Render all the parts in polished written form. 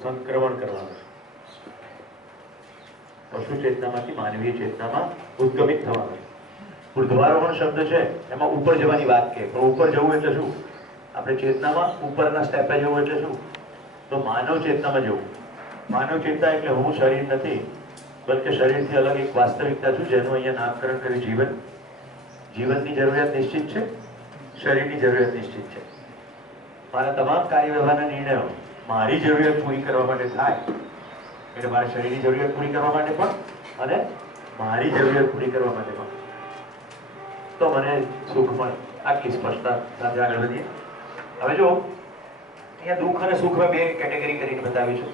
સંક્રમણ કરવાનું છે। પશુ ચેતનામાંથી માનવીય ચેતનામાં ઉદ્ગમિત થવાનું। ઉર્ધ્વારોહણ શબ્દ છે એમાં ઉપર જવાની વાત કે, પણ ઉપર જવું એટલે શું? આપણે ચેતનામાં ઉપરના સ્ટેપે જવું એટલે શું? તો માનવ ચેતનામાં જવું। માનવ ચેતના એટલે હું શરીર નથી, બલકે શરીરથી અલગ એક વાસ્તવિકતા છું, જેનું અહીંયા નામકરણ કર્યું જીવન। જીવનની જરૂરિયાત નિશ્ચિત છે, શરીરની જરૂરિયાત નિશ્ચિત છે। મારા તમામ કાર્ય વ્યવહારના નિર્ણયો મારી જરૂરિયાત પૂરી કરવા માટે થાય, એટલે મારા શરીરની જરૂરિયાત પૂરી કરવા માટે પણ અને મારી જરૂરિયાત પૂરી કરવા માટે પણ, તો મને સુખ મળે। આટલી સ્પષ્ટતા સાથે આગળ વધીએ। હવે જો અહીંયા દુઃખ અને સુખ બે કેટેગરી કરીને બતાવી છે।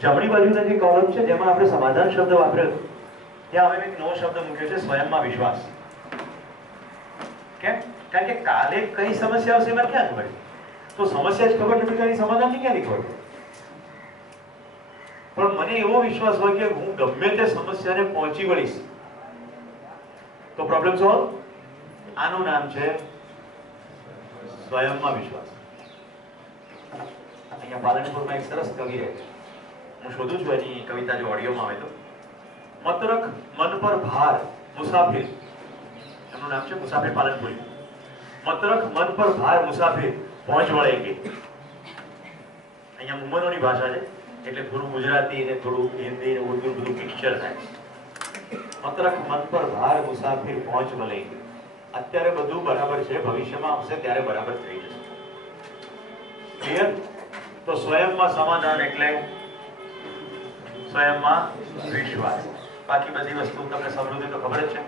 જમણી બાજુના જે કોલમ છે જેમાં આપણે સમાધાન શબ્દ વાપરેલો, ત્યાં હવે એક નવો શબ્દ મૂક્યો છે, સ્વયંમાં વિશ્વાસ। કેમ? કારણ કે કાલે કઈ સમસ્યા આવશે એમાં ક્યાં ખબર? તો સમસ્યા જ ખબર નથી, એની સમાધાનની ક્યાંથી ખબર? પણ મને એવો વિશ્વાસ હોય કે હું ગમે તે સમસ્યાને પહોંચી વળીશ તો પ્રોબ્લેમ સોલ્વ। આનું નામ છે સ્વયંમાં વિશ્વાસ। અહીંયા પાલનપુરમાં એક સરસ કવિ રહે છે, હું શોધું છું એની કવિતા જો ઓડિયોમાં આવે તો। મતરખ મન પર ભાર મુસાફિર, એમનું નામ છે મુસાફિર પાલનપુરી। મતરખ મન પર ભાર મુસાફિર પહોંચ વળેંગે। અહીંયા મુંબઈની ભાષા છે એટલે થોડું ગુજરાતી ને થોડું હિન્દી ને ઉર્દુ બધું મિક્સચર થાય। મતરખ મન પર ભાર મુસાફિર પહોંચ વળેંગે। અત્યારે બધું બરાબર છે, ભવિષ્યમાં આવશે ત્યારે બરાબર થઈ જશે। ક્લિયર? તો સ્વયંમાં સમાધાન એટલે સ્વયંમાં વિશ્વાસ। બાકી બધી વસ્તુ તમને સમૃદ્ધિ તો ખબર જ છે।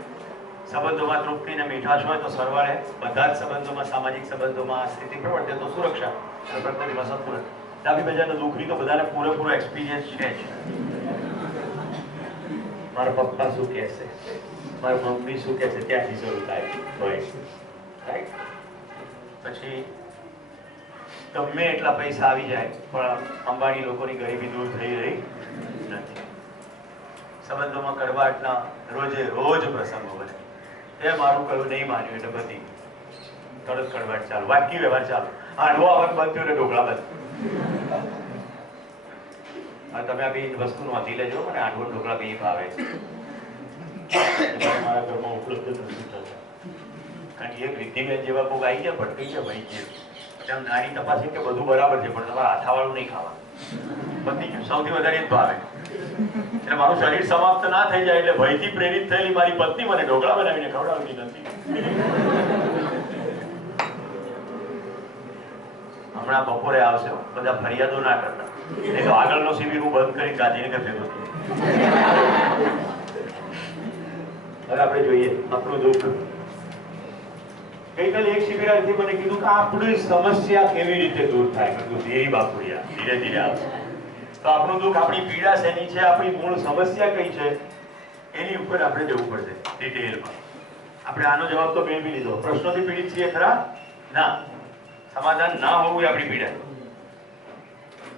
સંબંધોમાં તૃપ્તિ અને મીઠાશ હોય તો સરવાળે બધા જ સંબંધોમાં, સામાજિક સંબંધોમાં સ્થિતિ પ્રવર્તે તો સુરક્ષા, પ્રકૃતિમાં સંતુલન। ડાબી બાજુના દુઃખની તો બધાને પૂરેપૂરો એક્સપિરિયન્સ છે જ। મારા પપ્પા શું કહેશે, મારી મમ્મી શું કહેશે, ત્યાંથી શરૂ થાય હોય, રાઈટ? પછી ગમે એટલા પૈસા આવી જાય પણ અંબાણી લોકોની ગરીબી દૂર થઈ રહી નથી। સંબંધોમાં કડવાટના રોજે રોજ પ્રસંગો બને। એ મારું કહ્યું નહીં માન્યું એટલે બધી તરત કડવાટ ચાલુ, વાટકી વ્યવહાર ચાલુ। હાંડવો આવવાનું બંધ થયું એટલે ઢોકળા બંધ। તમે આ બે વસ્તુ નોંધી લેજો, અને હાંડવો ઢોકળા બે ભાવે છે, મારા ઘરમાં ઉપલબ્ધ નથી થતા। કારણ કે એક રિદ્ધિબેન જેવા કોઈક આવી ગયા, ભટકી ગયા, ભાઈ ગયા, તેમ નાની તપાસી કે બધું બરાબર છે પણ તમારે હાથાવાળું નહીં ખાવાનું, બધી ગયું, સૌથી વધારે જ ભાવે। એટલે મારું શરીર સમાપ્ત ના થઈ જાય એટલે ભયથી પ્રેરિત થયેલી મારી પત્ની મને ઢોકળા બનાવીને ખવડાવતી નથી। હમણાં બપોરે આવશે, બધા ફરિયાદો ના કરતા, નહીં તો આગળનો શિબિર હું બંધ કરી ગાંધીનગર ભેગો થયો। હવે આપણે જોઈએ આપણું દુઃખ। ગઈકાલે એક શિબિરાર્થી મને કીધું કે આપણી સમસ્યા કેવી રીતે દૂર થાય? મેં ધીરે બાપુડિયા, ધીરે ધીરે આવશે। તો આપણું દુઃખ, આપણી પીડા શેની છે, આપણી મૂળ સમસ્યા કઈ છે, એની ઉપર આપણે જવું પડશે ડિટેલમાં। આપણે આનો જવાબ તો મેળવી લીધો, પ્રશ્નોથી પીડિત છીએ ખરા? ના, સમાધાન ના હોવું એ આપણી પીડા।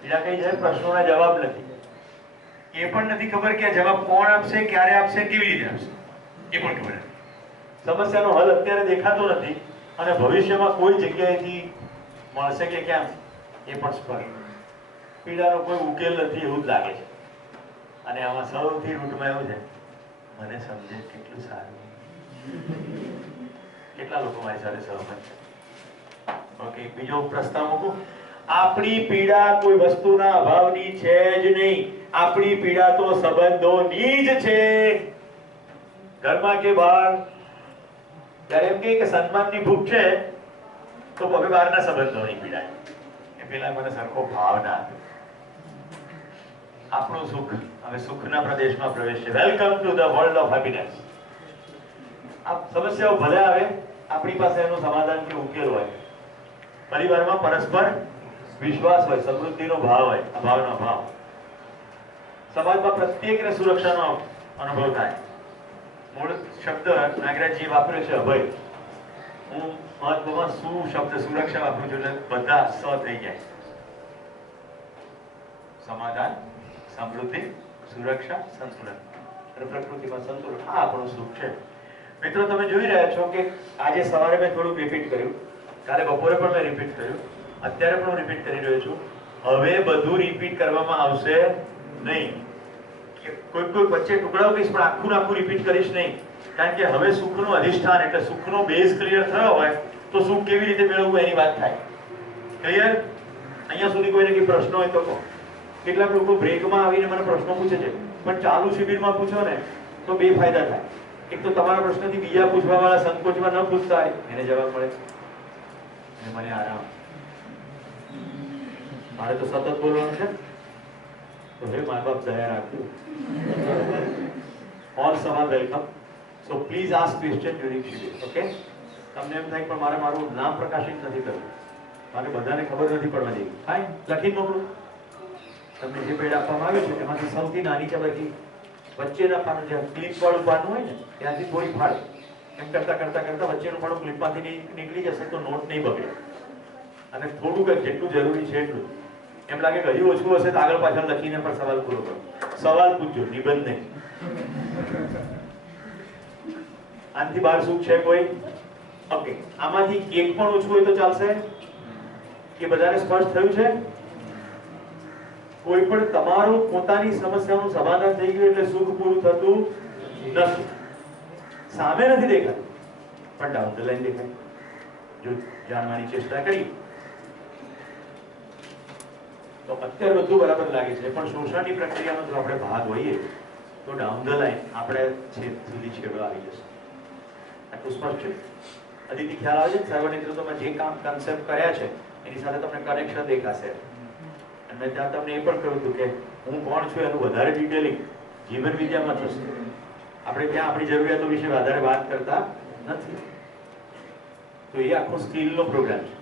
પીડા કઈ છે? પ્રશ્નોના જવાબ નથી, એ પણ નથી ખબર કે આ જવાબ કોણ આપશે, ક્યારે આપશે, કેવી રીતે આપશે, એ પણ ખબર નથી। સમસ્યાનો હલ અત્યારે દેખાતો નથી અને ભવિષ્યમાં કોઈ જગ્યાએથી મળશે કે કેમ એ પણ સ્પષ્ટ। પીડાનો કોઈ ઉકેલ નથી એવું જ લાગે છે। અને આમાં સૌથી રૂટમાં એવું છે, મને સમજે કેટલું સારું। કેટલા લોકો મારી સાથે સહમત છે? ઓકે, બીજો પ્રસ્તાવ મૂકું। આપણી પીડા કોઈ વસ્તુના અભાવની છે જ નહીં, આપણી પીડા તો સંબંધોની જ છે। ઘરમાં કે બહાર જ્યારે એમ કે સન્માનની ભૂખ છે તો હવે બહારના સંબંધોની પીડા એ પેલા મને સરખો ભાવ ના આપ્યો। આપણું સુખ હવે સુખના પ્રદેશમાં પ્રવેશ છે। Welcome to the world of happiness. આ સમસ્યાઓ ભલે આવે, આપણી પાસે એનું સમાધાન કે ઉકેલ હોય। પરિવારમાં પરસ્પર વિશ્વાસ હોય, સમૃદ્ધિનો ભાવ હોય, અભાવનો અભાવ। સમાજમાં પ્રત્યેકને સુરક્ષાનો અનુભવ થાય। મૂળ શબ્દ નાગરાજજીએ વાપર્યો છે અભય। હું મહત્વમાં શું શબ્દ સુરક્ષા વાપરું છું એટલે બધા સ થઈ જાય। સમાધાન, સમૃદ્ધિ, સુરક્ષા, સંતુલન, પ્રકૃતિમાં સંતુલન, આ આપણું સુખ છે। મિત્રો તમે જોઈ રહ્યા છો કે આજે સવારે મેં થોડું રિપીટ કર્યું, કાલે બપોરે પણ મેં રિપીટ કર્યું, અત્યારે પણ હું રિપીટ કરી રહ્યો છું હવે બધું રિપીટ કરવામાં આવશે નહીં. કોઈ વચ્ચે ટુકડાઓ કહીશ પણ આખું આખું રિપીટ કરીશ નહીં. કારણ કે હવે સુખનું અધિષ્ઠાન એટલે સુખનો બેઝ ક્લિયર થયો હોય તો સુખ કેવી રીતે મેળવવું એની વાત થાય. ક્લિયર? અહીંયા સુધી કોઈને કઈ પ્રશ્ન હોય તો કહો. કેટલાક લોકો બ્રેકમાં આવીને મને પ્રશ્નો પૂછે છે, પણ ચાલુ શિબિરમાં પૂછો ને તો બે ફાયદા થાય. એક તો તમારા પ્રશ્નથી બીજા પૂછવા વાળા સંકોચમાં ન પૂછતા હોય એને જવાબ મળે અને મને આરામ. મારે તો સતત બોલવાનું છે તો હે મા બાપ દયા રાખજો. ઓલ સવાલ welcome. So please ask question during શિબિર. ઓકે? તમને એમ થાય પણ મારે મારું નામ પ્રકાશિત નથી કરવું, મારે બધાને ખબર નથી પડવા દેવી. ફાઇન, લખી મોકલું. તમને જે પેડ આપવામાં આવ્યું છે એમાંથી સૌથી નાની ચબરકી વચ્ચેના પાનું જે ક્લિપ વાળું પાનું હોય ને ત્યાંથી થોડી ફાળે. એમ કરતા કરતા કરતા વચ્ચેનું પાનું ક્લિપમાંથી નીકળી જશે તો નોટ નહીં બગડે. અને થોડુંક જેટલું જરૂરી છે એટલું. એમ લાગે કે હજુ ઓછું હશે તો આગળ પાછળ લખીને પણ સવાલ પૂરો કરો. સવાલ પૂછજો, નિબંધ નહીં. આનાથી બહાર સુખ છે કોઈ? ઓકે, આમાંથી એક પણ ઓછું હોય તો ચાલશે? કે બધાને સ્પષ્ટ થયું છે? કોઈ પણ તમારું પોતાની સમસ્યાનું સમાધાન થઈ ગયું એટલે સુખ પૂરું થતું નથી. સામે નથી દેખાતું પણ ડાઉન ધ લાઈન દેખાય. જો જાણવાની ચેષ્ટા કરી તો અત્યારે બધું બરાબર લાગે છે, પણ શોષણની પ્રક્રિયામાં જો આપણે ભાગ હોઈએ તો ડાઉન ધ લાઈન આપણે છેદ સુધી છેડો આવી જશે. આટલું સ્પષ્ટ છે? અદિતિ ખ્યાલ આવે છે? સર્વનેતૃત્વમાં જે કામ કન્સેપ્ટ કર્યા છે એની સાથે તમને કનેક્શન દેખાશે. અને મેં ત્યાં તમને એ પણ કહ્યું હતું કે હું કોણ છું એનું વધારે ડિટેલિંગ જીવન વિદ્યામાં થશે. આપણે ત્યાં આપણી જરૂરિયાતો વિશે વધારે વાત કરતા નથી. તો એ આખો સ્કિલનો પ્રોગ્રામ છે.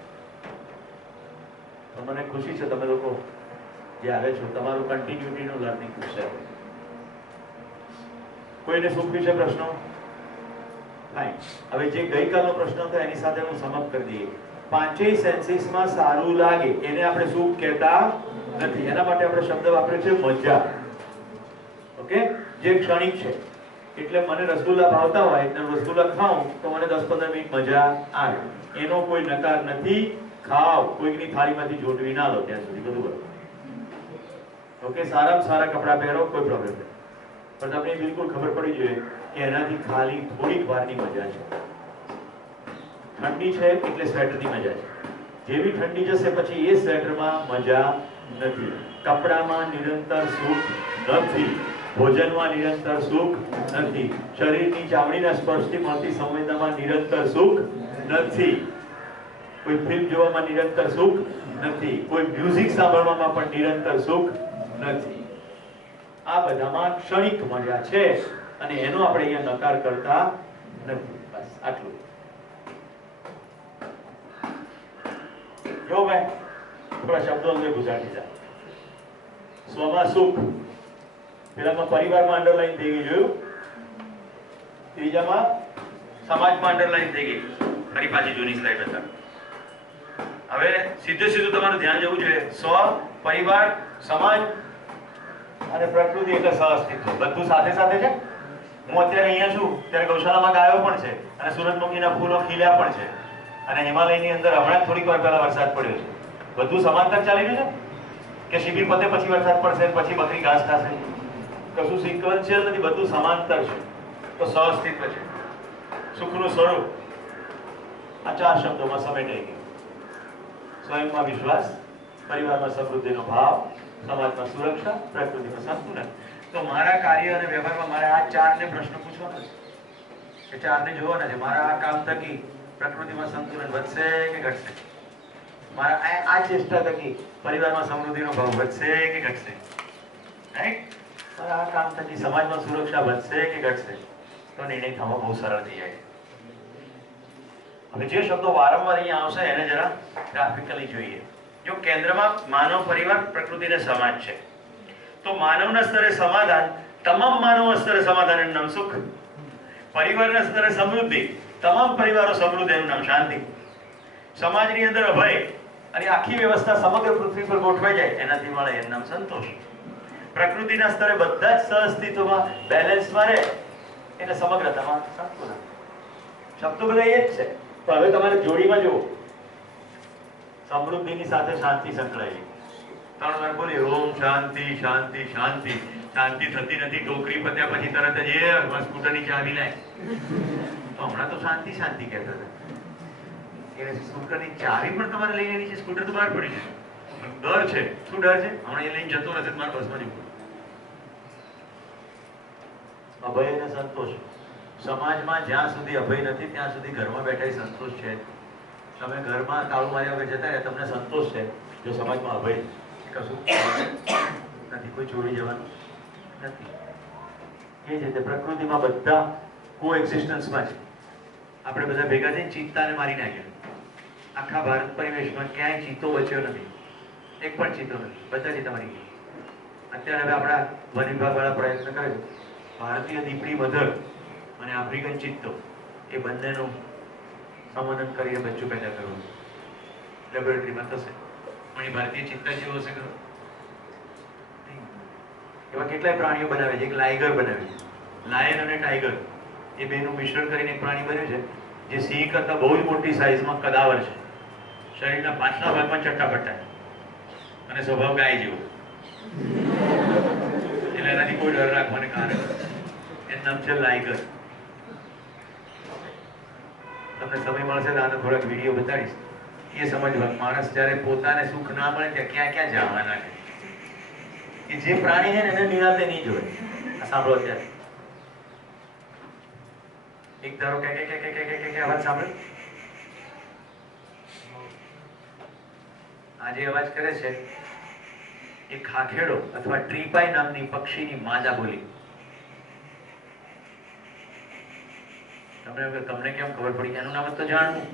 તો મને ખુશી છે તમે લોકો જે આવે છો, તમારું કન્ટિન્યુટીનું લર્નિંગ છે. કોઈને સુખ વિશે પ્રશ્નો? ફાઇન. હવે જે ગઈકાલનો પ્રશ્ન હતો એની સાથે હું સમાપ્ત કરી દઈએ. પાંચેય સેન્સીસમાં સારું લાગે એને આપણે સુખ કહેતા નથી. એના માટે આપણે શબ્દ વાપરે છે મજા. ઓકે? જે ક્ષણિક છે. એટલે મને રસગુલ્લા ભાવતા હોય એટલે રસગુલ્લા ખાઉં તો મને 10-15 મિનિટ મજા આવે. એનો કોઈ નકાર નથી. ખાવ, કોઈની થાળીમાંથી જોટવી ના લો ત્યાં સુધી બધું બરોબર. ઓકે? સારામાં સારા કપડાં પહેરો, કોઈ પ્રોબ્લેમ નથી. પણ તમને બિલકુલ ખબર પડી જોઈએ કે એનાથી ખાલી થોડીક વારની મજા છે. ઠંડી છે એટલે સ્વેટરની મજા છે. જેવી ઠંડી જશે પછી એ સ્વેટરમાં મજા નથી. કપડામાં નિરંતર સુખ નથી. ભોજનમાં નિરંતર સુખ નથી. શરીરની ચામડીના સ્પર્શથી મળતી સંવેદનામાં નિરંતર સુખ નથી. કોઈ ફિલ્મ જોવામાં નિરંતર સુખ નથી. કોઈ મ્યુઝિક સાંભળવામાં પણ નિરંતર સુખ નથી. આ બધામાં ક્ષણિક મજા છે અને એનો આપણે અહીંયા નકાર કરતા નથી. બસ આટલું. જો ભાઈ થોડા શબ્દો અંદર ગુજારી જાય. સ્વમાં સુખ, પેલામાં પરિવારમાં અંડરલાઈન થઈ ગઈ, જોયું? ત્રીજામાં સમાજમાં અંડરલાઈન થઈ ગઈ. ફરી પાછી જૂની સ્લાઇડ હતા. હવે સીધું તમારું ધ્યાન જવું જોઈએ. સ્વ, પરિવાર, સમાજ અને પ્રકૃતિ એટલે સહઅસ્તિત્વ. બધું સાથે સાથે છે. હું અત્યારે અહીંયા છું ત્યારે ગૌશાળામાં ગાયો પણ છે અને સૂરજમુખીના ફૂલો ખીલ્યા પણ છે અને હિમાલયની અંદર હમણાં થોડીક વાર પહેલા વરસાદ પડ્યો છે. બધું સમાંતર ચાલી રહ્યું છે કે શિબિર પતે પછી વરસાદ પડશે પછી બકરી ઘાસ ખાશે? કશું સિક્વન્શિયલ નથી, બધું સમાંતર છે. તો સહઅસ્તિત્વ છે. સુખનું સ્વરૂપ આ 4 શબ્દોમાં સમેટાઈ ગયું. સ્વયંમાં વિશ્વાસ, પરિવારમાં સમૃદ્ધિનો ભાવ, સમાજમાં સુરક્ષા, પ્રકૃતિમાં સંતુલન. તો મારા કાર્ય અને વ્યવહારમાં મારે આ 4ને પ્રશ્ન પૂછવાનો છે કે 4ને જોવાના છે. મારા આ કામ થકી પ્રકૃતિમાં સંતુલન વધશે કે ઘટશે? મારા આ ચેષ્ટા થકી પરિવારમાં સમૃદ્ધિનો ભાવ વધશે કે ઘટશે? રાઈટ? મારા આ કામ થકી સમાજમાં સુરક્ષા વધશે કે ઘટશે? તો નિર્ણય થવો બહુ સરળ થઈ જાય. હવે જે શબ્દો વારંવાર અહીંયા આવશે એને જરા ગ્રાફિકલી જોઈએ. જો કેન્દ્રમાં માનવ, પરિવાર, પ્રકૃતિ અને સમાજ છે તો માનવના સ્તરે સમાધાન, તમામ માનવ સ્તરે સમાધાન એનું નામ સુખ. પરિવારના સ્તરે સમૃદ્ધિ, તમામ પરિવારો સમૃદ્ધ એનું નામ શાંતિ. સમાજની અંદર અભય અને આખી વ્યવસ્થા સમગ્ર પૃથ્વી પર ગોઠવાઈ જાય એનાથી મળે એનું નામ સંતોષ. પ્રકૃતિના સ્તરે બધા જ સહઅસ્તિત્વમાં બેલેન્સમાં રહે એટલે સમગ્રતામાં સંતુલન. શબ્દો બધા એ જ છે પણ હવે તમારે જોડીમાં જુઓ. સમૃદ્ધિની સાથે શાંતિ સંકળાયેલી, 3 વાર બોલી ઓમ શાંતિ શાંતિ શાંતિ. શાંતિ થતી નથી. ટોકરી પત્યા પછી તરત જ એ સ્કૂટરની ચાવી લાય. તો હમણાં તો શાંતિ શાંતિ કહેતા હતા. એ સ્કૂટરની ચાવી પણ તમારે લઈ લેવી છે. સ્કૂટર તો બહાર પડી છે. ડર છે. શું ડર છે? હમણાં એ લઈને જતો રહેશે મારા બસમાં જવું. અભય અને સંતોષ. સમાજમાં જ્યાં સુધી અભય નથી ત્યાં સુધી ઘરમાં બેઠા સંતોષ છે. તમે ઘરમાં તાળું માર્યા વગર જતા રહ્યા, તમને સંતોષ છે. જો સમાજમાં અભય કશું નથી, કોઈ ચોરી જવાનું નથી. એ જ રીતે પ્રકૃતિમાં બધા કો એક્ઝિસ્ટન્સમાં છે. આપણે બધા ભેગા થઈને ચિત્તાને મારી નાખ્યા. આખા ભારત પરિવેશમાં ક્યાંય ચિત્તો બચ્યો નથી. એક પણ ચિત્તો નથી. બધા ચિત્તા મારી ગયા. અત્યારે હવે આપણા વન વિભાગ વાળા પ્રયત્ન કરે છે. ભારતીય દીપડી મધર અને આફ્રિકન ચિત્તો એ બંનેનું સંવર્ધન કરીને બચ્ચું પેદા કરવું લેબોરેટરીમાં થશે. પણ એ ભારતીય ચિત્તા જેવો હશે ખરો? એવા કેટલાય પ્રાણીઓ બનાવે છે. એક લાયગર બનાવે છે. લાયન અને ટાઈગર એ બેનું મિશ્રણ કરીને એક પ્રાણી બન્યું છે જે સિંહ કરતા બહુ જ મોટી સાઈઝમાં કદાવર છે. શરીરના પાછલા ભાગમાં ચટ્ટાપટ્ટા અને સ્વભાવ ગાય જેવો. એટલે એનાથી કોઈ ડર રાખવાને કારણ એનું નામ છે લાયગર. તમને સમય મળશે તો આનો થોડાક વિડીયો બતાડીશ. એ સમજવા માણસ જ્યારે પોતાને સુખ ના મળે ત્યાં ક્યાં ક્યાં જવાના છે. કે જે પ્રાણી છે ને એને નિરાતે નહીં જોવે. આ સાંભળો ત્યારે એક ધારો કે અવાજ સાંભળે. આ જે અવાજ કરે છે એ ખાખેડો અથવા ટ્રીપાઈ નામની પક્ષીની માદા બોલી. તમને કેમ ખબર પડી? એનું નામ તો જાણવું.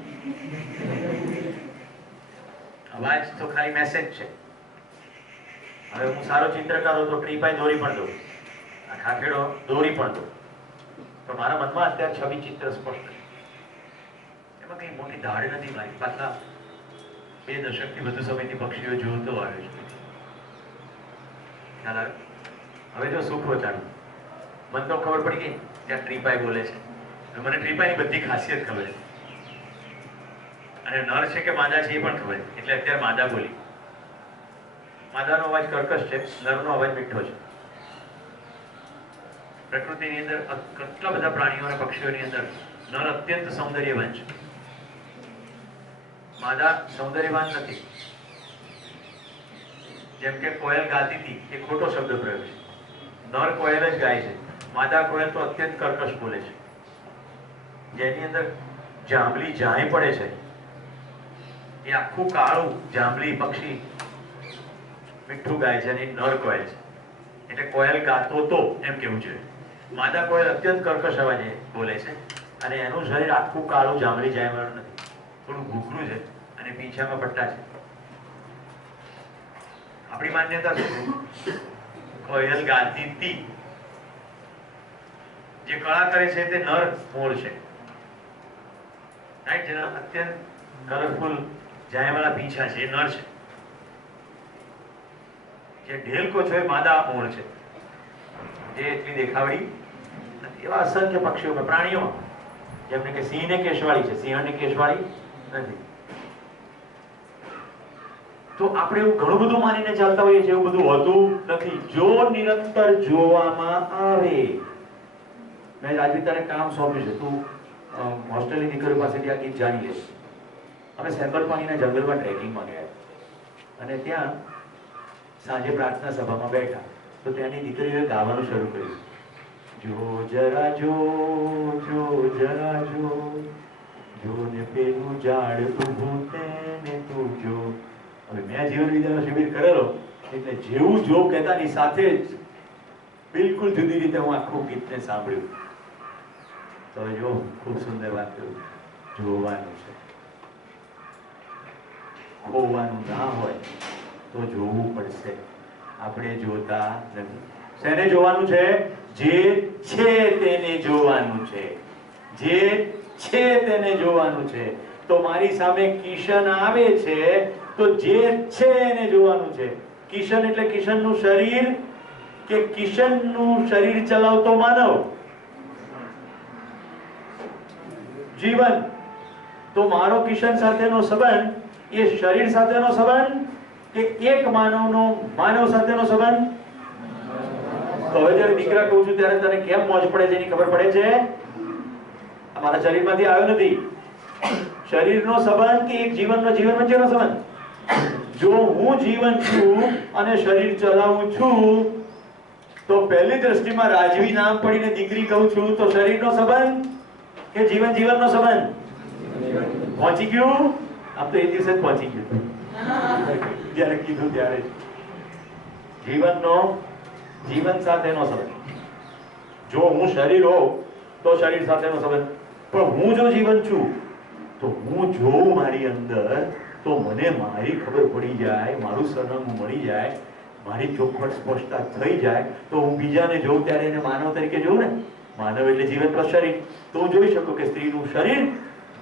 અવાજ તો ખાલી મેસેજ છે. હવે હું સારો ચિત્રકાર હોઉં તો ટ્રીપાઈ દોરી પણ દઉં, આ ખાખેડો દોરી પણ દઉં. તો મારા મનમાં અત્યારે છબી ચિત્ર સ્પષ્ટ છે. એમાં કઈ મોટી ધાડ નથી મારી. પાછલા 2 દશકથી વધુ સમયથી પક્ષીઓ જોતો આવ્યો છે. ખ્યાલ આવે? હવે જો સુખો ચાલુ મને તો ખબર પડી ગઈ ત્યાં ટ્રીપાઈ બોલે છે. મને ટ્રીપાઈની બધી ખાસિયત ખબર છે. અને નર છે કે માદા છે એ પણ ખબર છે. એટલે અત્યારે માદા બોલી. માદાનો અવાજ કર્કશ છે, નરનો અવાજ મીઠો છે. પ્રકૃતિની અંદર કેટલા બધા પ્રાણીઓ અને પક્ષીઓની અંદર નર અત્યંત સૌંદર્યવાન છે. માદા સૌંદર્યવાન નથી. જેમ કે કોયલ ગાતી હતી એ ખોટો શબ્દ પ્રયોગ છે. નર કોયલ જ ગાય છે. માદા કોયલ તો અત્યંત કર્કશ બોલે છે. જેની અંદર જાંબલી જાય પડે છે એ આખું કાળું જાંબલી પક્ષી મીઠું ગાય છે અને નર કોયલ છે. એટલે કોયલ ગાતો તો એમ કેવું છે. માદા કોયલ અત્યંત કર્કશ અવાજે બોલે છે અને એનું શરીર આખું કાળું જાંબલી જાય વાળું નથી. થોડું ઘૂઘરું છે અને પીછામાં પટ્ટા છે. આપણી માન્યતા શું? કોયલ ગાતી હતી. જે કળા કરે છે તે નર મોર છે. રાઈટ? જેના અત્યંત કલરફુલ જાયવાળા પીંછા છે એ નર છે. જે ઢેલકો છે એ માદા મોર છે જે એટલી દેખાવડી નથી. એવા અસંખ્ય પક્ષીઓ પ્રાણીઓ જેમને કે સિંહને કેશવાળી છે, સિંહણને કેશવાળી નથી. તો આપણે એવું ઘણું બધું માનીને ચાલતા હોઈએ છીએ. એવું બધું હોતું નથી જો નિરંતર જોવામાં આવે. મેં રાજવીતાને કામ સોંપ્યું છે, તું હોસ્ટેલની દીકરીઓ પાસેથી આ ગીત જાણી લેશે. અમે સેમ્બલ પાણીના જંગલમાં ટ્રેકિંગમાં ગયા અને ત્યાં સાંજે પ્રાર્થના સભામાં બેઠા તો ત્યાંની દીકરીઓએ ગાવાનું શરૂ કર્યું. જો જરા જો જરા જો ને પેલું ઝાડ ઊભું તેને તું જો. હવે મેં જીવન વિદ્યાનો શિબિર કરેલો એટલે જેવું જો કહેતાની સાથે જ બિલકુલ જુદી રીતે હું આખું ગીતને સાંભળ્યું. તો જો ખૂબ સુંદર વાત કહ્યું. જોવાનું છે, ખોવાનું ના હોય તો જોવું પડશે. આપણે જોતા નથી. શેને જોવાનું છે? જે છે તેને જોવાનું છે. જે છે તેને જોવાનું છે. તો મારી સામે કિશન આવે છે તો જે છે એને જોવાનું છે. કિશન એટલે કિશનનું શરીર કે કિશનનું શરીર ચલાવતો માનવ? જીવન. તો મારો કિશન સાથેનો સંબંધ એ શરીર સાથેનો સંબંધ કે એક માનવનો માનવ સાથેનો સંબંધ. તો હવે જ્યારે દીકરા કહું છું ત્યારે તને કેમ મોજ પડે છે એની ખબર પડે છે? આ મારા શરીરમાંથી આવ્યો નથી. શરીરનો સંબંધ કે એક જીવન વચ્ચેનો સંબંધ. જો હું જીવન છું અને શરીર ચલાવું છું તો પહેલી દ્રષ્ટિમાં રાજવી નામ પડીને દીકરી કહું છું તો શરીરનો સંબંધ કે જીવનનો સંબંધ? પહોંચી ગયું? આમ તો એ દિવસે જ પહોંચી ગયું જ્યારે કીધું ત્યારે. જીવન સાથેનો સંબંધ. જો હું શરીર હોઉં તો શરીર સાથેનો સંબંધ, પણ હું જો જીવન છું તો હું જોઉં મારી અંદર તો મને મારી ખબર પડી જાય, મારું સરનામું મળી જાય, મારી ચોખવટ સ્પષ્ટતા થઈ જાય તો હું બીજાને જોઉં ત્યારે એને માનવ તરીકે જોઉં ને. માનવ એટલે જીવન પ્લસ શરીર. તો હું જોઈ શકું કે સ્ત્રીનું શરીર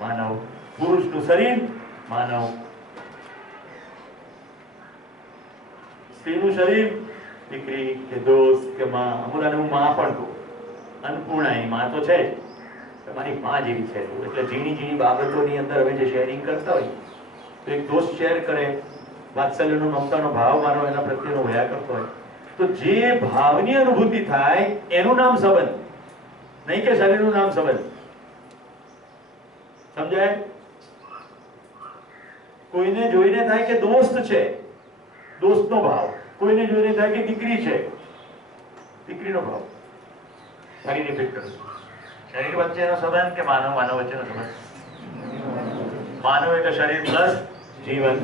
માનવ, પુરુષનું શરીર માનવ. સ્ત્રીનું શરીર દીકરી કે દોસ્ત કે માં. અમુલાને હું માં પણ કહું. અન્નપૂર્ણા એની માં તો છે જ, તમારી માં જેવી છે. એટલે ઝીણી બાબતોની અંદર હવે જે શેરિંગ કરતા હોય તો એક દોસ્ત શેર કરે, વાત્સલ્યનો મમતાનો ભાવ મારો એના પ્રત્યેનો વયા કરતો હોય તો જે ભાવની અનુભૂતિ થાય એનું નામ સંબંધ, નહીં કે શરીરનું નામ સંબંધ. સમજાય? કોઈને જોઈને થાય કે દોસ્ત છે, દોસ્તનો ભાવ. કોઈને જોઈને થાય કે દીકરી છે, દીકરીનો ભાવ. ફરી રિપીટ કરું. શરીર વચ્ચેનો સંબંધ કે માનવ વચ્ચેનો સંબંધ? માનવ એટલે શરીર પ્લસ જીવન.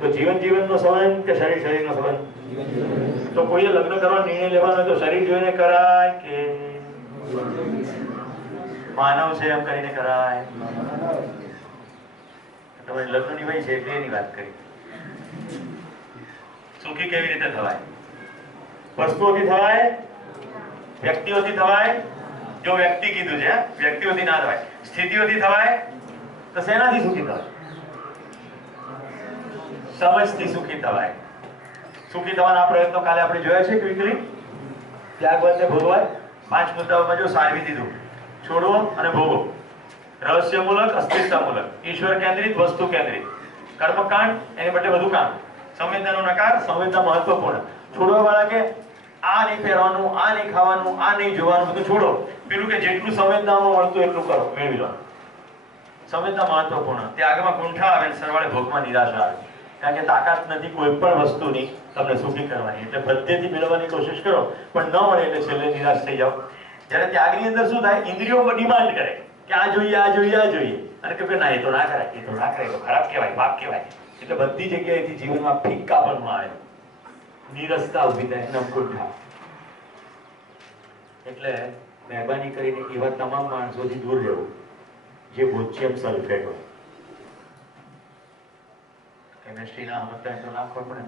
તો જીવનનો સંબંધ કે શરીરનો સંબંધ? તો કોઈએ લગ્ન કરવાનો નિર્ણય લેવાનો તો શરીર જોઈને કરાય કે માનવ છે એમ કરીને કરાય? તમે લગ્નની વહી છે એટલે એની વાત કરી. સુખી કેવી રીતે થવાય? વસ્તુઓથી થવાય? વ્યક્તિઓથી થવાય? જો વ્યક્તિ કીધું છે, વ્યક્તિઓથી ના થવાય. સ્થિતિઓથી થવાય? તો શેનાથી સુખી થવાય? સમજથી સુખી થવાય. સુખી થવાના પ્રયત્નો કાલે આપણે જોયા છે ક્વિકલી. ત્યાગવંતે ભોગવાય. 5 મુદ્દાઓમાં જો સારવી દીધું. છોડવો અને ભોગવો. રહસ્યમૂલક, અસ્તિત્વમૂલક, ઈશ્વર કેન્દ્રિત, વસ્તુ કેન્દ્રિત. કર્મકાંડ એની બદલે બધું કામ. સંવેદનાનો નકાર, સંવેદના મહત્વપૂર્ણ. છોડવા વાળા કે આ નહીં પહેરવાનું, આ નહીં ખાવાનું, આ નહીં જોવાનું, બધું છોડો. પેલું કે જેટલું સંવેદનામાં મળતું એટલું કરો, મેળવી લો. સંવેદના મહત્વપૂર્ણ. ત્યાગમાં ગુંઠા આવે, સરવાળે ભોગમાં નિરાશા આવે. કારણ કે તાકાત નથી કોઈ પણ વસ્તુની તમને સુખી કરવાની. એટલે બધેથી મેળવવાની કોશિશ કરો પણ ન મળે એટલે છેલ્લે નિરાશ થઈ જાઓ. જ્યારે ત્યાગની અંદર શું થાય? ઇન્દ્રિયો ડિમાન્ડ કરે કે આ જોઈએ, આ જોઈએ, આ જોઈએ, અને કે ના એ તો ના કરાય, એ તો ના કરાય, તો ખરાબ કહેવાય, પાપ કહેવાય. એટલે બધી જગ્યાએથી જીવનમાં ફિક્કાપણું આવે, નિરસતા ઊભી થાય, નમકુંઠા. એટલે મહેરબાની કરીને એવા તમામ માણસોથી દૂર રહેવું જે બોચિયમ સલ્ફેટ હોય. કેમિસ્ટ્રીના સમજતા તો નાખવા પડે.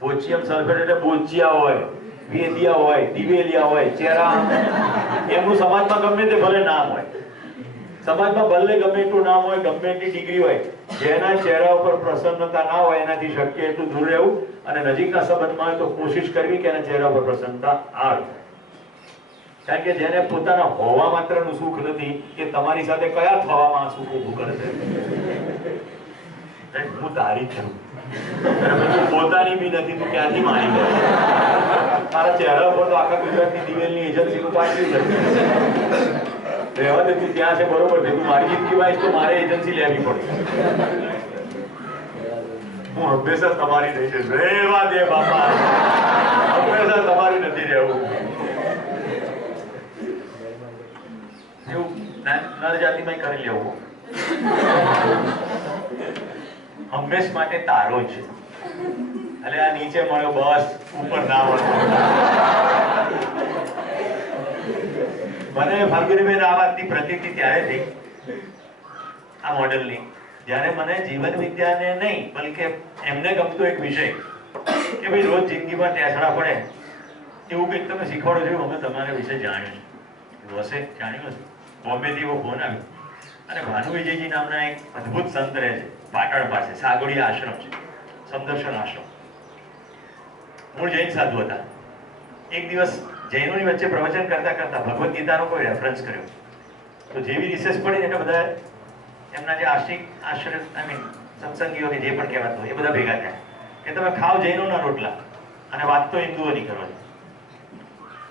બોચિયમ સલ્ફેટ એટલે બોચિયા હોય, વેદિયા હોય, દિવેલિયા હોય, ચેરા. એમનું સમાજમાં ગમે તે ભલે નામ હોય, સમાજમાં ભલે ગમે એટલું નામ હોય, ગમે એટલી ડિગ્રી હોય, જેના ચહેરા ઉપર પ્રસન્નતા ના હોય એનાથી શક્ય એટલું દૂર રહેવું. અને નજીકના સંબંધમાં હોય તો કોશિશ કરવી કે એના ચહેરા ઉપર પ્રસન્નતા આવે. કારણ કે જેને પોતાના હોવા માત્રનું સુખ નથી એ તમારી સાથે કયા થવામાં સુખ ઊભું કરે છે? હું તારી છું, પોતાની બી નથી, તું ક્યાંથી માની લે? તારા ચહેરા ઉપર તો આખા ગુજરાતની દિવેલની એજન્સીનું પાછું છે. રહેવા દે, તું ત્યાં છે બરોબર છે, તું મારી જિંદગી વાઈશ તો મારે એજન્સી લેવી પડશે. હું હંમેશા તમારી રહી છે. રહેવા દે બાપા, હંમેશા તમારી નથી રહેવું. એવું નર જાતિમાં કરી લેવું. હંમેશ માટે તારો છે. એટલે આ નીચે મળ્યો બસ, ઉપર ના મળ્યો. મને ફાલ્ગુનીબેન આ વાતની પ્રતીતિ ત્યારે થઈ, આ મોડેલની, જ્યારે મને જીવન વિદ્યાને નહીં બલકે એમને ગમતો એક વિષય કે ભાઈ રોજ જિંદગીમાં ટેસડા પડે એવું કંઈક તમે શીખવાડો છો. અમે તમારા વિશે જાણ્યું છે, હશે જાણ્યું હશે. બોમ્બેથી એવો ફોન આવ્યો અને ભાનુ વિજયજી નામના એક અદ્ભુત સંત રહે છે પાટણ પાસે, સાગોડિયા આશ્રમ છે, સમદર્શન આશ્રમ. મૂળ જૈન સાધુ હતા. એક દિવસ જૈનોની વચ્ચે પ્રવચન કરતા કરતા ભગવદ્ ગીતાનો કોઈ રેફરન્સ કર્યો. તો જેવી રિસર્ચ પડી એટલે બધા એમના જે આશ્રિત સત્સંગીઓ કે જે પણ કહેવાતું હોય એ બધા ભેગા થયા કે તમે ખાવ જૈનોના રોટલા અને વાત તો હિન્દુઓની કરવાની.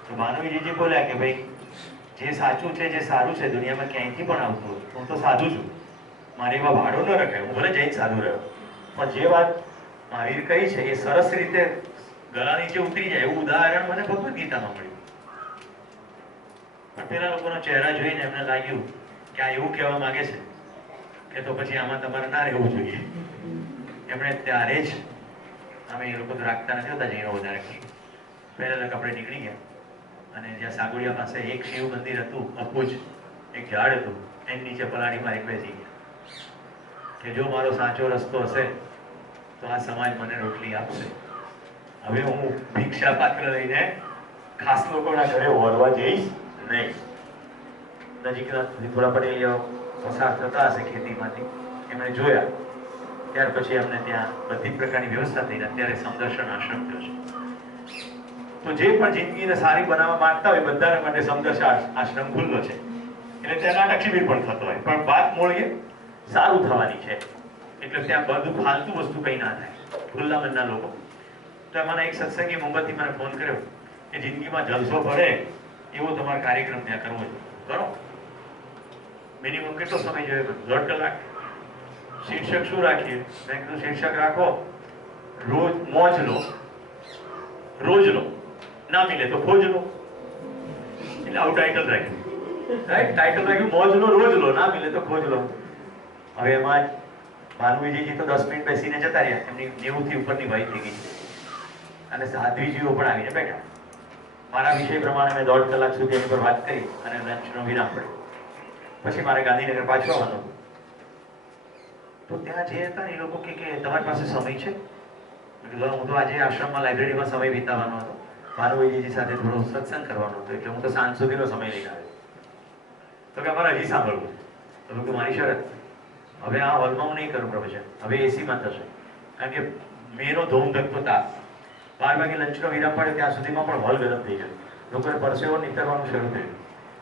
તો માનવીજીજી બોલ્યા કે ભાઈ જે સાચું છે, જે સારું છે દુનિયામાં ક્યાંયથી પણ આવતું હોય, હું તો સાધુ છું, મારે એમાં ભાડો ન રખાય, હું ભલે જૈન સાધુ રહ્યો, પણ જે વાત મહાવીર કહી છે એ સરસ રીતે ગળા નીચે ઉતરી જાય એવું ઉદાહરણ મને ભગવદ્ ગીતામાં મળ્યું. પણ પેલા લોકોના ચહેરા જોઈને એમને લાગ્યું કે આ એવું કહેવા માંગે છે કે તો પછી આમાં તમારે ના રહેવું જોઈએ. એમણે ત્યારે જ, અમે એ લોકો તો રાખતા નથી હોતા જૈનો વધારે, પહેલા આપણે નીકળી ગયા અને જ્યાં સાગુડિયા પાસે એક શિવ મંદિર હતું, અપુજ એક ઝાડ હતું, એની નીચે પલાણીમાં એક બેસી ગયા કે જો મારો સાચો રસ્તો હશે તો આ સમાજ મને રોટલી આપશે. હવે હું ભિક્ષા પાત્ર લઈને ખાસ લોકોના ઘરે ઓરવા જઈશ નહીં. નજીકના થોડા પટેલીઓ પસાર થતા હશે ખેતીમાંથી, એમણે જોયા, ત્યાર પછી અમને ત્યાં બધી પ્રકારની વ્યવસ્થા થઈને અત્યારે સમદર્શન આશ્રમ થયો છે. તો જે પણ જિંદગીને સારી બનાવવા માંગતા હોય બધાને માટે સમદર્શન આશ્રમ ખુલ્લો છે. એટલે ત્યાં નાટક શિબિર પણ થતો હોય, પણ વાત મૂળીએ સારું થવાની છે. એટલે ત્યાં બધું ફાલતુ વસ્તુ કંઈ ના થાય, ખુલ્લા મનના લોકો. તો મને એક સત્સંગી મુંબઈથી મને ફોન કર્યો કે જિંદગીમાં જલસો પડે એવો તમારો કાર્યક્રમ ત્યાં કરવો છે, કરો. મિનિમમ કેટલો સમય જોઈએ? 1.5 કલાક. શીર્ષક શું રાખીએ? મેં કીધું શીર્ષક રાખો રોજ મોજ લો, રોજ લો, ના મિલે તો ખોજ લો. એટલે આવું ટાઇટલ રાખ્યું, રાઈટ? ટાઇટલ રાખ્યું મોજ લો, રોજ લો, ના મિલે તો ખોજ લો. હવે એમાં માનવીજીજી તો 10 મિનિટ બેસીને જતા રહ્યા, એમની 90 થી ઉપરની વય થઈ ગઈ અને સાધ્વીજીઓ પણ આવીને બેઠા. મારા વિષય પ્રમાણે મેં 1.5 કલાક સુધી એની પર વાત કરી અને લંચનો વિરામ પડ્યો. પછી મારે ગાંધીનગર પાછું આવવાનું. તો ત્યાં જે હતા એ લોકો કે તમારી પાસે સમય છે? હું તો આજે આશ્રમમાં લાઇબ્રેરીમાં સમય વિતાવવાનો હતો, માનવીજીજી સાથે થોડો સત્સંગ કરવાનો હતો, એટલે હું તો સાંજ સુધીનો સમય લઈને આવ્યો. તો કે અમારે હજી સાંભળવું. તો મારી શરત, હવે આ હોલમાં હું નહીં કરું પ્રવચન, હવે એસીમાં થશે. કારણ કે મેનો ધૂમ ધકતો તાપ, 12 વાગે લંચનો વિરામ પડે ત્યાં સુધીમાં પણ હોલ ગરમ થઈ ગયો, લોકોએ પરસેવો નીકળવાનું શરૂ થયું.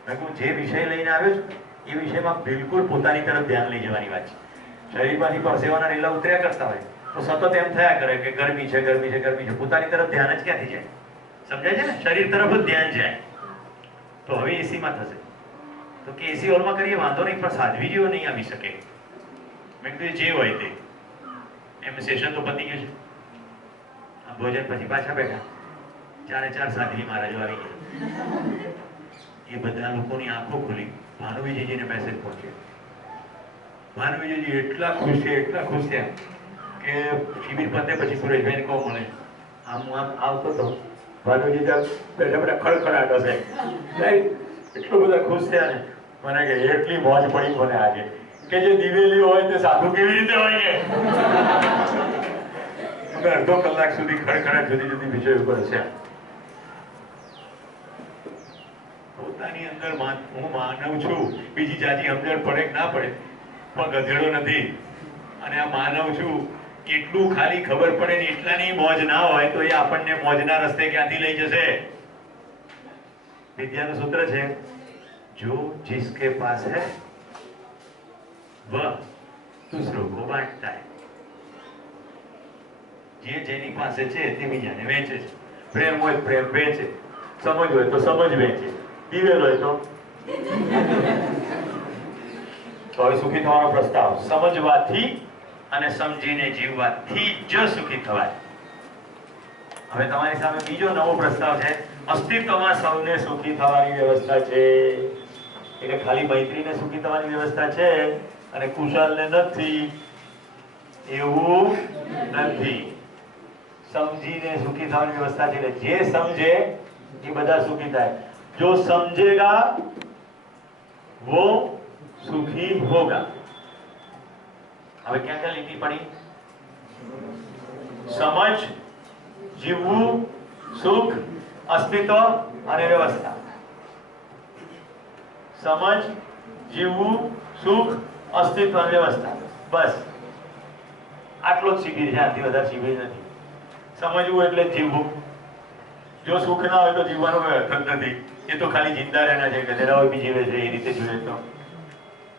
મેં કહું જે વિષય લઈને આવ્યો છું એ વિષયમાં બિલકુલ પોતાની તરફ ધ્યાન લઈ જવાની વાત છે. શરીરમાંથી પરસેવાના રેલા ઉતર્યા કરતા હોય તો સતત એમ થયા કરે કે ગરમી છે, ગરમી છે, ગરમી છે, પોતાની તરફ ધ્યાન જ ક્યાંથી જાય? સમજાય છે ને? શરીર તરફ જ ધ્યાન જાય. તો હવે એસીમાં થશે. તો કે એસી હોલમાં કરીએ વાંધો નહીં, પણ સાધ્વીજીઓ નહીં આવી શકે. મેં કીધું જે હોય તે, એમ સેશન તો પતી ગયું છે. આ ભોજન પછી પાછા બેઠા, 4 સાધ્વી મહારાજો આવી ગયા. એ બધા લોકોની આંખો ખુલી. ભાનુજીજીને મેસેજ પહોંચ્યો. ભાનુજીજી એટલા ખુશ થયા કે શિબિર પતે પછી સુરેશભાઈને કહો મને. આમ આવતો હતો ભાનુજી બેઠા બેઠા ખડખડાટ હશે, એટલું બધા ખુશ થયા ને. મને કે એટલી મોજ પડી મને આજે કે જે દિવેલી હોય તે સાધુ કેવી રીતે હોય કે અમે 1.5 કલાક સુધી ખડખડાટ જુદી જુદી વિષયો ઉપર છે. પોતાની અંદર હું માનવ છું, બીજી જાતિ સમજણ પડે કે ના પડે, પણ ગધેડો નથી. અને આ માનવ છું એટલું ખાલી ખબર પડે ને એટલાની મોજ ના હોય તો એ આપણને મોજના રસ્તે ક્યાંથી લઈ જશે? વિદ્યાનું સૂત્ર છે, જો जिसके पास है वह दूसरों को बांटता है. જે જેની પાસે છે તે બીજાને વેચે છે. પ્રેમ હોય પ્રેમ વેચે, સમજ હોય તો સમજ વેચે, દિવેલ હોય તો હવે સુખી થવાનો પ્રસ્તાવ સમજવાથી અને સમજીને જીવવાથી જ સુખી થવાય. હવે તમારી સામે બીજો નવો પ્રસ્તાવ છે, અસ્તિત્વમાં સૌને સુખી થવાની વ્યવસ્થા છે. એટલે ખાલી મૈત્રીને સુખી થવાની વ્યવસ્થા છે અને કુશાલને નથી, એવું નથી. સમજીને સુખી થવાની વ્યવસ્થા છે. એટલે જે સમજે એ બધા સુખી થાય. જો સમજેગા वो सुखी होगा. હવે ક્યાં ક્યાં લીટી પડી? સમજ, જીવવું, સુખ, અસ્તિત્વ અને વ્યવસ્થા. સમજ, જીવવું, સુખ, અસ્તિત્વ અને વ્યવસ્થા. બસ આટલો જ શિબિર છે, આથી વધારે શિબિર નથી. સમજવું એટલે જીવવું. જો સુખ ના હોય તો જીવવાનો કોઈ અર્થ જ નથી. એ તો ખાલી જિંદા રહેના છે, ગધેડાઓ બી જીવે છે એ રીતે જોઈએ તો.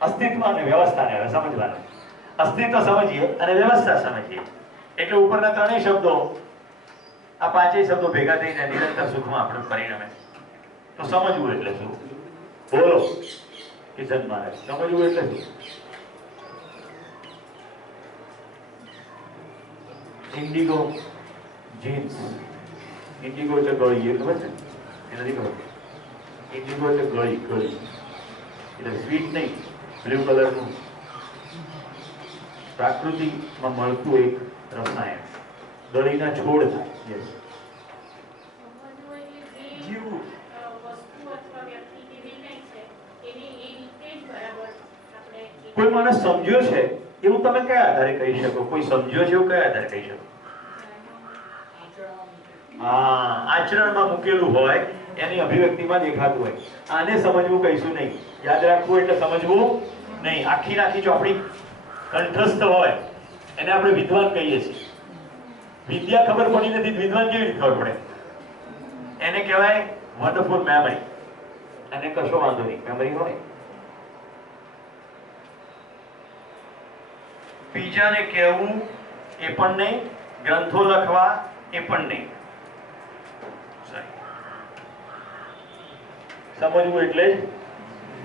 અસ્તિત્વ અને વ્યવસ્થાને હવે સમજવાનું. અસ્તિત્વ સમજીએ અને વ્યવસ્થા સમજીએ. એટલે ઉપરના ત્રણેય શબ્દો, આ પાંચેય શબ્દો ભેગા થઈને નિરંતર સુખમાં આપણે પરિણમે. તો સમજવું એટલે શું? બોલો કિશન મહારાજ, સમજવું એટલે શું? ઇન્ડિગો જીન્સ, ઇન્ડિગો એટલે ગળી, એ ખબર છે? એ નથી ખબર? ઇન્ડિગો એટલે ગળી, ગળી એટલે સ્વીટ નહીં, બ્લુ કલરનું પ્રાકૃતિકમાં મળતું એક રસાયણ, ગળીના છોડ થાય. Yes. કોઈ માણસ સમજ્યો છે એવું તમે કયા આધારે કહી શકો? કોઈ સમજ્યો છે એવું કયા આધારે કહી શકો? હા, આચરણમાં મૂકેલું હોય, એની અભિવ્યક્તિમાં દેખાતું હોય. આને સમજવું કહીશું નહીં. યાદ રાખવું એટલે સમજવું નહીં. આખી આખી ચોપડી કંઠસ્થ હોય એને આપણે વિદ્વાન કહીએ છીએ. વિદ્યા ખબર પડી નથી, વિદ્વાન કેવી રીતે ખબર પડે? એને કહેવાય વન્ડરફુલ મેમરી. એને કશો વાંધો નહીં, મેમરી હોય. બીજાને કહેવું એ પણ નહીં, ગ્રંથો લખવા એ પણ નહીં. સમજવું એટલે જ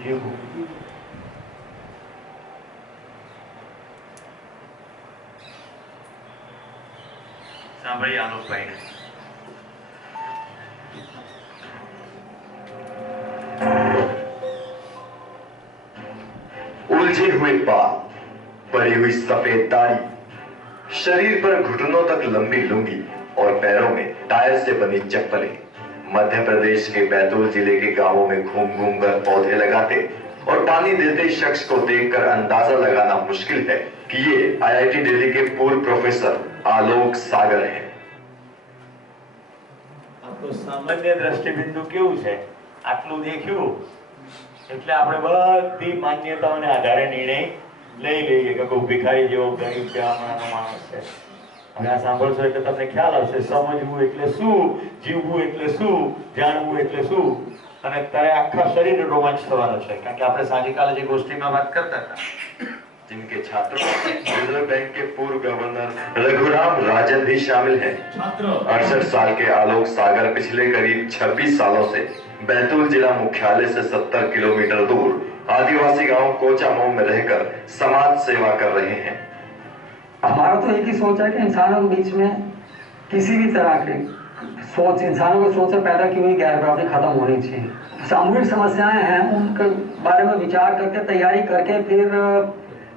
જીવવું. સાંભળી આલોકભાઈ. उलझे हुए बाल, पड़ी हुई सफेद दाढ़ी, शरीर पर घुटनों तक लंबी लुंगी और पैरों में टायर से बनी चप्पलें, मध्य प्रदेश के बैतूल जिले के गांवों में घूम घूम कर पौधे लगाते और पानी देते शख्स को देखकर अंदाजा लगाना मुश्किल है कि ये आईआईटी दिल्ली के पूर्व प्रोफेसर आलोक सागर हैं। તો સામાન્ય દ્રષ્ટિબિંદુ કેવું છે? આટલું દેખ્યું એટલે આપણે બધી માન્યતાઓને આધારે નિર્ણય લઈ લઈએ કે કોઈ ભિખારી જેવો ગરીબ ગામડાનો માણસ છે. હવે આ સાંભળશો એટલે તમને ખ્યાલ આવશે સમજવું એટલે શું, જીવવું એટલે શું, જાણવું એટલે શું. અને ત્યારે આખા શરીર રોમાંચ થવાનો છે. કારણ કે આપણે સાંજે કાલે જે ગોષ્ઠીમાં વાત કરતા હતા, जिनके छात्रों में रिजर्व बैंक के पूर्व गवर्नर रघुराम राजन भी शामिल हैं। 68 साल के आलोक सागर पिछले करीब 26 सालों से बैतूल जिला मुख्यालय से 70 किलोमीटर दूर आदिवासी गांव कोचामो में रहकर समाज सेवा कर रहे हैं। हमारा तो एक ही सोच है कि इंसानों के बीच में किसी भी तरह की सोच, इंसानों की सोच से पैदा की हुई गैर बराबरी खत्म होनी चाहिए। सामूहिक समस्याएं हैं, उनके बारे में विचार करके तैयारी करके फिर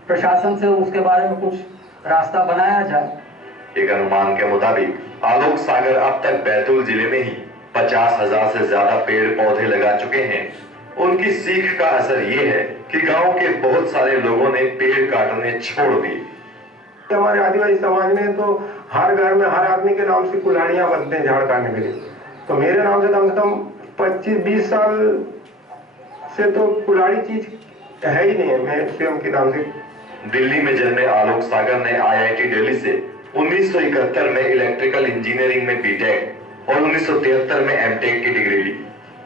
प्रशासन से उसके बारे में कुछ रास्ता बनाया जाए। एक अनुमान के मुताबिक आलोक सागर अब तक बैतूल जिले में ही 50,000 से ज्यादा पेड़ पौधे लगा चुके हैं। उनकी सीख का असर ये है कि गांव के बहुत सारे लोगों ने पेड़ काटने छोड़ दिए। हमारे आदिवासी समाज में तो हर घर में हर आदमी के नाम से कुल्हाड़ियां बनते हैं झाड़ काटने के लिए। तो मेरे नाम से कम 25-20 साल से तो कुल्हाड़ी चीज है ही नहीं है। मैं स्वयं के नाम से। दिल्ली में जन्मे आलोक सागर ने आईआईटी दिल्ली से 1971 में इलेक्ट्रिकल इंजीनियरिंग में बीटेक और 1973 में एमटेक की डिग्री ली।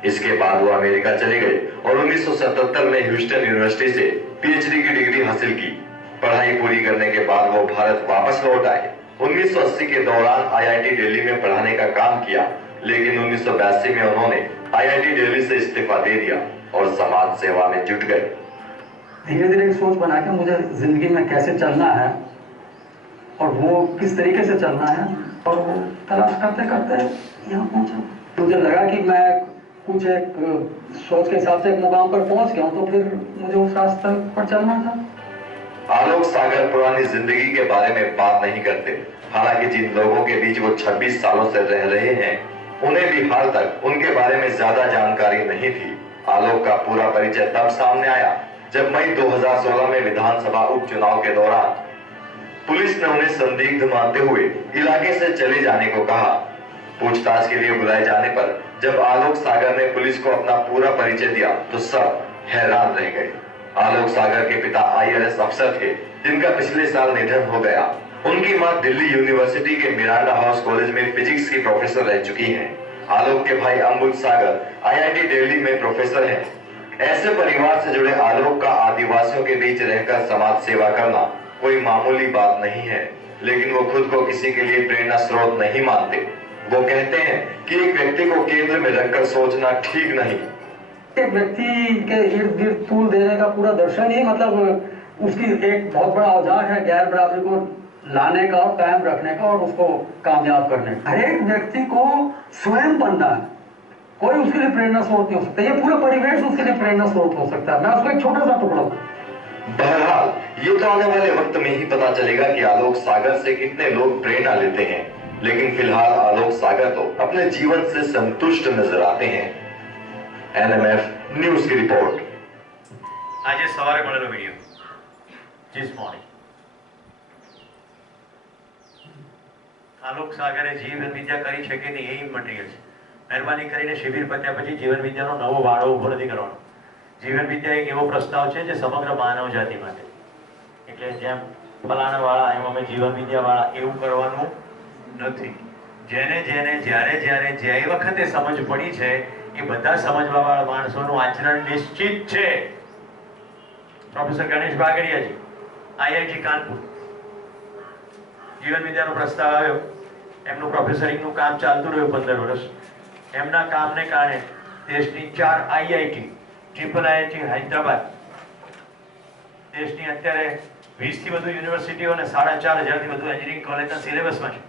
इसके बाद वो अमेरिका चले गए और 1977 में ह्यूस्टन यूनिवर्सिटी से पीएचडी की डिग्री हासिल की। पढ़ाई पूरी करने के बाद वो भारत वापस लौट आए। 1980 के दौरान आईआईटी दिल्ली में पढ़ाने का काम किया, लेकिन 1982 में उन्होंने आईआईटी दिल्ली से इस्तीफा दे दिया और समाज सेवा में जुट गए। धीरे धीरे सोच बना के मुझे जिंदगी में कैसे चलना है और वो किस तरीके से चलना है, और वो तलाश करते करते यहाँ पहुंचा। मुझे लगा कि मैं कुछ एक सोच के हिसाब से एक मुकाम पर पहुंच गया हूँ, तो फिर मुझे उस रास्ते पर चलना था। आलोक सागर पुरानी जिंदगी के बारे में बात नहीं करते। हालांकि जिन लोगों के बीच वो 26 सालों से रह रहे हैं, उन्हें भी हाल तक उनके बारे में ज्यादा जानकारी नहीं थी। आलोक का पूरा परिचय तब सामने आया जब मई 2016 में विधानसभा उपचुनाव के दौरान पुलिस ने उन्हें संदिग्ध मानते हुए इलाके से चले जाने को कहा। पूछताछ के लिए बुलाए जाने पर जब आलोक सागर ने पुलिस को अपना पूरा परिचय दिया तो सब हैरान रह गए। आलोक सागर के पिता आईएएस अफसर थे, जिनका पिछले साल निधन हो गया। उनकी मां दिल्ली यूनिवर्सिटी के मिरांडा हाउस कॉलेज में फिजिक्स की प्रोफेसर रह चुकी हैं। आलोक के भाई अम्बुज सागर आईआईटी दिल्ली में प्रोफेसर हैं। ऐसे परिवार से जुड़े आलोक का आदिवासियों के बीच रहकर समाज सेवा करना कोई मामूली बात नहीं है, लेकिन वो खुद को किसी के लिए प्रेरणा स्रोत नहीं मानते। वो कहते हैं कि एक व्यक्ति को केंद्र में रखकर सोचना ठीक नहीं। एक व्यक्ति के इर्द गिर्द तूल देने का पूरा दर्शन ही मतलब उसकी एक बहुत बड़ा औजार है गैर बराबरी को लाने का और कायम रखने का और उसको कामयाब करने का। हर एक व्यक्ति को स्वयं बनना है, कोई उसके लिए प्रेरणा स्रोत नहीं हो सकता। ये पूरा परिवेश उसके लिए प्रेरणा स्रोत हो सकता है। मैं उसको एक छोटा सा टुकड़ा। बहरहाल ये तो आने वाले वक्त में ही पता चलेगा कि आलोक सागर से कितने लोग प्रेरणा लेते हैं, लेकिन फिलहाल आलोक सागर तो अपने जीवन से संतुष्ट नजर आते हैं। एनएमएफ न्यूज की रिपोर्ट। આજે સવારે મળેલો વિડીયો ધીસ મોર્નિંગ આલોક સાગરે જીવન વિદ્યા કરી છે કે નહીં એ મટીરિયલ છે। મહેરબાની કરીને શિબિર પત્યા પછી જીવન વિદ્યાનો નવો વાળો ઉભો નથી કરવાનો। જીવન વિદ્યા એક એવો પ્રસ્તાવ છે જે સમગ્ર માનવ જાતિ માટે, એટલે જેમ ફલાણા વાળા એમ અમે જીવન વિદ્યા વાળા એવું કરવાનું નથી। જેને જેને જ્યારે જ્યારે જે વખતે સમજ પડી છે એ બધા સમજવા વાળા માણસોનું આચરણ નિશ્ચિત છે। પ્રોફેસર ગણેશ બાગડિયાજી આઈઆઈટી કાનપુર જીવન વિદ્યાનો પ્રસ્તાવ આવ્યો, એમનું પ્રોફેસરિંગનું કામ ચાલતું રહ્યું 15 વર્ષ। એમના કામને કારણે દેશની 4 આઈઆઈટી, ટ્રિપલ આઈઆઈટી હૈદરાબાદ, દેશની અત્યારે 20 થી વધુ યુનિવર્સિટીઓ અને 4500 થી વધુ એન્જિનિયરિંગ કોલેજના સિલેબસમાં છે।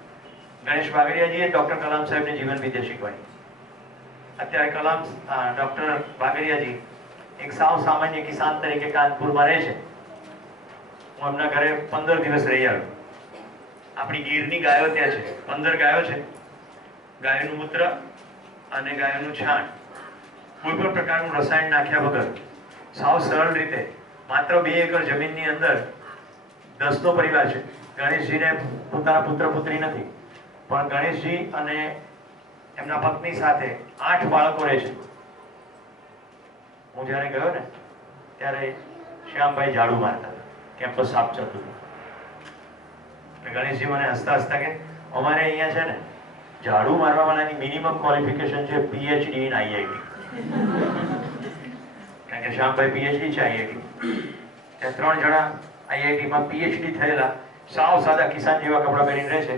ગણેશ બાગડિયાજીએ ડોક્ટર કલામ સાહેબને જીવન વિદ્યા શીખવાડી। અત્યારે કલામ ડોક્ટર બાગડિયાજી એક સાવ સામાન્ય કિસાન તરીકે કાનપુરમાં રહે છે। હું એમના ઘરે 15 દિવસ રહી આવ્યો। આપણી ગીરની ગાયો ત્યાં છે, 15 ગાયો છે। ગાયનું મૂત્ર અને ગાયનું છાણ કોઈ પણ પ્રકારનું રસાયણ નાખ્યા વગર સાવ સરળ રીતે માત્ર 2 એકર જમીનની અંદર 10નો પરિવાર છે। ગણેશજીને પોતાના પુત્ર પુત્રી નથી, પણ ગણેશજી અને એમના પત્ની સાથે 8 બાળકો રહે છે। હું જ્યારે ગયો ને ત્યારે શ્યામભાઈ ઝાડુ મારતા હતા, કેમ્પસ સાફ ચાલતું હતું। ગણેશજી મને હસતા હસતા કે અમારે અહીંયા છે ને ઝાડુ મારવા વાળાની મિનિમમ ક્વોલિફિકેશન છે પીએચડી ઇન આઈઆઈટી, કારણ કે શ્યામભાઈ પીએચડી છે આઈઆઈટી। ત્યાં 3 જણા આઈઆઈટીમાં પીએચડી થયેલા સાવ સાદા કિસાન જેવા કપડાં પહેરીને રહે છે।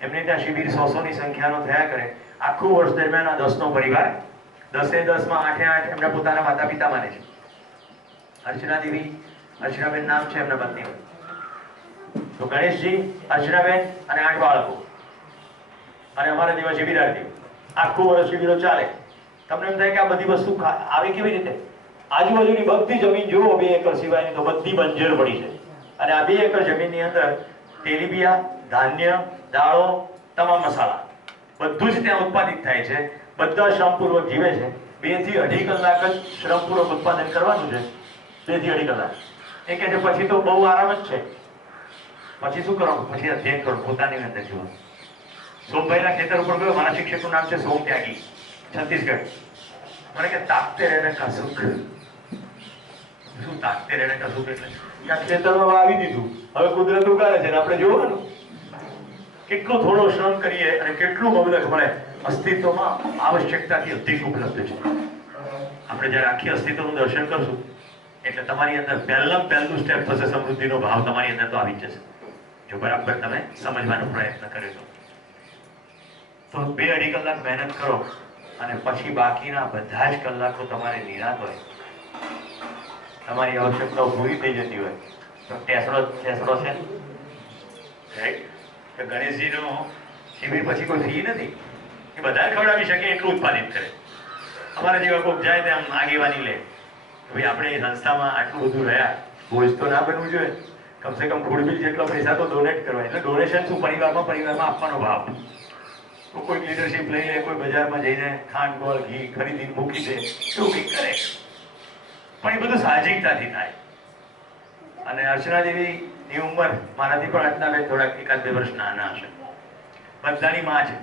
એમને ત્યાં શિબિર 100-100ની સંખ્યાનો થયા કરે। આખું વર્ષ દરમિયાન આ 10નો પરિવાર 10-10માં 8-8 એમના પોતાના માતા પિતા માને છે। અર્ચના દેવી, અર્ચનાબેન નામ છે એમના પત્નીનું। તો ગણેશજી, અર્ચનાબેન અને 8 બાળકો અને અમારા જેવા શિબિરાર્થીઓ, આખું વર્ષ શિબિરો ચાલે। તમને એમ થાય કે આ બધી વસ્તુ આવી કેવી રીતે? આજુબાજુની બધી જમીન જુઓ, 2 એકર સિવાયની તો બધી બંજર પડી છે, અને આ 2 એકર જમીનની અંદર તેલીબિયા, ધાન્ય, દાળો, તમામ મસાલા બધું જ ત્યાં ઉત્પાદિત થાય છે। બધા શ્રમપૂર્વક જીવે છે। 2 થી 2.5 કલાક જ શ્રમપૂર્વક ઉત્પાદન કરવાનું છે, 2 થી 2.5 કલાક। એ કહે છે પછી તો બહુ આરામ જ છે, પછી શું કરવાનું? પછી અધ્યયન કરો, પોતાની અંદર જોવાનું। સોમભાઈના ખેતર ઉપર ગયો, મારા શિક્ષકનું નામ છે સોમ ત્યાગી, છત્તીસગઢ। મને કે તાકતે રહેને કા સુખ। શું તાકતે રહેને કા સુખ એટલે? આ ખેતરમાં વાવી દીધું, હવે કુદરત ઉગાડે છે ને આપણે જોવાનું કેટલો થોડો શ્રમ કરીએ અને કેટલું મબલખ મળે। અસ્તિત્વમાં આવશ્યકતાથી અધિક ઉપલબ્ધ છે। આપણે જ્યારે આખી અસ્તિત્વનું દર્શન કરશું એટલે તમારી અંદર પહેલું સ્ટેપ થશે, સમૃદ્ધિનો ભાવ તમારી અંદર તો આવી જશે, જો બરાબર તમે સમજવાનો પ્રયત્ન કર્યો તો 2-2.5 કલાક મહેનત કરો અને પછી બાકીના બધા જ કલાકો તમારે નિરાંત હોય, તમારી આવશ્યકતાઓ પૂરી થઈ જતી હોય તો ટેસડો છે રાઈટ। કે ગણેશજીનો શિબિર પછી કોઈ ફી નથી, એ બધા ખવડાવી શકે એટલું ઉત્પાદિત કરે। અમારા જેવા કોઈ જાય ત્યાં આગેવાની લે, ભાઈ આપણે એ સંસ્થામાં આટલું બધું રહ્યા, બોજ તો ના બનવું જોઈએ, કમસે કમ ખુડબીલ જેટલો પૈસા તો ડોનેટ કરવા। એટલે ડોનેશન શું? પરિવારમાં આપવાનો ભાવ। તો કોઈ લીડરશિપ લઈ લે, કોઈ બજારમાં જઈને ખાંડ ગોળ ઘી ખરીદીને મૂકી દે, એવું કંઈક કરે, પણ એ બધું સાહજિકતાથી થાય। અને અર્ચના દેવીની ઉંમર મારાથી પણ અર્ચનાબેન થોડાક 1-2 વર્ષ નાના હશે, બધાની માં છે।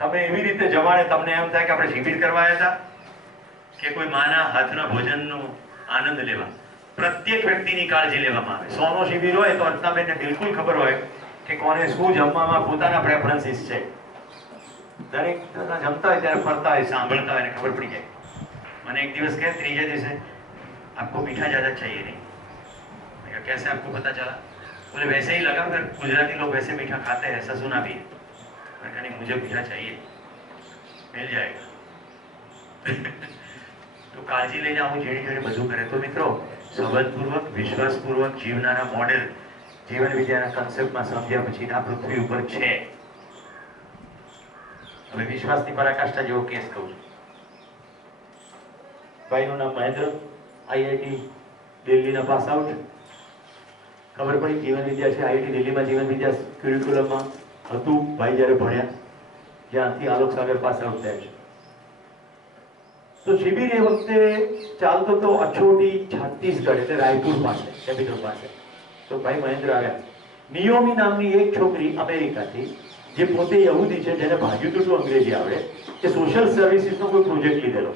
તમે એવી રીતે જમાડે, તમને એમ થાય કે આપણે શિબિર કરવા આવ્યા હતા કે કોઈ માના હાથના ભોજનનો આનંદ લેવા। પ્રત્યેક વ્યક્તિની કાળજી લેવામાં આવે। 100નો શિબિર હોય તો અર્ચનાબેનને બિલકુલ ખબર હોય કે કોને શું જમવામાં પોતાના પ્રેફરન્સીસ છે। દરેક જમતા હોય ત્યારે ફરતા હોય, સાંભળતા હોય, ખબર પડી જાય। મને એક દિવસ કે ત્રીજા દિવસે આપકો મીઠા જ્યાદા चाहिए नहीं, क्या कैसे आपको पता चला? बोले वैसे ही लगा, फिर गुजराती लोग वैसे मीठा खाते हैं, ससुना भी है। मैं कहा नहीं, मुझे मीठा चाहिए, मिल जाएगा। તો કાળજી લઈને આવું ઝીણી ઝીણી બધું કરે. તો મિત્રો, સંબંધપૂર્વક વિશ્વાસપૂર્વક જીવનારા મોડેલ જીવન વિદ્યાના કન્સેપ્ટમાં સમજ્યા પછી આ પૃથ્વી ઉપર છે. હવે વિશ્વાસની પરાકાષ્ઠા જેવો કેસ કહું છું. ભાઈનું નામ મહેન્દ્ર, આઈઆઈટી દિલ્હીના પાસ આઉટ. ખબર પડી જીવન વિદ્યા છે, આઈઆઈટી દિલ્હીમાં જીવન વિદ્યા ક્યુરિક્યુલમમાં હતું ભાઈ જ્યારે ભણ્યા, જ્યાંથી આલોક સાગર પાસ આઉટ થયા છે. તો શિબિર એ વખતે ચાલતો તો અછોટી છત્તીસગઢ એટલે રાયપુર પાસે, કેપિટલ પાસે. તો ભાઈ મહેન્દ્ર આવ્યા. નિયોમી નામની એક છોકરી અમેરિકાથી, જે પોતે યહૂદી છે, જેને ભાગ્યું તું અંગ્રેજી આવડે, એ સોશિયલ સર્વિસીસનો કોઈ પ્રોજેક્ટ લીધેલો.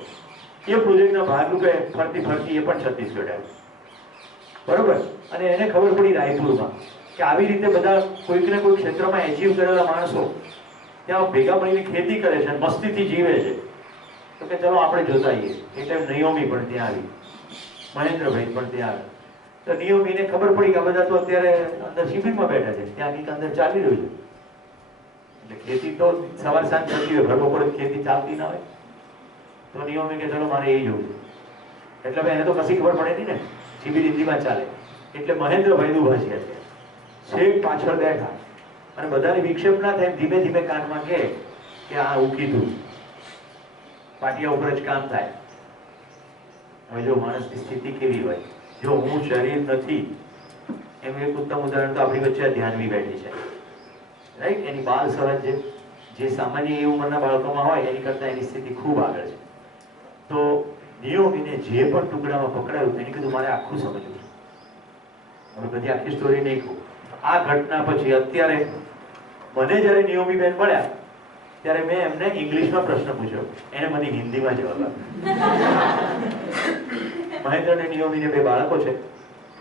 એ પ્રોજેક્ટના ભાગરૂપે ફરતી ફરતી એ પણ છત્તીસગઢ આવ્યો. બરોબર. અને એને ખબર પડી રાયપુરમાં કે આવી રીતે બધા કોઈક ને કોઈ ક્ષેત્રમાં એચીવ કરેલા માણસો ત્યાં ભેગા મળીને ખેતી કરે છે, મસ્તીથી જીવે છે. તો કે ચલો આપણે જોતા આવીએ. એટલે નિયોમી પણ ત્યાં આવી, મહેન્દ્રભાઈ પણ ત્યાં આવ્યા. તો નિયોમીને ખબર પડી કે આ બધા તો અત્યારે અંદર શિબિરમાં બેઠા છે, ત્યાં કંઈક અંદર ચાલી રહ્યું છે. એટલે ખેતી તો સવાર સાંજ થતી હોય, ભર બપોરે ખેતી ચાલતી ના હોય. તો નિયોમી કે ચલો મારે એ જોવું છે. એટલે એને તો કશી ખબર પડે નહીં ને, શિબિર હિન્દીમાં ચાલે. એટલે મહેન્દ્રભાઈ દુભાષિયા છે, છેક પાછળ બેઠા અને બધાને વિક્ષેપ ના થાય ધીમે ધીમે કાનમાં કે આ આવું કીધું, પાટિયા ઉપર જ કામ થાય. હવે જો માણસની સ્થિતિ કેવી હોય, જો હું શરીર નથી, એમ એક ઉત્તમ ઉદાહરણ તો આપણી વચ્ચે ધ્યાનવી બેઠી છે, રાઈટ. એની બાલ સહજ જે સામાન્ય એ ઉંમરના બાળકોમાં હોય એની કરતા એની સ્થિતિ ખૂબ આગળ છે. તો નિયોમીને જે પણ ટુકડામાં પકડાયું એને કીધું મારે આખું સમજવું છે. હવે બધી આખી સ્ટોરી નહીં કહું. આ ઘટના પછી અત્યારે મને જ્યારે નિયોમીબેન મળ્યા ત્યારે મેં એમને ઇંગ્લિશમાં પ્રશ્ન પૂછ્યો, એને મને હિન્દીમાં જવાબ આપ્યો. મહેન્દ્ર અને નિયોમીને 2 બાળકો છે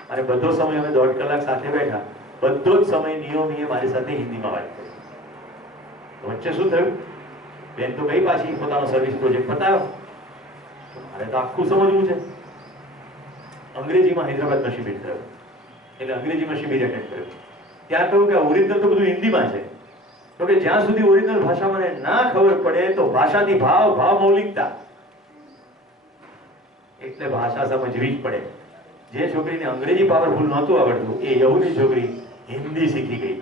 અને બધો સમય અમે 1.5 કલાક સાથે બેઠા. બધો જ સમય નિયોમીએ મારી સાથે હિન્દીમાં વાત કરી. વચ્ચે શું થયું, બેન તો ગઈ પાછી પોતાનો સર્વિસ પ્રોજેક્ટ પતાવ્યો. મારે તો આખું સમજવું છે. અંગ્રેજીમાં હૈદરાબાદમાં શિબિર થયો એટલે અંગ્રેજીમાં શિબિર એટેન્ડ કર્યો. ત્યાં કહ્યું કે ઓરિજિનલ તો બધું હિન્દીમાં છે. તો કે જ્યાં સુધી ઓરિજિનલ ભાષા મને ના ખબર પડે તો ભાષાથી ભાવ, ભાવ મૌલિકતા, એટલે ભાષા સમજવી જ પડે. જે છોકરીને અંગ્રેજી પાવરફુલ નહોતું આવડતું એ યહૂદી છોકરી હિન્દી શીખી ગઈ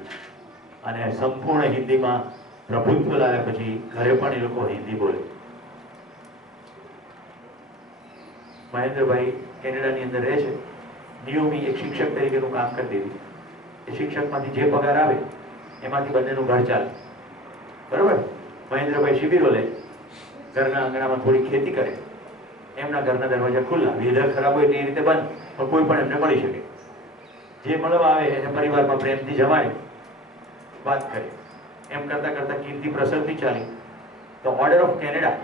અને સંપૂર્ણ હિન્દીમાં પ્રભુત્વ લાવ્યા. પછી ઘરે પણ એ લોકો હિન્દી બોલે. મહેન્દ્રભાઈ કેનેડાની અંદર રહે છે. નિયોમી એક શિક્ષક તરીકેનું કામ કરી દીધું. એ શિક્ષકમાંથી જે પગાર આવે એમાંથી બંનેનું ઘર ચાલે. બરોબર. મહેન્દ્રભાઈ શિબિરો લે, ઘરના આંગણામાં થોડી ખેતી કરે, એમના ઘરના દરવાજા ખુલ્લા, વેધર ખરાબ હોય એ રીતે બંધ, પણ કોઈ પણ એમને મળી શકે. જે મળવા આવે એને પરિવારમાં પ્રેમથી જમાડે, વાત કરે. એમ કરતા કરતા કીર્તિ પ્રસરતી ચાલી. તો ઓર્ડર ઓફ કેનેડા,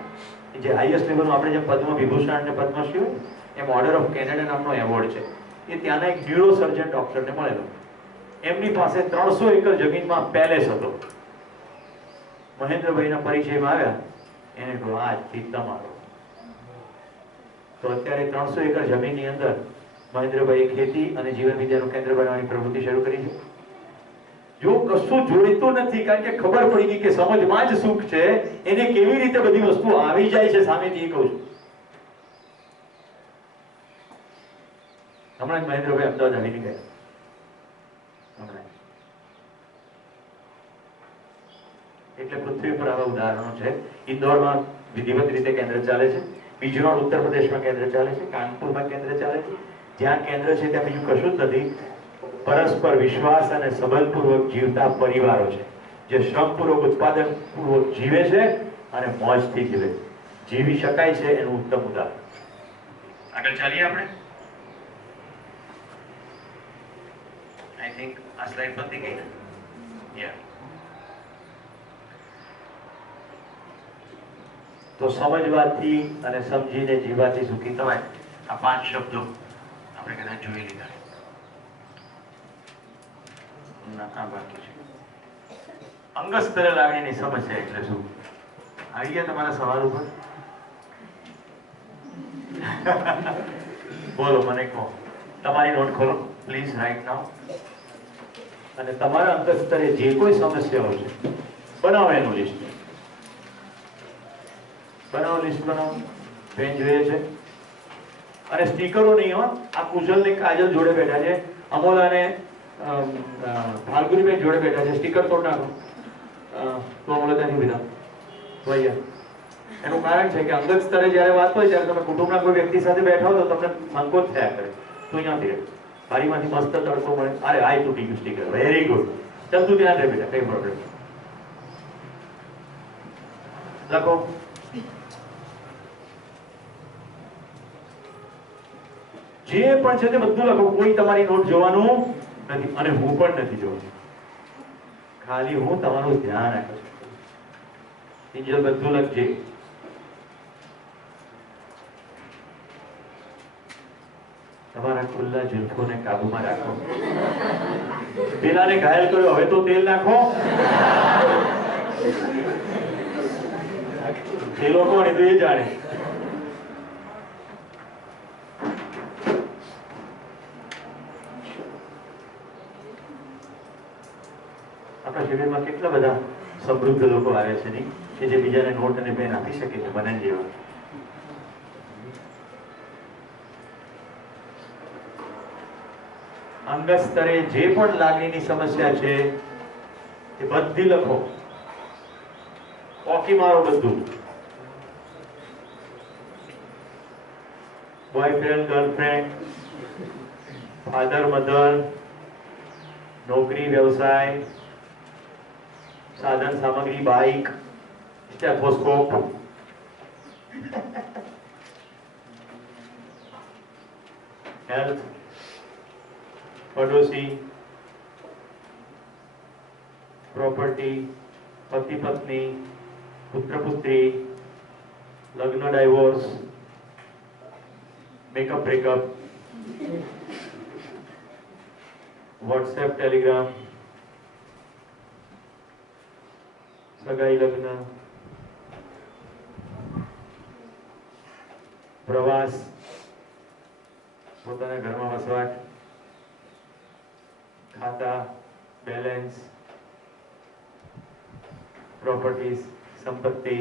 જે હાઈએસ્ટ લેવલનું આપણે જેમ પદ્મ વિભૂષણ અને પદ્મશ્રી હોય એમ ઓર્ડર ઓફ કેનેડા નામનો એવોર્ડ છે. એ ત્યાંના એક ન્યુરો સર્જન ડોક્ટરને મળેલો. એમની પાસે 300 એકર જમીનમાં પેલેસ હતો. મહેન્દ્રભાઈના પરિચયમાં આવ્યા, એને કહ્યું આજથી તમારો. તો અત્યારે 300 એકર જમીનની અંદર મહેન્દ્રભાઈએ ખેતી અને જીવન વિદ્યાનું કેન્દ્ર બનાવવાની પ્રવૃત્તિ શરૂ કરી છે. જો કશું જોઈતું નથી, કારણ કે ખબર પડી ગઈ કે સમજમાં જ સુખ છે, એને કેવી રીતે બધી વસ્તુ આવી જાય છે સામેથી, કહું છું. હમણાં જ મહેન્દ્રભાઈ અમદાવાદ આવીને ગયા. એટલે પૃથ્વી પર આવા ઉદાહરણો છે. ઇન્દોરમાં વિધિવત રીતે કેન્દ્ર ચાલે છે, બીજોર ઉત્તર પ્રદેશમાં કેન્દ્ર ચાલે છે, કાનપુરમાં કેન્દ્ર ચાલે છે. જ્યાં કેન્દ્ર છે ત્યાં બીજું કશું જ નથી. પરસ્પર વિશ્વાસ અને સંબંધપૂર્વક જીવતા પરિવારો છે, જે શ્રમપૂર્વક ઉત્પાદન પૂર્વક જીવે છે અને મોજથી જીવે. જીવી શકાય છે એનું ઉત્તમ ઉદાહરણ. આગળ ચાલીએ આપણે. આઈ થિંક આ સ્લાઇડ પતી ગઈ ને? યા. તો સમજવાથી અને સમજીને જીવવાથી સુખી થવાય. આ 5 શબ્દો આપણે કદાચ જોઈ લીધા. આ બાકી છે. અંગસ્તર લાગણીની સમસ્યા એટલે શું? આવી ગયા તમારા સવાલ ઉપર? બોલો, મને કહો. તમારી નોટ ખોલો. Please right now. અને તમારા અંતર સ્તરે જે કોઈ સમસ્યાઓ છે બનાવો એનું લિસ્ટ. બનાવો લિસ્ટ બનાવો. પેન જોઈએ છે અને સ્ટીકરો નહીં હો. આ કુશલ ને કાજલ જોડે બેઠા છે, અમોલ અને ફાલ્ગુનીબેન જોડે બેઠા છે. સ્ટીકર તોડ નાખો. તો અમોલ ત્યાંથી વિધાન ભૈયા. એનું કારણ છે કે અંગત સ્તરે જ્યારે વાત હોય ત્યારે તમે કુટુંબના કોઈ વ્યક્તિ સાથે બેઠા હો તો તમને સંકોચ થયા કરે. તું અહીંયાથી રહે, બારીમાંથી મસ્ત તડકો મળે. અરે આય તૂટી ગયું સ્ટીકર, વેરી ગુડ. ચાલ તું ત્યાં રહે બેટા, કઈ પ્રોબ્લેમ. લખો. જે પણ છે તે બધું લખો. કોઈ તમારી નોટ જોવાનું નથી અને હું પણ નથી જોવાનું. ખાલી હું તમારું ધ્યાન રાખું છું. બીજું બધું લખજે. તમારા ખુલ્લા જુલ્ફોને કાબુમાં રાખો. પેલાને ઘાયલ કર્યો, હવે તો તેલ નાખો. એ લોકો ને તો એ જાણે. આપણા શિબિરમાં કેટલા બધા સમૃદ્ધ લોકો આવ્યા છે નહીં, કે જે બીજાને નોટ અને પેન આપી શકે છે, મને જેવા. અંગત સ્તરે જે પણ લાગણીની સમસ્યા છે એ બધી લખો. ઓકી મારો બધું. બોયફ્રેન્ડ, ગર્લફ્રેન્ડ, ફાધર, મધર, નોકરી, વ્યવસાય, સાધન સામગ્રી, બાઇક, સ્ટેથોસ્કોપ, હેલ્થ, પડોશી, પ્રોપર્ટી, પતિ પત્ની, પુત્ર પુત્રી, લગ્ન, divorce, makeup breakup, WhatsApp, Telegram, સગાઈ, લગ્ન, પ્રવાસ, પોતાના ઘરમાં વસવાટ, ખાતા, બેલેન્સ, પ્રોપર્ટીઝ, સંપત્તિ,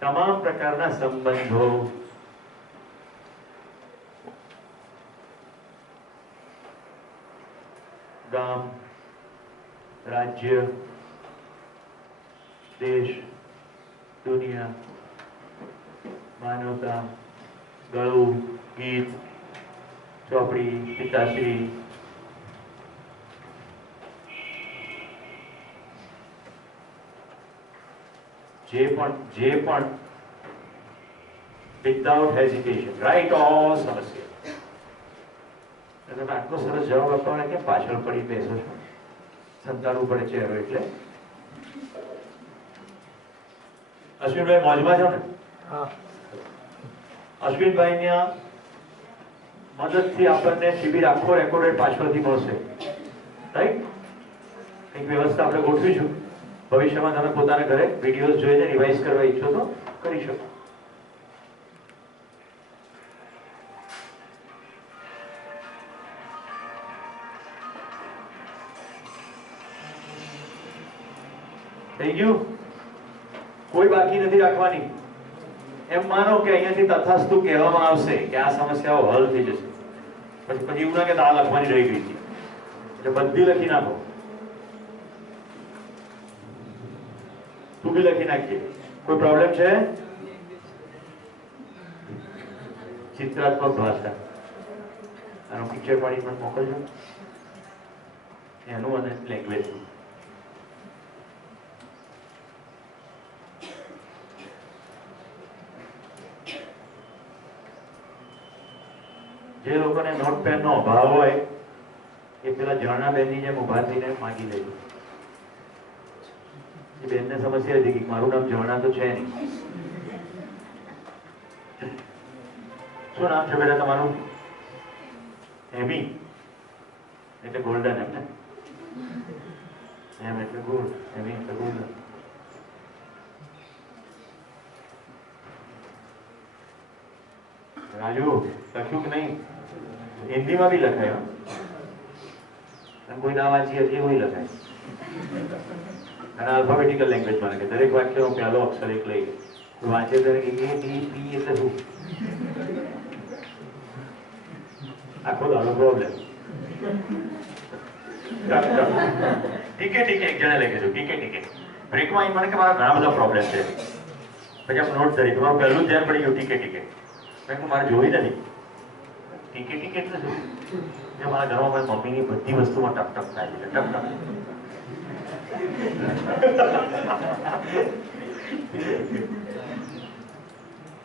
તમામ પ્રકારના સંબંધો, ગામ, રાજ્ય, દેશ, દુનિયા, માનવતા, ગળું, ગીત, ચોપડી, પિતાશ્રી, જે પણ વિધાઉટ હેઝિટેશન રાઈટ ઓલ સમસ્યા. તમે આટલો સરસ જવાબ આપવાના કેમ પાછળ પડી બેસો છો? સંતાડવું પડે ચહેરો એટલે. અશ્વિનભાઈ મોજમાં છો ને? અશ્વિનભાઈની મદદથી આપણને શિબિર આખો રેકોર્ડેડ પાછળથી મળશે. રાઈટ? કંઈક વ્યવસ્થા આપણે ગોઠવીશું. ભવિષ્યમાં તમે પોતાના ઘરે વિડીયોઝ જોઈને રિવાઇઝ કરવા ઈચ્છો તો કરી શકો. થઈ ગયું? કોઈ બાકી નથી રાખવાની. એમ માનો કે અહીંયાથી તથાસ્તુ કહેવામાં આવશે કે આ સમસ્યાઓ હલ થઈ જશે. પછી એવું ના કે આ લખવાની રહી ગઈ છે એટલે બધી લખી નાખો. તું બી લખી નાખજે. કોઈ પ્રોબ્લેમ છે? ચિત્રાત્મક ભાષા આનો પિક્ચર પાડી પણ મોકલજો. એનું અને લેંગ્વેજ. જે લોકોને નોટ પેન નો અભાવ હોય એ પેલા ઝરણા બેનની જેમ ઉભા થઈને માંગી લેજો. એ બેનને સમસ્યા હતી કે મારું નામ ઝરણા તો છે નહીં. શું નામ છે બેટા તમારું? એમી એટલે ગોલ્ડન એમ ને? એમ એટલે ગોલ્ડ, એમી એટલે ગોલ્ડન. રાજુ લખ્યું કે નહીં? હિન્દીમાં બી લખાય કોઈ ના વાંચી હતી એવું લખાય અને આલ્ફાબેટિકલ લેંગ્વેજમાં લખે દરેક વાક્યનો પહેલો અક્ષર એક લઈ વાંચે દરેક એ બી પી એટલે શું આખો દાડો પ્રોબ્લેમ ટીકે ટીકે એક જણે લખે છે ટીકે ટીકે બ્રેકમાં મને કે મારા ઘણા બધા પ્રોબ્લેમ છે પછી આપ નોટ કરી તમારું પહેલું ધ્યાન પડી ગયું ટીકે ટીકે મેં કહું મારે જોઈ નથી ટીકે ટીકે એટલે શું કે મારા ઘરમાં મારી મમ્મીની બધી વસ્તુમાં ટક ટક થાય છે ટક ટક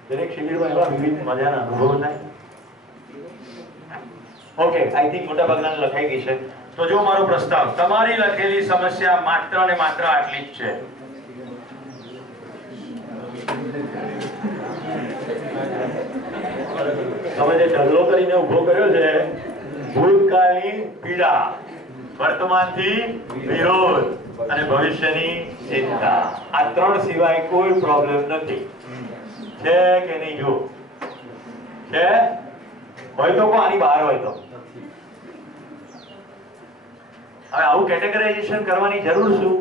દરેક શિબિરમાં એવા વિવિધ મજાના અનુભવો થાય. ઓકે આઈ થિંક મોટા ભાગના લખાઈ ગઈ છે. તો જો મારો પ્રસ્તાવ તમારી લખેલી સમસ્યા માત્ર ને માત્ર આટલી જ છે. તમે જે ઢગલો કરીને ઉભો કર્યો છે ભૂતકાળની પીડા, વર્તમાનથી વિરોધ અને ભવિષ્યની ચિંતા, આ ત્રણ સિવાય કોઈ પ્રોબ્લેમ નથી. છે કે નહીં? જો છે હોય તો આની બહાર હોય તો હવે આવું કેટેગરાઇઝેશન કરવાની જરૂર શું?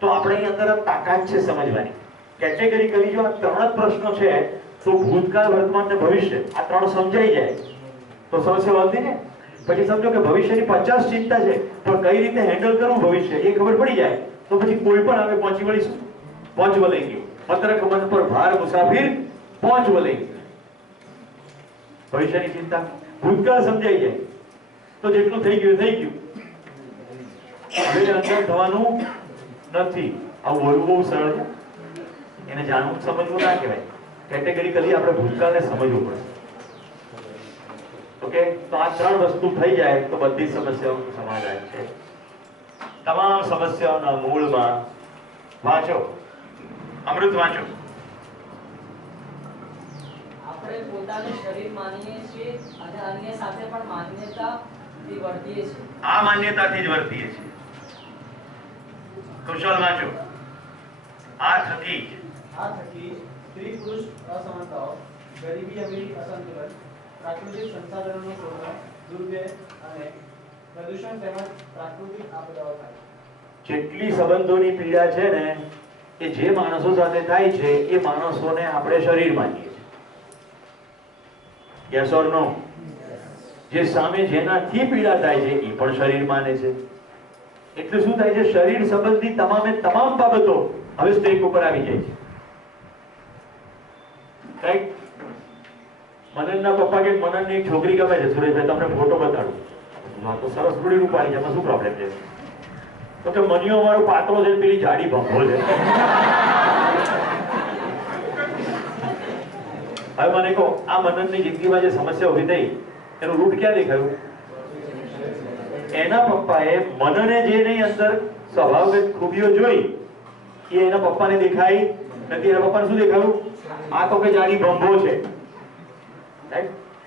તો આપણી અંદર તાકાત છે સમજવાની. કેટેગરીકલી જો આ ત્રણ જ પ્રશ્નો છે તો ભૂતકાળ, વર્તમાન અને ભવિષ્ય આ ત્રણ સમજાઈ જાય તો સમસ્યા વધે ને. પછી સમજો કે ભવિષ્યની 50 ચિંતા છે પણ કઈ રીતે હેન્ડલ કરવું ભવિષ્ય એ ખબર પડી જાય તો પછી કોઈ પણ હવે પહોંચી વળીશું. પહોંચ વલાઈ ગયું પત્રક મન પર ભાર મુસાફિર પહોંચ વલાઈ ગયું. ભવિષ્યની ચિંતા, ભૂતકાળ સમજાઈ જાય તો જેટલું થઈ ગયું થઈ ગયું. હવે અંદર થવાનું નથી. આવું બોલવું બહુ સરળ છે, એને જાણવું સમજવું ના કહેવાય. કેટેગરીકલી આપણે ભૂતકાળને સમજવું પડે. ઓકે, તો આ ત્રણ વસ્તુ થઈ જાય તો બધી સમસ્યાઓનું સમાધાન છે. તમામ સમસ્યાઓના મૂળમાં વાંચો, અમૃત વાંચો. આપણે પોતાનું શરીર માનીએ છીએ અને અન્ય સાથે પણ માન્યતાથી વર્તીએ છીએ. આ માન્યતાથી જ વર્તીએ છીએ. કુશલ વાંચો. આ થકી સ્ત્રી પુરુષ અસમાનતાઓ, ગરીબી અમીરી અસંતુલન, પ્રાકૃતિક સંસાધનોનો શોષણ, દુર્વ્યય અને પ્રદૂષણ તેમજ પ્રાકૃતિક આપદાઓ થાય. જેટલી સંબંધોની પીડા છે ને એ જે માણસો સાથે થાય છે એ માણસોને આપણે શરીર માનીએ છીએ. યસ ઓર નો? જે સામે જેનાથી પીડા થાય છે એ પણ શરીર માને છે. એટલે શું થાય છે? શરીર સંબંધી તમામે તમામ બાબતો હવે સ્ટેક ઉપર આવી જાય છે. રાઈટ? મનનના પપ્પા કે મનનની એક છોકરી ગમે છે, સુરેશભાઈ તમને ફોટો બતાડું. હા તો સરસ રૂડી રૂપાળી છે, એમાં શું પ્રોબ્લેમ છે? તો કે મનિયો અમારો પાતળો છે, પેલી જાડી ભંભો છે. હવે મને કહો, આ મનનની જિંદગીમાં જે સમસ્યા ઉભી થઈ એનું રૂટ ક્યાં દેખાયું? એના પપ્પાએ મનને જેની અંદર સ્વભાવગત ખૂબીઓ જોઈ એ એના પપ્પાને દેખાઈ નથી. એના પપ્પાને શું દેખાયું? આ તો કે જાડી ભંભો છે.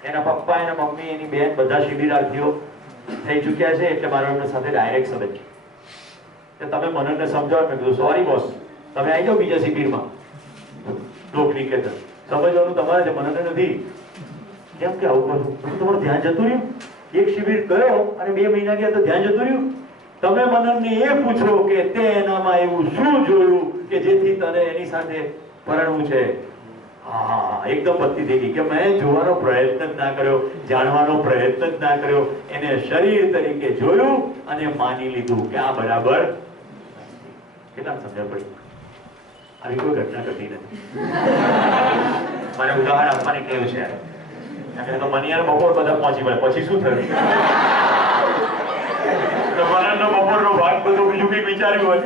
એના પપ્પા, એના મમ્મી, એની બેન બધા શિબિરાર્થીઓ થઈ ચૂક્યા છે એટલે મારો એમના સાથે ડાયરેક્ટ સંબંધ છે. તમે મનનને સમજાવો. મેં કીધું સોરી બોસ, તમે આવી જાઓ બીજા શિબિરમાં. લોકનિકેતન સમજવાનું તમારે છે, મનનને નથી. કેમ કે આવું બધું તમારું ધ્યાન જતું રહ્યું? એક શિબિર ગયો અને 2 મહિના ગયા તો ધ્યાન જતું રહ્યું. તમે મનનને એ પૂછો કે તે એનામાં એવું શું જોયું કે જેથી તને એની સાથે પરણવું છે? હા, એકદમ પત્તી થઈ ગઈ કે મેં જોવાનો પ્રયત્ન જ ના કર્યો, જાણવાનો પ્રયત્ન જ ના કર્યો, એને શરીર તરીકે જોયું અને માની લીધું કે આ બરાબર. કેટલા સમજણ પડી? આવી કોઈ ઘટના ઘટી નથી. મને ઉદાહરણ આપવાની ટેવ છે. તો મનિયાર બપોર બધા પહોંચી વળે પછી શું થયું? મનનનો બપોરનો ભાગ બધો બીજું કંઈક વિચાર્યું હોય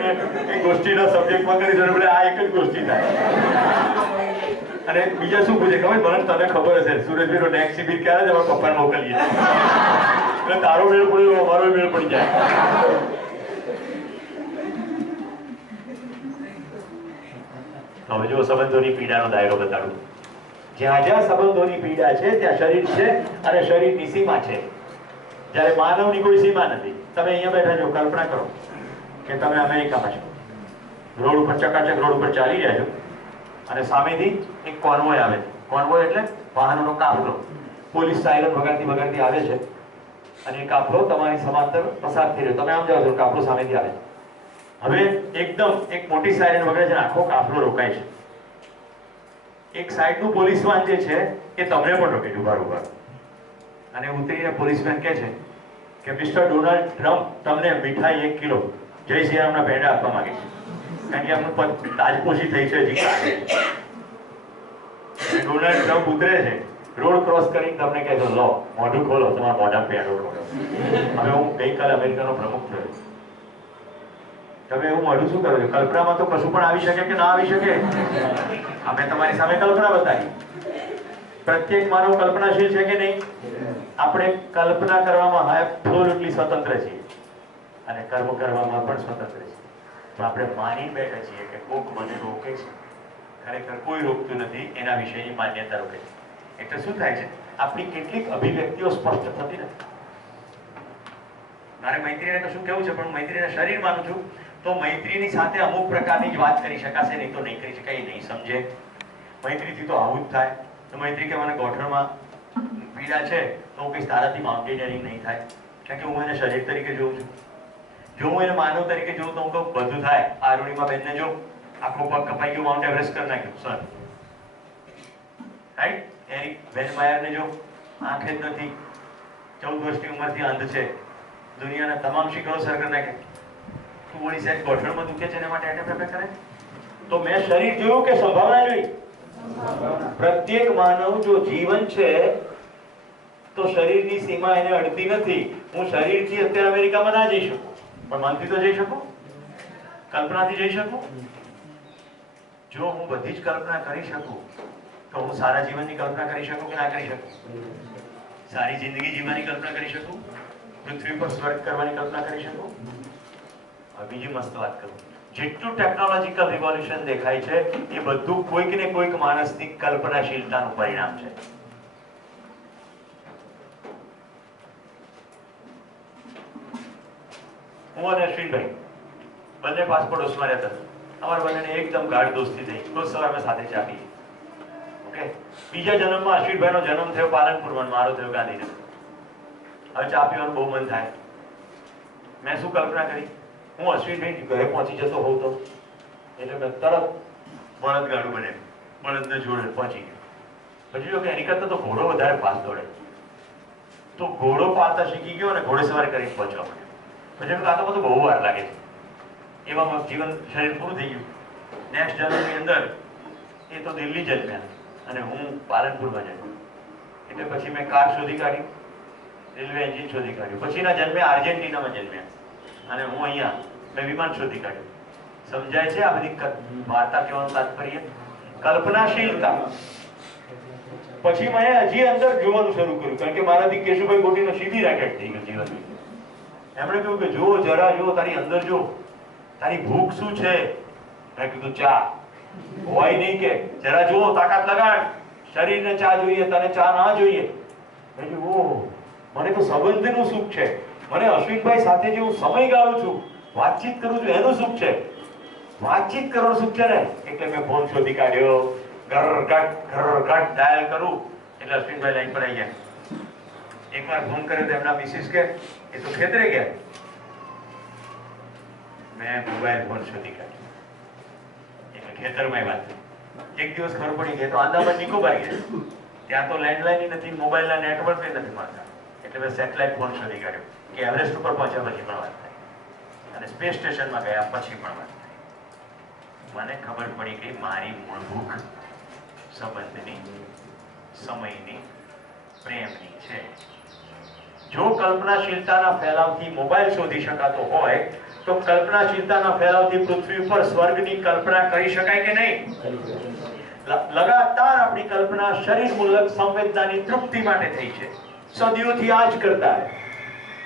કે ગોષ્ઠીના સબ્જેક્ટમાં કરી જરૂર પડે આ એક જ ગોષ્ઠી થાય. અને બીજા શું પૂછે ખબર? મને તને ખબર હશે સુરેશભાઈનો નેક્સ્ટ શિબિર ક્યારે જ અમારા પપ્પાને મોકલીએ એટલે તારો મેળ પડ્યો અમારો મેળ પડી જાય. હવે જો સંબંધોની પીડાનો દાયરો બતાડું. જ્યાં જ્યાં સંબંધોની પીડા છે ત્યાં શરીર છે અને શરીરની સીમા છે. જ્યારે માનવની કોઈ સીમા નથી. તમે અહીંયા બેઠા છો, કલ્પના કરો કે તમે અમેરિકામાં છો, રોડ ઉપર ચકાચક રોડ ઉપર ચાલી રહ્યા છો અને સામેથી એક કોન્વોય આવે છે. કોન્વોય એટલે વાહનોનો કાફલો પોલીસ સાયરન વગાડતી આવે છે અને એ કાફલો તમારી સમાંતર પસાર થઈ રહ્યો, તમે આમ જાઓ છો, કાફલો સામેથી આવે છે। હવે એકદમ એક મોટી સાયરન વગાડે છે, આખો કાફલો રોકાય છે। એક સાઈડનું પોલીસવાન જે છે એ તમને પણ રોકે છે ઉભા અને ઉતરીને પોલીસમેન કહે છે કે મિસ્ટર ડોનાલ્ડ ટ્રમ્પ તમને મીઠાઈ 1 કિલો જય શ્રી રામના પેંડા આપવા માંગે છે, કારણ કે આમનું તાજપોશી થઈ છે હજી કાઢે। ડોનાલ્ડ ટ્રમ્પ ઉતરે છે, રોડ ક્રોસ કરીને તમને કહે છે લો મોઢું ખોલો, તમારા મોઢા પેંડો ખોલો। હવે હું ગઈકાલે અમેરિકાનો પ્રમુખ થયો, તમે એવું મોઢું શું કરો છો? કલ્પનામાં તો કશું પણ આવી શકે કે ના આવી શકે? અમે તમારી સામે કલ્પના બતાવી। પ્રત્યેક માનવ કલ્પનાશીલ છે કે નહીં? આપણે કલ્પના કરવામાં એબ્સોલ્યુટલી સ્વતંત્ર છીએ અને કર્મ કરવામાં પણ સ્વતંત્ર છીએ। તો આપણે માની બેઠા છીએ કે કોક મને રોકે છે, ખરેખર કોઈ રોકતું નથી, એના વિશેની માન્યતા રોકે છે। એટલે શું થાય છે? આપણી કેટલીક અભિવ્યક્તિઓ સ્પષ્ટ થતી નથી। મારે મૈત્રીને કશું કેવું છે, પણ મૈત્રીને શરીર માનું છું, તો મૈત્રીની સાથે અમુક પ્રકારની જ વાત કરી શકાશે, નહીં તો નહીં કરી શકાય, એ નહીં સમજે। મૈત્રીથી તો આવું જ થાય। તો મૈત્રી કે મને ગોઠણમાં પીડા છે તો હું કહીશ તારાથી માઉન્ટેનિયરિંગ નહીં થાય, કારણ કે હું એને શરીર તરીકે જોઉં છું। જો હું એને માનવ તરીકે જોઉં તો હું કહું બધું થાય। અરુણિમા બેનને જો આખો પગ કપાઈ ગયો, માઉન્ટ એવરેસ્ટ કરી નાખ્યું, સર, રાઈટ? એરિક વેન માયરને જો આંખ જ નથી, 14 વર્ષની ઉંમરથી અંધ છે, દુનિયાના તમામ શિખરો સર કરી નાખે, તું વળી સાહેબ ગોઠણમાં દુખે છે એના માટે એટેક કરે? તો મેં શરીર જોયું કે સંભાવના જોઈ? પ્રત્યેક માનવ જો જીવન છે તો શરીરની સીમા એને અડતી નથી। હું શરીરથી અત્યારે અમેરિકામાં ના જઈ શકું, પણ મનથી તો જઈ શકું, કલ્પનાથી જઈ શકું। જો હું બધી જ કલ્પના કરી શકું તો હું સારા જીવનની કલ્પના કરી શકું કે ના કરી શકું? સારી જિંદગી જીવવાની કલ્પના કરી શકું, પૃથ્વી પર સ્વર્ગ કરવાની કલ્પના કરી શકું। હવે બીજી મસ્ત વાત કરું, જેટલું ટેકનોલોજીકલ રિવોલ્યુશન દેખાય છે એ બધું કોઈક ને કોઈક માણસની કલ્પનાશીલતાનું પરિણામ છે। હું અને અશ્વિનભાઈ બંને પાસપોર્ટ રહેતા હતા, અમારા બંનેને એકદમ ગાઢ દોસ્તી થઈ, રોજ સવારે અમે સાથે ચા પીએ, ઓકે? બીજા જન્મમાં અશ્વિનભાઈનો જન્મ થયો પાલનપુરમાં, મારો થયો ગાંધીનગર। હવે ચા પીવાનું બહુ મન થાય, મેં શું કલ્પના કરી, હું અશ્વિનભાઈ ઘરે પહોંચી જતો હોઉં તો, એટલે મેં તરત બળદગાડું બને, બળદને જોડે પહોંચી ગયો। પછી જો કે એની કરતા તો ઘોડો વધારે ફાસ્ટ દોડે, તો ઘોડો પાલતા શીખી ગયો અને ઘોડે સવારી કરીને પહોંચવા માંડ્યો। પછી આ તો બધું બહુ વાર લાગે છે, એવામાં જીવન શરીર પૂરું થઈ ગયું। નેક્સ્ટ જન્મની અંદર એ તો દિલ્હી જન્મ્યા અને હું પાલનપુરમાં જન્મ્યો, એટલે પછી મેં કાર શોધી કાઢી, રેલવે એન્જિન શોધી કાઢ્યું, પછીના જન્મે આર્જેન્ટિનામાં જન્મ્યા અને હું અહીંયા મેં વિમાન શોધી કાઢ્યું। સમજાય છે આ બધી વાર્તા કહેવાનું તાત્પર્ય? કલ્પનાશીલતા। પછી મેં હજી અંદર જોવાનું શરૂ કર્યું, કારણ કે મારાથી કેશુભાઈ ગોટીનો સીધી રાકેટ થઈ ગયો જીવન। એમણે કહ્યું કે જો જરા જો તારી અંદર જો, તારી ભૂખ શું છે? મેં કીધું ચા। હોય નહીં કે જરા જો, તાકાત લગાડ, શરીરને ચા જોઈએ, તને ચા ના જોઈએ। મેં કીધું ઓહ, મને તો સંબંધનું સુખ છે, મને અશ્વિનભાઈ સાથે જે હું સમય ગાળું છું, વાતચીત કરું છું, એનું સુખ છે। વાતચીત કરવાનું સુખ છે ને, એટલે મેં ફોન શોધી કાઢ્યો, ઘર ડાયલ કરું એટલે અશ્વિનભાઈ લાઈન પર આવી ગયા। એકવાર ફોન કર્યો તો એમના મિસિસ કે એ તો ખેતરે ગયા, મેં મોબાઈલ ફોન શોધી કાઢ્યો એટલે ખેતરમાં વાત થઈ। એક દિવસ ખબર પડી ગઈ તો આંદામાન નિકોબાર ગયા, ત્યાં તો લેન્ડલાઈન નથી, મોબાઈલના નેટવર્ક નથી મળતા, એટલે મેં સેટેલાઇટ ફોન શોધી કાઢ્યો કે એવરેસ્ટ ઉપર પહોંચ્યા પછી પણ વાત થાય અને સ્પેસ સ્ટેશનમાં ગયા પછી પણ વાત થાય। મને ખબર પડી કે મારી મૂળ ભૂખ સંબંધની, સમયની, પ્રેમની છે। જો કલ્પનાશીલતાના ફેલાવથી મોબાઈલ શોધી શકાતો હોય તો કલ્પનાશીલતાના ફેલાવથી પૃથ્વી ઉપર સ્વર્ગની કલ્પના કરી શકાય કે નહીં? લગાતાર આપણી કલ્પના શરીર મૂલક સંવેદનાની તૃપ્તિ માટે થઈ છે, સદીઓથી આ જ કરતા।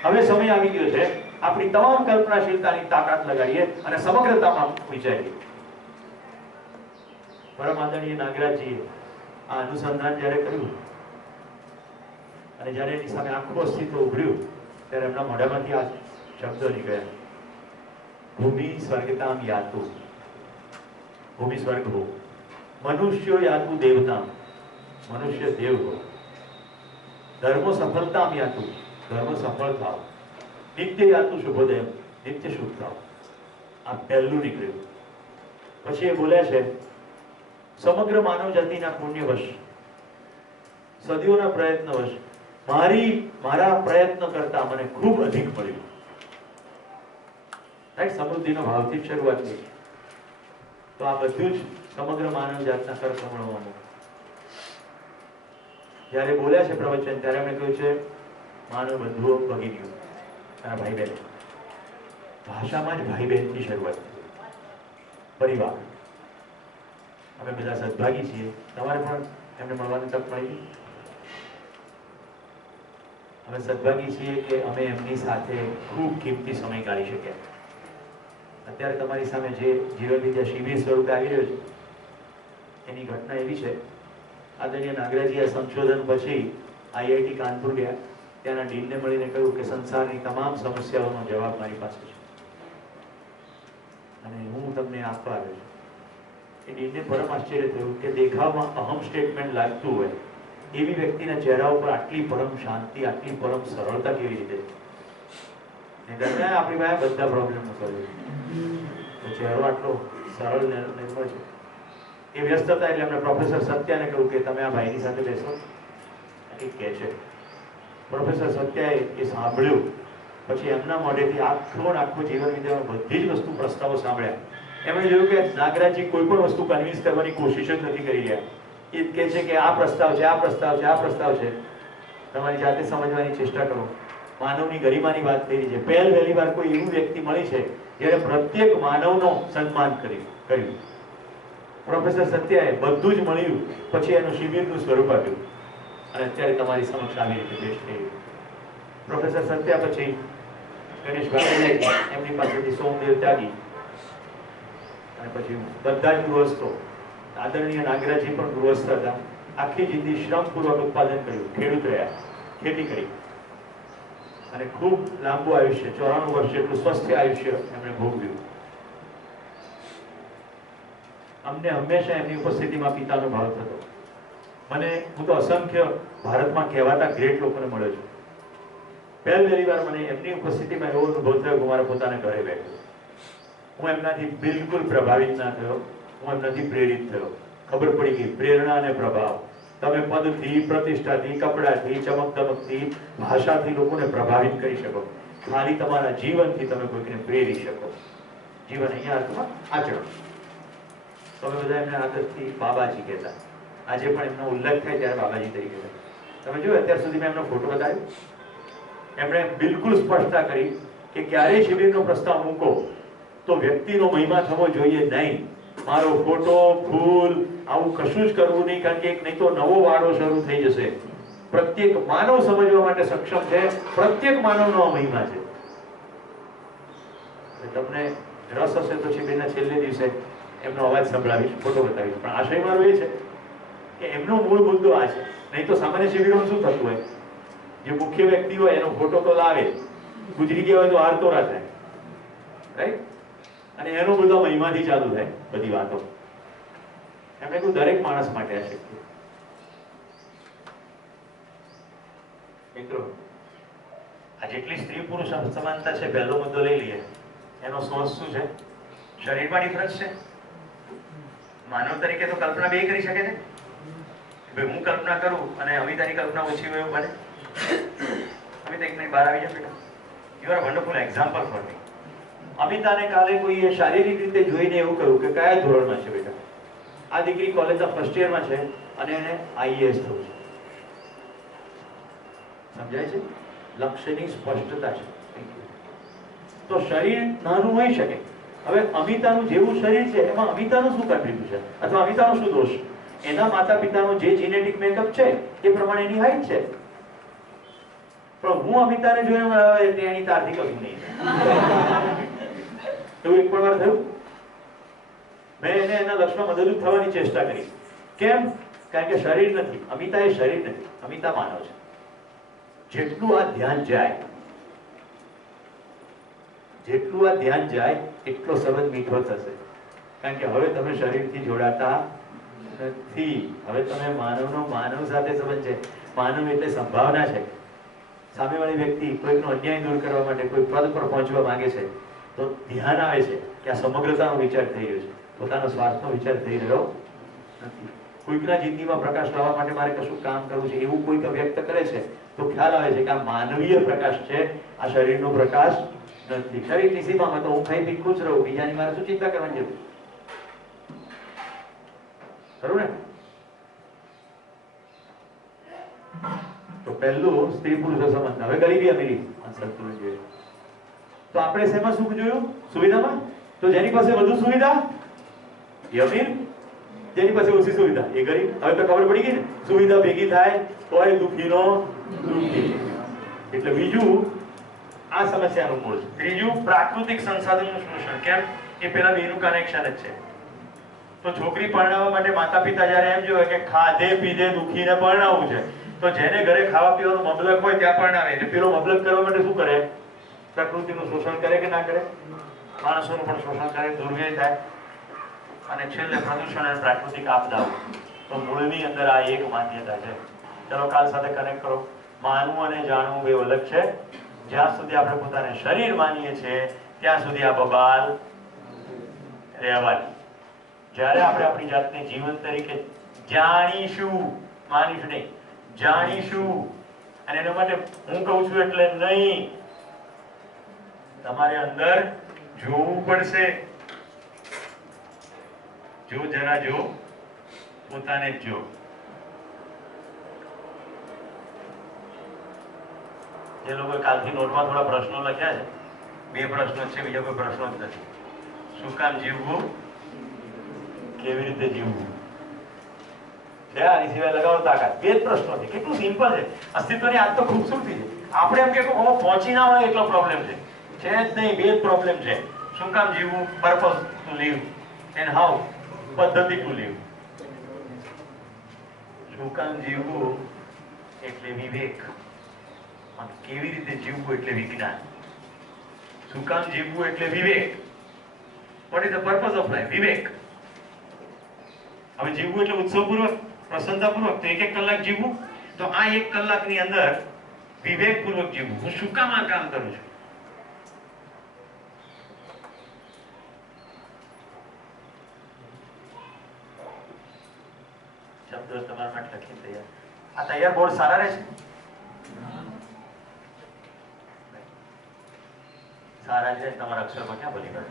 હવે સમય આવી ગયો છે આપણી તમામ કલ્પનાશીલતાની તાકાત લગાડીએ અને સમગ્રતામાં વિચારીએ। પરમ આદરણીય નાગરાજજીએ આ અનુસંધાન જ્યારે કર્યું અને જ્યારે એની સામે આખું અસ્તિત્વ ઉભર્યું ત્યારે એમના મોઢામાંથી આ શબ્દો નીકળ્યા, ભૂમિ સ્વર્ગતામ યાતુ, ભૂમિ સ્વર્ગ હો, મનુષ્યો યાતુ દેવતામ, મનુષ્ય દેવ હો. ધર્મ સફળતા યાતું, ધર્મ સફળ થાવ. નિત્ય યાતું શુભોદય, નિત્ય શુભ થાવ. આ પહેલું નીકળ્યું. પછી એ બોલ્યા છે, સમગ્ર માનવ જાતિના પુણ્યવશ, સદીઓના પ્રયત્નવશ મારા પ્રયત્ન કરતા મને ખૂબ અધિક મળ્યું. રાઈટ, સમૃદ્ધિનો ભાવથી જ શરૂઆત થઈ. તો આ બધું જ સમગ્ર માનવ જાતના કરકમણોમાં જ્યારે બોલ્યા છે પ્રવચન, ત્યારે એમણે કહ્યું છે, માનવ બંધુઓ ભગીનીઓ, તારા ભાઈ બહેન. ભાષામાં જ ભાઈ બહેનથી શરૂઆત થઈ. પરિવાર. અમે બધા સદભાગી છીએ. તમારે પણ એમને મળવાની તક મળી. અમે સદભાગી છીએ કે અમે એમની સાથે ખૂબ કિંમતી સમય કાઢી શક્યા. અત્યારે તમારી સામે જે જીવન વિદ્યા શિબિર સ્વરૂપે આવી રહ્યો છે, એની ઘટના એવી છે, આદરણીય નાગરાજી આ સંશોધન પછી IIT કાનપુર ગયા. ત્યાંના ડીનને મળીને કહ્યું કે સંસારની તમામ સમસ્યાઓનો જવાબ મારી પાસે છે અને હું તમને આપવા આવ્યો છું. એ ડીનને પરમ આશ્ચર્ય થયું કે દેખાવમાં અહમ સ્ટેટમેન્ટ લાગતું હોય એવી વ્યક્તિના ચહેરા ઉપર આટલી પરમ શાંતિ, આટલી પરમ સરળતા કેવી રીતે? આપણી પાસે બધા પ્રોબ્લેમનો સોલ્યુશન. ચહેરો આટલો સરળ નિર્મળ છે. એ વ્યસ્ત હતા એટલે એમણે પ્રોફેસર સત્યાને કહ્યું કે તમે આ ભાઈની સાથે બેસો. એ કહે છે, પ્રોફેસર સત્યાએ એ સાંભળ્યું. પછી એમના મોઢેથી આખું જીવન વિદ્યામાં બધી જ વસ્તુ પ્રસ્તાવો સાંભળ્યા. એમણે જોયું કે નાગરાજજી કોઈ પણ વસ્તુ કન્વિન્સ કરવાની કોશિશ જ નથી કરી રહ્યા. એ કહે છે કે આ પ્રસ્તાવ છે, આ પ્રસ્તાવ છે, આ પ્રસ્તાવ છે. તમારી જાતે સમજવાની ચેષ્ટા કરો. માનવની ગરિમાની વાત કરી છે. પહેલી વાર કોઈ એવું વ્યક્તિ મળી છે જેણે પ્રત્યેક માનવનો સન્માન કર્યું. પ્રોફેસર સત્યાએ બધું જ મળ્યું પછી એનું શિબિરનું સ્વરૂપ આપ્યું અને અત્યારે તમારી સમક્ષ આવી રીતે પેશ થયું. પ્રોફેસર સત્યા પછી ગણેશભાઈ એમની પાસેથી સોમદેવ ત્યાગી અને પછી બધા જ ગૃહસ્થો. આદરણીય નાગરાજી પણ ગૃહસ્થ હતા. આખી જિંદગી શ્રમપૂર્વક ઉત્પાદન કર્યું, ખેડૂત રહ્યા, ખેતી કરી અને ખૂબ લાંબુ આયુષ્ય, 94 વર્ષ જેટલું સ્વસ્થ આયુષ્ય એમણે ભોગવ્યું. અમને હંમેશા એમની ઉપસ્થિતિમાં પિતાનો ભાવ થતો. હું તો અસંખ્ય ભારતમાં કહેવાતા ગ્રેટ લોકોને મળ્યો છું. પહેલી વાર મને એમની ઉપસ્થિતિમાં એવો અનુભવ થયો કે મારા પોતાના ઘરે બેઠો. હું એમનાથી બિલકુલ પ્રભાવિત ના થયો, હું એમનાથી પ્રેરિત થયો. ખબર પડી ગઈ પ્રેરણા અને પ્રભાવ. તમે પદથી, પ્રતિષ્ઠાથી, કપડાથી, ચમકદમકથી, ભાષાથી લોકોને પ્રભાવિત કરી શકો. ખાલી તમારા જીવનથી તમે કોઈકને પ્રેરી શકો. જીવન અહીંયા અર્થમાં આચરણ. તમે બધા એમને આદતથી બાબાજી કહેતા. આજે પણ એમનો ઉલ્લેખ થાય ત્યારે બાબાજી તરીકે થાય. તમે જોયું અત્યાર સુધી મેં એમનો ફોટો બતાવ્યો. એમણે બિલકુલ સ્પષ્ટતા કરી કે ક્યારેય શિબિરનો પ્રસ્તાવ મૂકો તો વ્યક્તિનો મહિમા થવો જોઈએ નહીં. મારો ફોટો, ફૂલ આવું કશું જ કરવું નહીં, કારણ કે એક નહીં તો નવો વાળો શરૂ થઈ જશે. પ્રત્યેક માનવ સમજવા માટે સક્ષમ છે. પ્રત્યેક માનવનો મહિમા છે. તમને રસ હશે તો શિબિરના છેલ્લે દિવસે એમનો અવાજ સંભળાવીશ, ફોટો બતાવીશ. પણ આશય મારો એ છે કે એમનો મૂળ મુદ્દો આ છે. નહીં તો સામાન્ય શિબિરોમાં શું થતું હોય, જે મુખ્ય વ્યક્તિ હોય એનો ફોટો તો લાવે, ગુજરી ગયા હોય તો આરતોરા થાય, રાઈટ? અને એનો બધો મહિમાથી ચાલુ થાય બધી વાતો. એમણે કહ્યું દરેક માણસ માટે આ શક્તિ. મિત્રો, આ જેટલી સ્ત્રી પુરુષ સમાનતા છે, પહેલો મુદ્દો લઈ લઈએ. એનો સોર્સ શું છે? શરીરમાં ડિફરન્સ છે. માનવ તરીકે તો કલ્પના બે કરી શકે છે. ભાઈ હું કલ્પના કરું અને અમિતાની કલ્પના ઓછી હોય એવું બને? અમિતા એક મિનિટ બહાર આવી જાય બેટા. You are wonderful example for me. અમિતાને કાલે કોઈએ શારીરિક રીતે જોઈને એવું કહ્યું કે કયા ધોરણમાં છે બેટા? આ દીકરી કોલેજના ફર્સ્ટ યરમાં છે અને એને IAS થવું છે. સમજાય છે? લક્ષ્યની સ્પષ્ટતા છે. તો શરીર નાનું હોઈ શકે. હવે અમિતાનું જેવું શરીર છે એમાં અમિતાનું શું કોન્ટ્રીબ્યુશન અથવા અમિતાનો શું દોષ? એના માતા પિતાનો જે જીનેટિક મેકઅપ છે એ પ્રમાણે એની હાઈટ છે. પણ હું અમિતાને જોઈને એની તારથી કશું નહીં. એવું એક પણ વાર થયું? મેં એને એના લક્ષ્યમાં મદદરૂપ થવાની ચેષ્ટા કરી. કેમ? કારણ કે શરીર નથી. અમિતા એ શરીર નથી, અમિતા માનવ છે. જેટલું આ ધ્યાન જાય એટલો સંબંધ મીઠો થશે. કારણ કે હવે તમે શરીરથી જોડાતા નથી. હવે તમે માનવનો માનવ સાથે સંબંધ છે. માનવ એટલે સંભાવના છે. સામેવાળી વ્યક્તિ કોઈકનો અન્યાય દૂર કરવા માટે કોઈ પદ પર પહોંચવા માંગે છે તો ધ્યાન આવે છે કે આ સમગ્રતાનો વિચાર થઈ રહ્યો છે, પોતાનો સ્વાર્થનો વિચાર થઈ રહ્યો નથી. કોઈકના જિંદગીમાં પ્રકાશ લાવવા માટે મારે કશું કામ કરવું છે એવું કોઈક વ્યક્ત કરે છે તો ખ્યાલ આવે છે કે આ માનવીય પ્રકાશ છે, આ શરીરનો પ્રકાશ નથી. શરીરની સીમામાં તો હું ખાઈ પી ખુશ રહું, બીજાની મારે શું ચિંતા કરવાની જરૂર? ખરું ને? તો પહેલું સ્ત્રી પુરુષ સંબંધ. હવે ગરીબી અમીરી સંતુલન જોઈએ. તો આપણે શેમાં સુખ જોયું? સુવિધામાં. તો જેની પાસે વધુ સુવિધા એ અમીર, જેની પાસે ઓછી સુવિધા એ ગરીબ. હવે તો ખબર પડી ગઈ ને, સુવિધા ભેગી થાય તોય દુઃખીનો દુઃખી. એટલે બીજું આ સમસ્યાનું મૂળ છે. ત્રીજું પ્રાકૃતિક સંસાધનનું શોષણ. કેમ? એ પેલા બેનું કનેક્શન જ છે. તો છોકરી પરણાવવા માટે માતા પિતા જયારે એમ જોવે કે ખાધે પીધે દુખીને પરણાવવું છે તો જેને ઘરે ખાવા પીવાનું મબલક હોય ત્યાં પરણાવે. એટલે પેલો મબલક કરવા માટે શું કરે? પ્રકૃતિનું શોષણ કરે કે ના કરે? માણસોનું પણ શોષણ કરે, દુર્વ્યય થાય અને છેલ્લે પ્રદૂષણ અને પ્રાકૃતિક આપદાઓ. તો મૂળની અંદર આ એક માન્યતા છે. ચલો કાલ સાથે કનેક્ટ કરો. માનવું અને જાણવું બે અલગ છે. જ્યાં સુધી આપણે પોતાને શરીર માનીએ છીએ ત્યાં સુધી આ બબાલ રહેવાની. જ્યારે આપણે આપણી જાતને જીવન તરીકે જાણીશું, માનીશું નહીં, જાણીશું. અને એના માટે હું કહું છું એટલે નહીં, તમારે અંદર જોવું પડશે. જો જરા જો, પોતાને જ જો. જે લોકો કાલથી નોટમાં થોડા પ્રશ્નો લખ્યા છે, બે પ્રશ્નો છે, બીજા કોઈ પ્રશ્નો જ નથી. શું કામ જીવવું, કેવી રીતે જીવવું છે, આની સિવાય લગાવો તાકાત. બે જ પ્રશ્નો છે. કેટલું સિમ્પલ છે. અસ્તિત્વની આજ તો ખૂબસૂરતી છે. આપણે એમ કે પહોંચી ના હોય એટલો પ્રોબ્લેમ છે જ નહીં. બે જ પ્રોબ્લેમ છે. શું કામ જીવવું, purpose to live, and how, પદ્ધતિ ટુ લીવ. શું કામ જીવવું એટલે વિવેક, કેવી રીતે જીવવું એટલે વિજ્ઞાન. શું કામ જીવવું એટલે વિવેક. What is the purpose of life? વિવેક. હવે જીવવું એટલે ઉત્સવપૂર્વક, પ્રસન્નતાપૂર્વક. તો 1-1 કલાક જીવવું. તો આ 1 કલાકની અંદર વિવેકપૂર્વક જીવવું. હું શું કામ આ કામ કરું છું? શબ્દો તમારા માટે લખીને તૈયાર. આ તૈયાર બોર્ડ સારા રહેશે? સારા છે તમારા અક્ષરમાં ક્યાં ભલી ગયો?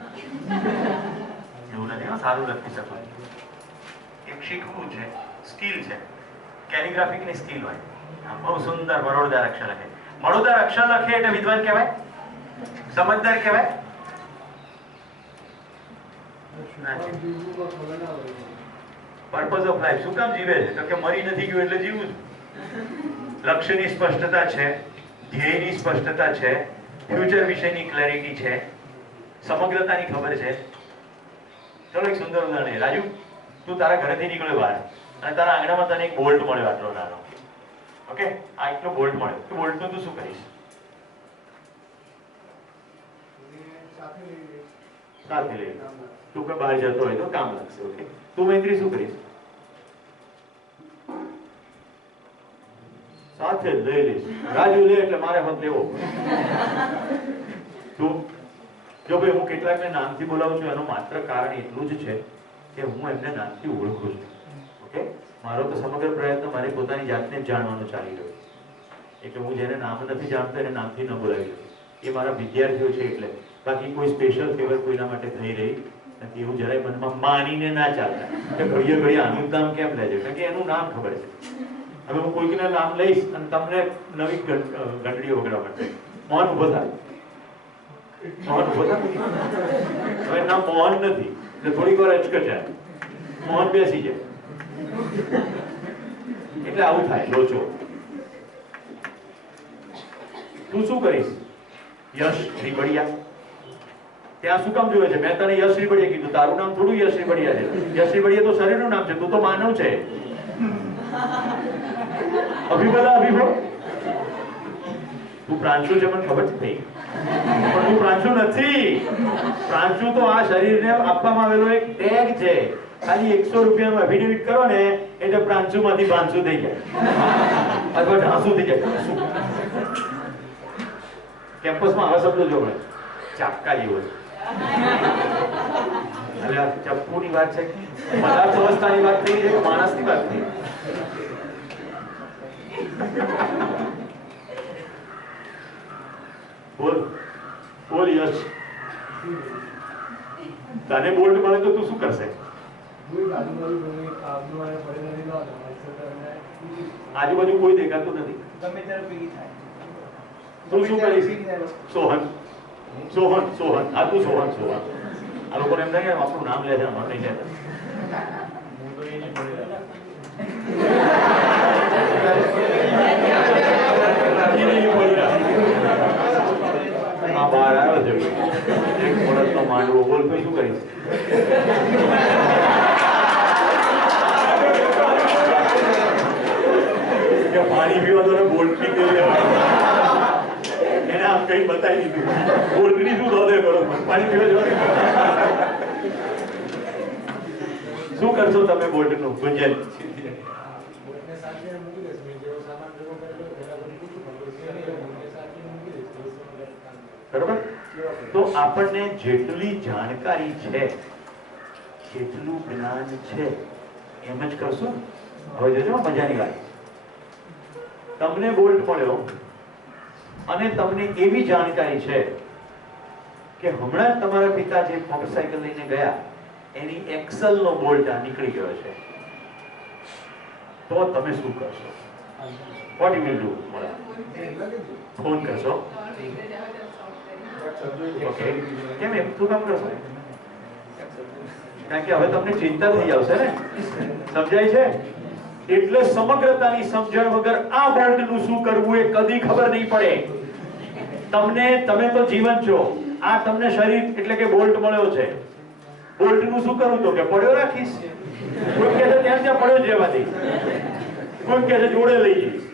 એવું નથી, સારું લખી શકો. એક શીખવું છે, સ્કિલ છે. કેલિગ્રાફિકની સ્કિલ હોય. બહુ સુંદર મરોડદાર અક્ષર લખે. મરોડદાર અક્ષર લખે એટલે વિદ્વાન કહેવાય, સમજદાર કહેવાય. Purpose of life. શું કામ જીવે છે? તો કે મરી નથી ગયું એટલે જીવું છું. લક્ષ્યની સ્પષ્ટતા છે, ધ્યેયની સ્પષ્ટતા છે, ફ્યુચર વિશેની ક્લેરિટી છે, સમગ્રતાની ખબર છે. ચલો એક સુંદર ઉદાહરણ. રાજુ, તું તારા ઘરેથી નીકળ્યો બહાર અને તારા આંગણામાં તને એક બોલ્ટ મળ્યો આટલો નાનો. ઓકે, આ એટલો બોલ્ટ મળ્યો. તો બોલ્ટનું તું શું કરીશ? સાથે લઈ. તું કોઈ બહાર જતો હોય તો કામ લાગશે. ઓકે, તું મૈત્રી શું કરીશ? સાથે લઈ લઈશ. રાજુ લે એટલે મારે મત લેવો. તું જો ભાઈ હું કેટલાકને નામથી બોલાવું છું એનું માત્ર કારણ એટલું જ છે કે હું એમને નામથી ઓળખું છું. ઓકે, મારો તો સમગ્ર પ્રયત્ન મારી પોતાની જાતને જ જાણવાનો ચાલી રહ્યો. એટલે હું જેને નામ નથી જાણતો એને નામથી ન બોલાવી શકું. એ મારા વિદ્યાર્થીઓ છે એટલે. બાકી કોઈ સ્પેશિયલ ફેવર કોઈના માટે થઈ રહી નથી. એવું જરાય મનમાં માનીને ના ચાલતા કે ઘડીએ ઘડીએ આનું નામ કેમ લે છે, કારણ કે એનું નામ ખબર છે. હવે હું કોઈકને નામ લઈશ અને તમને નવી ઘંટડીઓ વગાડવા માટે મોહન ઉભો થાય. મોહન ઉભો થાય. હવે નામ મોહન નથી એટલે થોડીક વાર અચકચાય. મોહન બેસી જાય. એટલે આવું થાય લોચો. તું શું કરીશ? યશ શ્રીબડિયા. ત્યાં શું કામ જોવે છે? મેં તને યશ શ્રીબડિયા કીધું. તારું નામ થોડું યશ શ્રીબડિયા છે. યશ શ્રીબડિયા તો શરીરનું નામ છે. તું તો માનવ છે. અભિભલા અભિભવ. તું પ્રાંશુ છે મને ખબર છે ભાઈ, પણ તું પ્રાંશુ નથી. પ્રાંશુ તો આ શરીરને આપવામાં આવેલો એક ટેગ છે. ખાલી 100 રૂપિયાનું એફિડેવિટ કરો ને એટલે પ્રાંશુમાંથી 500 થઈ જાય અથવા 500 થઈ જાય. કેમ્પસમાં આવા શબ્દો જો મળે, ચાપકા જેવો છે. એટલે આ ચપ્પુની વાત છે, પદાર્થ અવસ્થાની વાત થઈ છે, માણસની વાત થઈ. બોલ બોલ યશ, તને બોલ્ટ મળે તો તું શું કરશે? આજુબાજુ કોઈ દેખાતું નથી, તું શું કરીશ? સોહન સોહન સોહન, આ તું સોહન સોહન. આ લોકોને એમ થાય કે આપણું નામ લે છે, અમારું નહીં લેતા. આ બહાર આવ્યો છે, એક વર્ષનો માંડવો. બોલ તો શું કરીશ? પાણી પીવા તો બોલ્ટની કરી એને આમ કઈ બતાવી દીધું, બોલ્ટની શું દોડે કરો, પાણી પીવા જવાનું. શું કરશો તમે બોલ્ટનું ગુંજન? બરોબર. તો આપણને જેટલી જાણકારી છે, જેટલું જ્ઞાન છે, એમ જ કરશું. હવે જોજો મજાની વાત, તમને બોલ્ટ મળ્યો અને તમને એવી જાણકારી છે કે હમણાં તમારા પિતા જે મોટરસાયકલ લઈને ગયા એની એક્સલનો બોલ્ટ આ નીકળી ગયો છે, તો તમે શું કરશો? What you will do? Phone કરશો? ઓકે, કેમ એમ શું કામ કરશો? કારણ કે હવે તમને ચિંતા થઈ આવશે ને, સમજાય છે? એટલે સમગ્રતાની સમજણ વગર આ બોલ્ટનું શું કરવું એ કદી ખબર નહીં પડે તમને. તમે તો જીવન છો, આ તમને શરીર એટલે કે બોલ્ટ મળ્યો છે. બોલ્ટનું શું કરવું? તો કે પડ્યો રાખીશ. કોઈ કહે છે ત્યાં ત્યાં પડ્યો જવા દઈશ, કોઈ કહે છે જોડે લઈ જઈશ.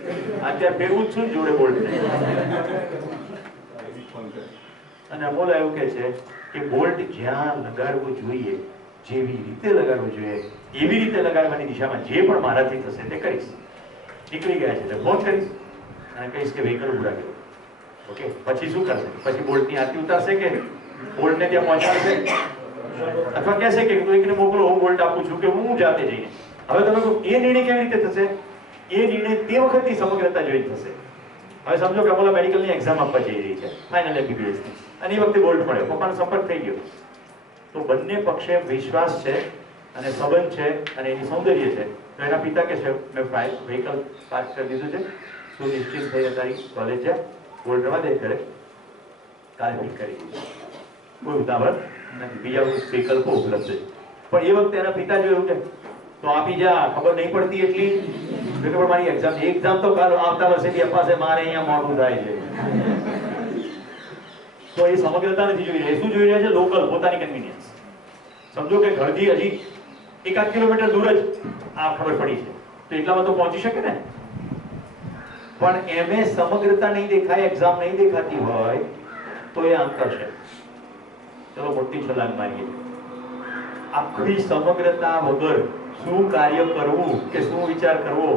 અત્યારે ફેરવું જ છું જોડે બોલ્ટ. અને અમોલ એવું કહે છે કે બોલ્ટ જ્યાં લગાડવું જોઈએ, જેવી રીતે લગાડવું જોઈએ એવી રીતે લગાડવાની દિશામાં જે પણ મારાથી થશે તે કરીશ. નીકળી ગયા છે એટલે ફોન કરીશ અને કહીશ કે વ્હીકલ ઉભા કર્યો. ઓકે, પછી શું કરશે? પછી બોલ્ટની આરતી ઉતારશે કે બોલ્ટને ત્યાં પહોંચાડશે, અથવા કહેશે કે તું એકને મોકલો, હું બોલ્ટ આપું છું, કે હું જાતે જઈને. હવે તમે કહો એ નિર્ણય કેવી રીતે થશે? એ નિર્ણય તે વખતની સમગ્રતા જોઈ થશે. હવે સમજો કે અમોલા મેડિકલની એક્ઝામ આપવા જઈ રહી છે, ફાઇનલ એમબીબીએસની, અને એ વખતે બોલ્ટ મળ્યો, પપ્પાનો સંપર્ક થઈ ગયો. તો બંને પક્ષે વિશ્વાસ છે અને સંબંધ છે અને એની સૌંદર્ય છે. તો એના પિતા કે છે મેં વ્હીકલ પાર્ક કરી દીધું છે, તું નિશ્ચિત થઈ તારી કોલેજ જા, બોલ્ટ રવા દે ઘરે, કાલે ફિટ કરી દઈશ. કોઈ ઉતાવળ નથી, બીજા વિકલ્પો ઉપલબ્ધ છે. પણ એ વખતે એના પિતા જોયું કે તો આપી જા, ખબર નહીં પડતી એટલી. પણ મારી એક્ઝામ તો કાલ આવતા વર્ષેથી અપાશે, મારે અહીંયા મોડું થાય છે. તો એ સમગ્રતા નથી જોઈ રહ્યા. શું જોઈ રહ્યા છે? લોકલ, પોતાની કન્વીનિયન્સ. સમજો કે ઘરથી હજી 1-8 કિલોમીટર દૂર જ આ ખબર પડી છે, તો એટલામાં તો પહોંચી શકે ને. પણ એમે સમગ્રતા નહીં દેખાય, એક્ઝામ નહીં દેખાતી હોય તો એ આમ કરશે. ચલો મોટી છલાંગ મારીએ. આખી સમગ્રતા વગર શું કાર્ય કરવું કે શું વિચાર કરવો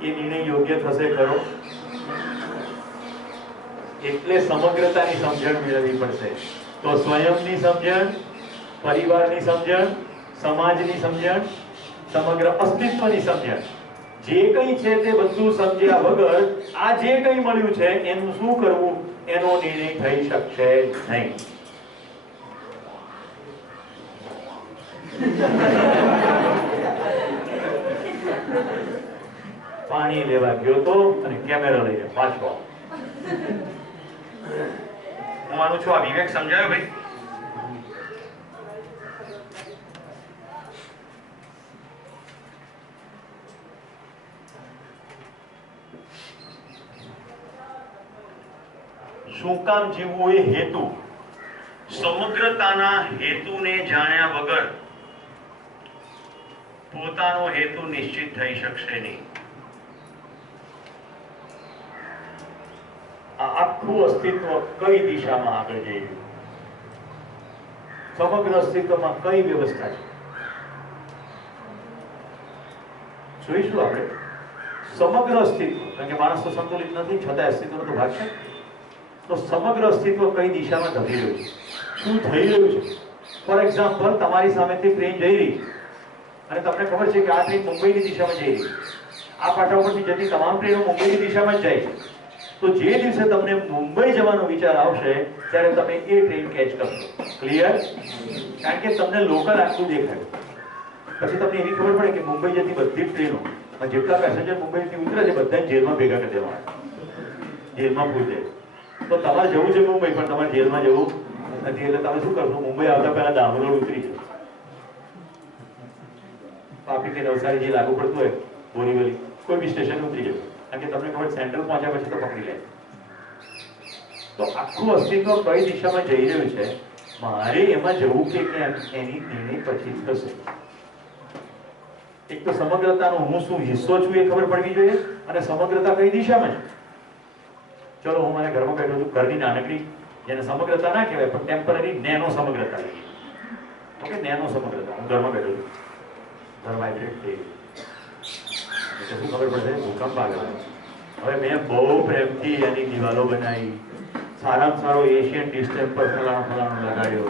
એ નિર્ણય યોગ્ય થશે ખરો? એટલે સમગ્રતાની સમજણ મેળવવી પડશે. તો સ્વયંની સમજણ, પરિવારની સમજણ, સમાજની સમજણ, સમગ્ર અસ્તિત્વની સમજણ, જે કંઈ છે તે બધું સમજ્યા વગર આ જે કંઈ મળ્યું છે એનું શું કરવું એનો નિર્ણય થઈ શકશે નહીં. પાણી લેવા ગયો તો અને કેમેરા લઈને પાછો. હું માનું છું આ વિવેક સમજાયો ભાઈ? શું કામ જીવવું એ હેતુ. સમગ્રતાના હેતુને જાણ્યા વગર પોતાનો હેતુ નિશ્ચિત થઈ શકશે નહીં. આ આખું અસ્તિત્વ કઈ દિશામાં આગળ જઈ રહ્યું, સમગ્ર અસ્તિત્વમાં કઈ વ્યવસ્થા છે, જોઈશું આપણે સમગ્ર અસ્તિત્વ, કારણ કે માણસ તો સંતુલિત નથી, છતાં અસ્તિત્વનો તો ભાગ છે. તો સમગ્ર અસ્તિત્વ કઈ દિશામાં ધકી રહ્યું છે, શું થઈ રહ્યું છે. ફોર એક્ઝામ્પલ, તમારી સામેથી ટ્રેન જઈ રહી અને તમને ખબર છે કે આ ટ્રેન મુંબઈની દિશામાં જઈ રહી. આ પાટા ઉપરથી જતી તમામ ટ્રેનો મુંબઈની દિશામાં જ જાય છે. તો જે દિવસે તમને મુંબઈ જવાનો વિચાર આવશે ત્યારે તમે એ ટ્રેન કેચ કરશો. ક્લિયર? કારણ કે તમને લોકલ આખું દેખાય. પછી તમને એવી ખબર પડે કે મુંબઈ જતી બધી જ ટ્રેનો જેટલા પેસેન્જર મુંબઈથી ઉતરે છે બધાને જેલમાં ભેગા કરી દેવાના, જેલમાં પૂરી દે. તો તમારે જવું છે મુંબઈ, પણ તમારે જેલમાં જવું નથી. એટલે તમે શું કરશો? મુંબઈ આવતા પહેલા દાહોદ ઉતરી જશો. વાપી કે નવસારી જે લાગુ પડતું હોય, બોરીવલી કોઈ બી સ્ટેશન ઉતરી જશો, કારણ કે તમને ખબર સેન્ટ્રલ પહોંચ્યા પછી તો પકડી લે. તો આખું અસ્તિત્વ કઈ દિશામાં જઈ રહ્યું છે, મારે એમાં જવું કે કેમ, એની નિર્ણય પછી થશે. એક તો સમગ્રતાનો હું શું હિસ્સો છું એ ખબર પડવી જોઈએ, અને સમગ્રતા કઈ દિશામાં છે. ચલો, હું મારા ઘરમાં બેઠો છું, ઘરની નાનકડી, જેને સમગ્રતા ના કહેવાય પણ ટેમ્પરરી નેનો સમગ્રતા લઈએ. ઓકે, નેનો સમગ્રતા. હું ઘરમાં બેઠો છું, ઘર વાઇબ્રેટ થઈ ગયું, એટલે શું ખબર પડશે? ભૂકંપ આગળ. હવે મેં બહુ પ્રેમથી એની દિવાલો બનાવી, સારામાં સારો એશિયન ડિસ્ટેમ્પર ફલાણો લગાડ્યો,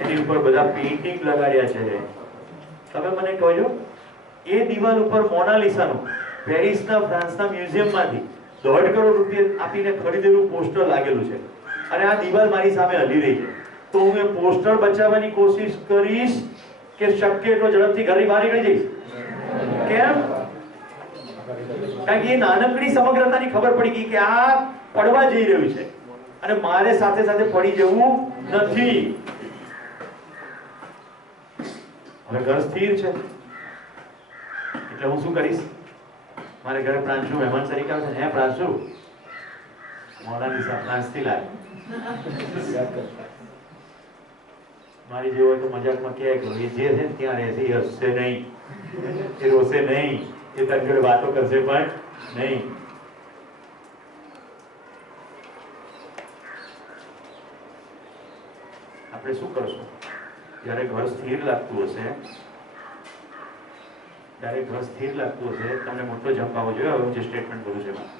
એની ઉપર બધા પેઇન્ટિંગ લગાડ્યા છે. તમે મને કહેજો, એ દિવાલ ઉપર મોનાલિસાનું પેરિસના ફ્રાન્સના મ્યુઝિયમમાંથી 1.5 કરોડ રૂપિયા આપીને ખરીદેલું પોસ્ટર લાગેલું છે, અને આ દિવાલ મારી સામે હલી રહી છે. તો હું એ પોસ્ટર બચાવવાની કોશિશ કરીશ કે શક્ય એટલો ઝડપથી ઘરની બહાર નીકળી જઈશ? કેમ? કારણ કે એ નાનકડી સમગ્રતાની ખબર પડી ગઈ કે આ પડવા જઈ રહ્યું છે અને મારે સાથે સાથે પડી જવું નથી. હવે ઘર સ્થિર છે એટલે હું શું કરીશ? મારે ઘરે પ્રાંશુ મહેમાન તરીકે આવશે. હે પ્રાંશુ, મોનાલિસા ફ્રાન્સથી લાવ. મારી જેવો હોય તો મજાકમાં કહે કે એ જે છે ત્યાં રહેશે, એ હસશે નહીં, એ રોશે નહીં, એ તારી જોડે વાતો કરશે પણ નહીં. આપણે શું કરશું? જ્યારે ઘર સ્થિર લાગતું હશે, તમને મોટો જમ્પ આવવો જોઈએ. હવે હું જે સ્ટેટમેન્ટ કરું છું એમાં,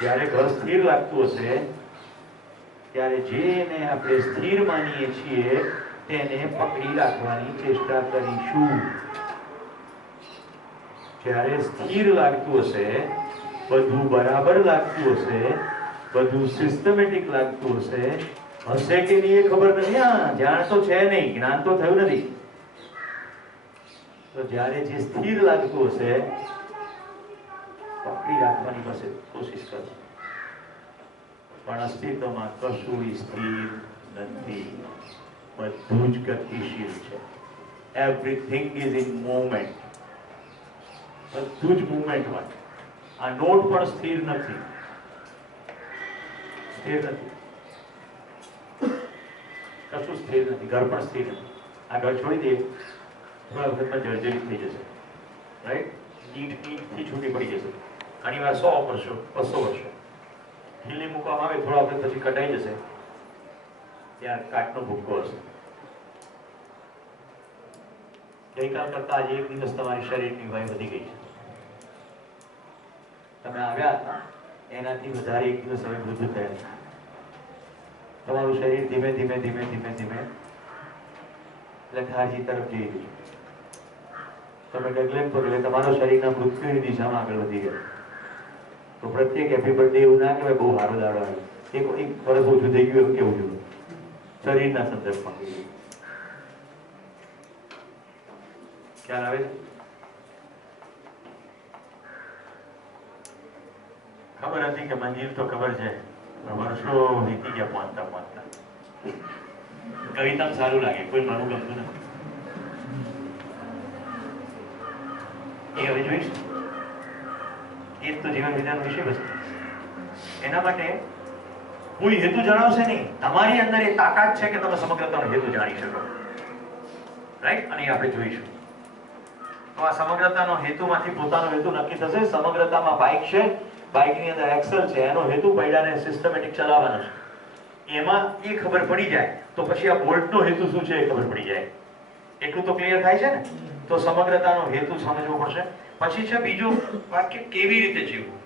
જ્યારે ઘર સ્થિર લાગતું હશે ત્યારે જેને આપણે સ્થિર માનીએ છીએ તેને પકડી રાખવાની ચેષ્ટા કરીશું. જ્યારે સ્થિર લાગતું હશે, બધું બરાબર લાગતું હશે, બધું સિસ્ટમેટિક લાગતું હશે કે નહીં એ ખબર નથી. હા, ધ્યાન તો છે નહીં, જ્ઞાન તો થયું નથી. તો જ્યારે જે સ્થિર લાગતું હશે પકડી રાખવાની પાસે કોશિશ કરશે. પણ અસ્તિત્વમાં કશું સ્થિર નથી, બધું જ ગતિશીલ છે. Everything is in movement. બધું જ મૂવમેન્ટમાં. આ નોટ પણ સ્થિર નથી, કશું સ્થિર નથી. ઘર પણ સ્થિર નથી. આ ઘર છોડી દઈએ, થોડા વખતમાં જર્જરિત થઈ જશે. રાઈટ? ઈંટથી છૂટી પડી જશે. ઘણી વાર 100 વર્ષો 200 વર્ષો ખીલી મૂકવામાં આવે, થોડા વખત પછી કટાઈ જશે, ત્યાં કાટનો ભૂક્કો હશે. ગઈકાલ કરતા આજે એક દિવસ તમારી શરીરની વય વધી ગઈ છે. તમે આવ્યા હતા એનાથી વધારે એક દિવસ હવે વૃદ્ધ થયા છે. તમારું શરીર ધીમે ધીમે લથાર્જી તરફ જઈ રહ્યું છે. તમે ડગલે પગલે તમારા શરીરના મૃત્યુની દિશામાં આગળ વધી ગયા. તો પ્રત્યેક હેપી બર્થડે એવું ના કહેવાય બહુ સારો દાડો આવ્યો, એક વર્ષ ઓછું થઈ ગયું એવું કેવું જોઈએ શરીરના સંદર્ભમાં. ખ્યાલ આવે છે? ખબર હતી કે મંજિલ તો ખબર છે, વર્ષો વીતી ગયા પહોંચતા. કવિતા સારું લાગે, કોઈ મારું ગમતું નથી. એ હવે જોઈશ. એ તો જીવન વિધાન વિષય વસ્તુ. એના માટે કોઈ હેતુ જણાવશે નહીં. તમારી અંદર એ તાકાત છે કે તમે સમગ્રતાનો હેતુ જાણી શકો. રાઈટ? અને એ આપણે જોઈશું. તો આ સમગ્રતાનો હેતુમાંથી પોતાનો હેતુ નક્કી થશે. સમગ્રતામાં બાઇક છે, બાઇકની અંદર એક્સલ છે, એનો હેતુ પૈડાને સિસ્ટમેટિક ચલાવવાનો છે. એમાં એ ખબર પડી જાય તો પછી આ બોલ્ટનો હેતુ શું છે એ ખબર પડી જાય. એટલું તો ક્લિયર થાય છે ને? તો સમગ્રતાનો હેતુ સમજવો પડશે. પછી છે બીજો વાક્ય કેવી રીતે જીવવું.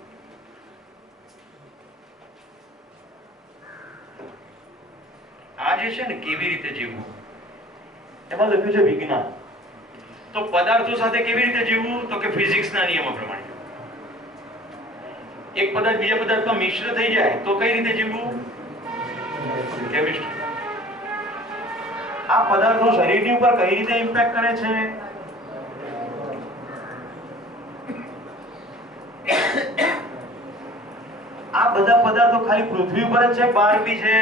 આ જે છે ને કેવી રીતે જીવવું એમાં લખ્યું છે વિજ્ઞાન. તો પદાર્થો સાથે કેવી રીતે જીવવું તો કે ફિઝિક્સના નિયમો પ્રમાણે. એક પદાર્થ બીજા પદાર્થમાં મિશ્ર થઈ જાય તો કઈ રીતે જીવવું? કેમિસ્ટ્રી. આ પદાર્થો શરીરની ઉપર કઈ રીતે ઇમ્પેક્ટ કરે છે? આ બધા પદાર્થો ખાલી પૃથ્વી ઉપર જ છે, બહાર બી છે?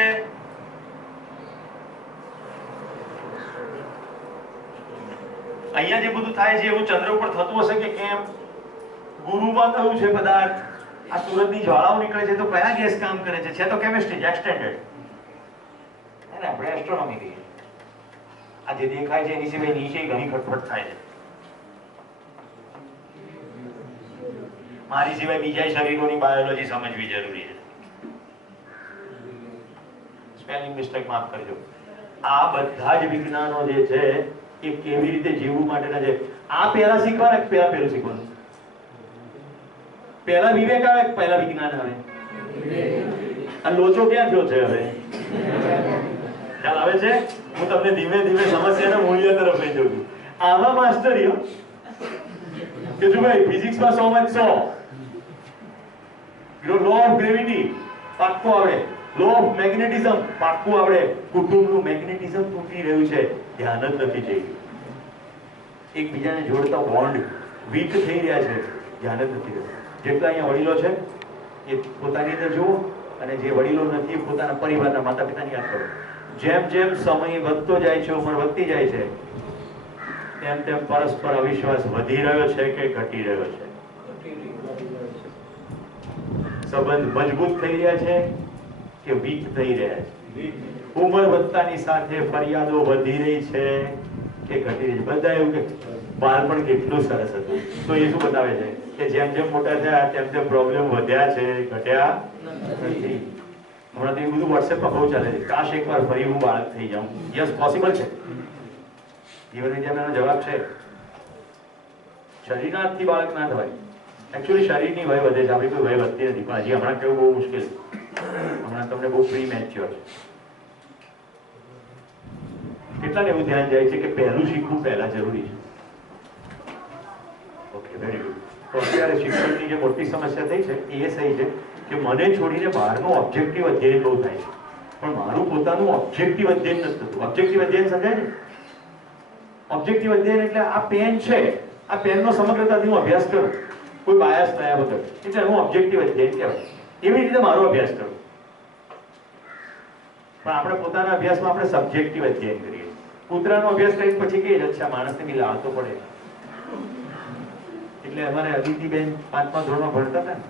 અહીંયા જે બધું થાય છે એવું ચંદ્ર ઉપર થતું હશે કે કેમ? ગુરુમાં કયું છે પદાર્થ? આ સૂરજની જ્વાળાઓ નીકળે છે તો કયા ગેસ કામ કરે છે? છે તો કેમિસ્ટ્રી એક્સટેન્ડેડ. એને આપણે એસ્ટ્રોનોમી કહીએ. આ જે દેખાય છે એની સિવાય નીચે ઘણી ખટપટ થાય છે. મારી સિવાય બીજા શરીરોની બાયોલોજી સમજવી જરૂરી છે. સ્પેલિંગ મિસ્ટેક માફ કરજો. આ બધા જ વિજ્ઞાનો જે છે એ કેવી રીતે જીવવું માટેના છે. આ પહેલા શીખવાના કે પહેલું શીખવાનું? પહેલા વિવેક આવે કે પહેલા વિજ્ઞાન આવે? આ લોચો ક્યાં થયો છે હવે? ખ્યાલ આવે છે? હું તમને ધીમે ધીમે સમસ્યાના મૂલ્ય તરફ લઈ જઉં છું. આમાં માસ્ટરી કે જો ભાઈ ફિઝિક્સમાં 100 માં 100, લો ઓફ ગ્રેવિટી પાક્કો આવડે, લો ઓફ મેગ્નેટિઝમ પાક્કું આવડે, કુટુંબનું મેગ્નેટિઝમ તૂટી રહ્યું છે, ધ્યાન જ નથી જઈ રહ્યું. એકબીજાને જોડતા બોન્ડ વીક થઈ રહ્યા છે, ધ્યાન જ નથી રહ્યું. જેટલા અહીંયા વડીલો છે એ પોતાની અંદર જુઓ, અને જે વડીલો નથી પોતાના પરિવારના માતા પિતાની યાદ કરો. જેમ જેમ સમય વધતો જાય છે, ઉંમર વધતી જાય છે, તેમ તેમ પરસ્પર અવિશ્વાસ વધી રહ્યો છે કે ઘટી રહ્યો છે? સંબંધ મજબૂત થઈ રહ્યા છે કે વીક થઈ રહ્યા છે? ઉંમર વધતાની સાથે ફરિયાદો વધી રહી છે કે ઘટી રહી છે? બધા એવું કે બાળપણ કેટલું સરસ હતું, તો એ શું બતાવે છે કે જેમ જેમ મોટા થયા તેમ તેમ પ્રોબ્લેમ વધ્યા છે, ઘટ્યા નથી. હમણાં તો એ બધું વોટ્સએપમાં બહુ ચાલે છે, કાશ એકવાર ફરી હું બાળક થઈ જાઉં. યસ, પોસિબલ છે. જીવન વિજ્ઞાનનો જવાબ છે શરીરના હાથથી બાળક ના થવાય. એકચ્યુઅલી શરીરની વય વધે છે, આપણી કોઈ વય વધતી નથી. પણ હજી હમણાં કેવું બહુ મુશ્કેલ છે. હમણાં તમને બહુ પ્રી મેચ્યોર છે. કેટલાને એવું ધ્યાન જાય છે કે પહેલું શીખવું પહેલા જરૂરી છે? Okay, very good. તો અત્યારે શિક્ષણની જે મોટી સમસ્યા થઈ છે એ સહી છે કે મને છોડીને બહારનું ઓબ્જેક્ટિવ અધ્યયન બહુ થાય છે, પણ મારું પોતાનું ઓબ્જેક્ટિવ અધ્યયન નથી થતું. ઓબ્જેક્ટિવ અધ્યયન સમજાય ને? ઓબ્જેક્ટિવ અધ્યયન એટલે આ પેન છે, આ પેનનો સમગ્રતાથી હું અભ્યાસ કરું, કોઈ બાયસ થયા વગર, એટલે હું ઓબ્જેક્ટિવ અધ્યયન કહેવાય. એવી રીતે મારો અભ્યાસ કરું. પણ આપણે પોતાના અભ્યાસમાં આપણે સબ્જેક્ટિવ અધ્યયન કરીએ. કૂતરાનો અભ્યાસ કરીને પછી કહીએ અચ્છા માણસને બી લાવતો પડે. એટલે અમારે અદિતિબેન 5મા ધોરણમાં ભણતા હતા ને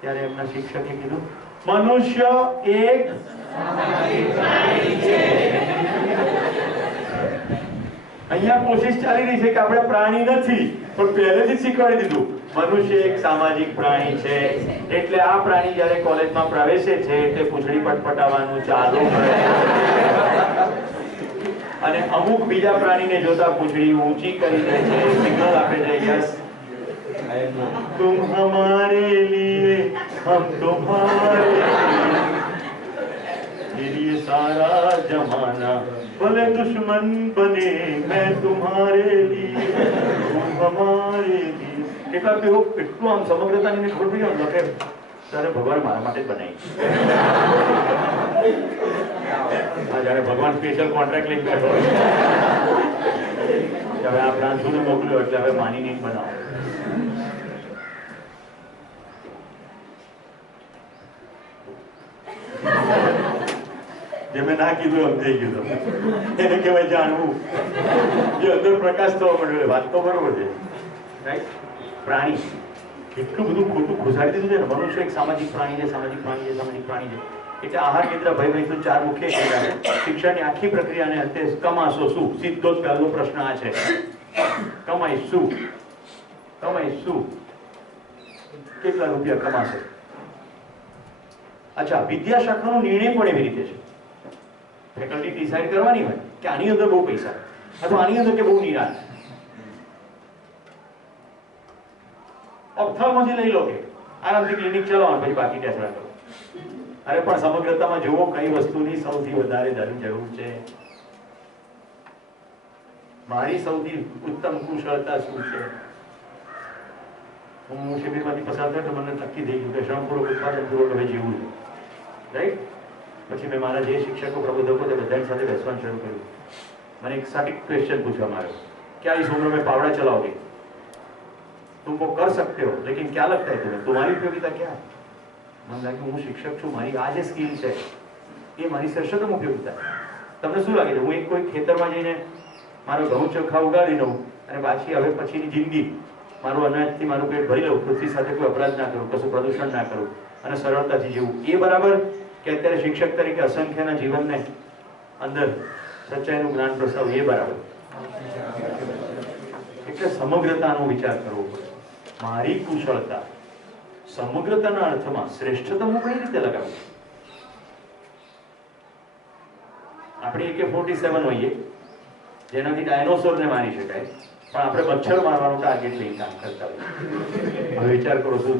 ત્યારે એમના શિક્ષકે કીધું મનુષ્ય એક અહીંયા કોશિશ ચાલી રહી છે કે આપણે પ્રાણી નથી, પણ પહેલેથી જ શીખવાડી દીધું મનુષ્ય એક સામાજિક પ્રાણી છે. એટલે આ પ્રાણી જ્યારે કોલેજમાં પ્રવેશે છે એટલે પૂંછડી પટપટાવવાનું ચાલુ કરે અને અમુક બીજા પ્રાણીને જોતા પૂંછડી ઊંચી કરી દે છે, સિગ્નલ આપે છે યસ तुम हमारे लिए हम तुम्हारे लिए सारा जमाना भले दुश्मन बने मैं तुम्हारे लिए तुम हमारे लिए. કેટલાક એવું એટલું આમ સમગ્રતાની ખબર પડી ગયો કે ત્યારે ભગવાન મારા માટે જ બનાવી. જ્યારે ભગવાન સ્પેશિયલ કોન્ટ્રાક્ટ લઈને બેઠો હવે આ પ્રાંશુને મોકલ્યો એટલે હવે માની બનાવો. જે મેં ના કીધું એમ થઈ ગયું. એને કહેવાય જાણવું. જે અંદર પ્રકાશ થવા માંડ્યો. વાત તો બરોબર છે, રાઈટ? પ્રાણી એટલું બધું ખોટું ઘુસાડી દીધું છે ને. મનુષ્ય એક સામાજિક પ્રાણી છે, સામાજિક પ્રાણી છે, સામાજિક પ્રાણી છે. એટલે આહાર નિદ્રા ભય મૈથુન 4 મુખ્ય ક્રિયા છે. શિક્ષણની આખી પ્રક્રિયાને અંતે કમાશો શું? સીધો જ પહેલો પ્રશ્ન આ છે, કમાઈ શું? કમાઈ શું? કેટલા રૂપિયા કમાશે? અચ્છા, વિદ્યાશાખાનો નિર્ણય પણ એવી રીતે છે. ફેકલ્ટી ડિસાઈડ કરવાની હોય કે આની અંદર બહુ પૈસા અથવા આની અંદર કે બહુ નિરાશ. ઓપ્થોલ્મોલોજી લઈ લો કે આરામથી ક્લિનિક ચલાવો પછી બાકી ટેસ્ટ કરો. અરે પણ સમગ્રતામાં જુઓ કઈ વસ્તુની સૌથી વધારે જરૂર છે. મારી સૌથી ઉત્તમ કુશળતા શું છે? હું શિબિરમાંથી પસાર થયો તો મને નક્કી થઈ ગયું કે શ્રમપૂર્વક ઉત્પાદનપૂર્વક હવે જીવવું છે. રાઈટ? પછી મેં મારા જે શિક્ષકો પ્રબોધકો તે બધાની સાથે બેસવાનું શરૂ કર્યું. मैंने एक सटीक क्वेश्चन पूछा हमारे, क्या इस उम्र में पावड़ा चलाओगे? तुम वो कर सकते हो, लेकिन क्या लगता है तुम्हें तुम्हारी उपयोगिता क्या है? મને લાગ્યું હું શિક્ષક છું, મારી આ જે સ્કિલ છે એ મારી શ્રેષ્ઠતમ ઉપયોગિતા. તમને શું લાગે છે હું એક કોઈ ખેતરમાં જઈને મારો ઘઉં ચોખા ઉગાડી લઉં અને પાછી હવે પછીની જિંદગી મારું અનાજથી મારું પેટ ભરી લઉં, પૃથ્વી સાથે કોઈ અપરાધ ના કરું, કશું પ્રદૂષણ ના કરું અને સરળતાથી જીવું, એ બરાબર કે અત્યારે શિક્ષક તરીકે અસંખ્યના જીવનને અંદર સચ્ચાઈનું જ્ઞાન પ્રસાવ, એ બરાબર? એટલે સમગ્રતાનો વિચાર કરવો પડે. મારી કુશળતા સમગ્રતાના અર્થમાં શ્રેષ્ઠતમ હું કઈ રીતે લગાવું? આપણે AK-47 હોઈએ જેનાથી ડાયનોસોરને મારી શકાય, પણ આપણે મચ્છર મારવાનો ટાર્ગેટ લઈને કામ કરતા હોઈએ. હવે વિચાર કરો શું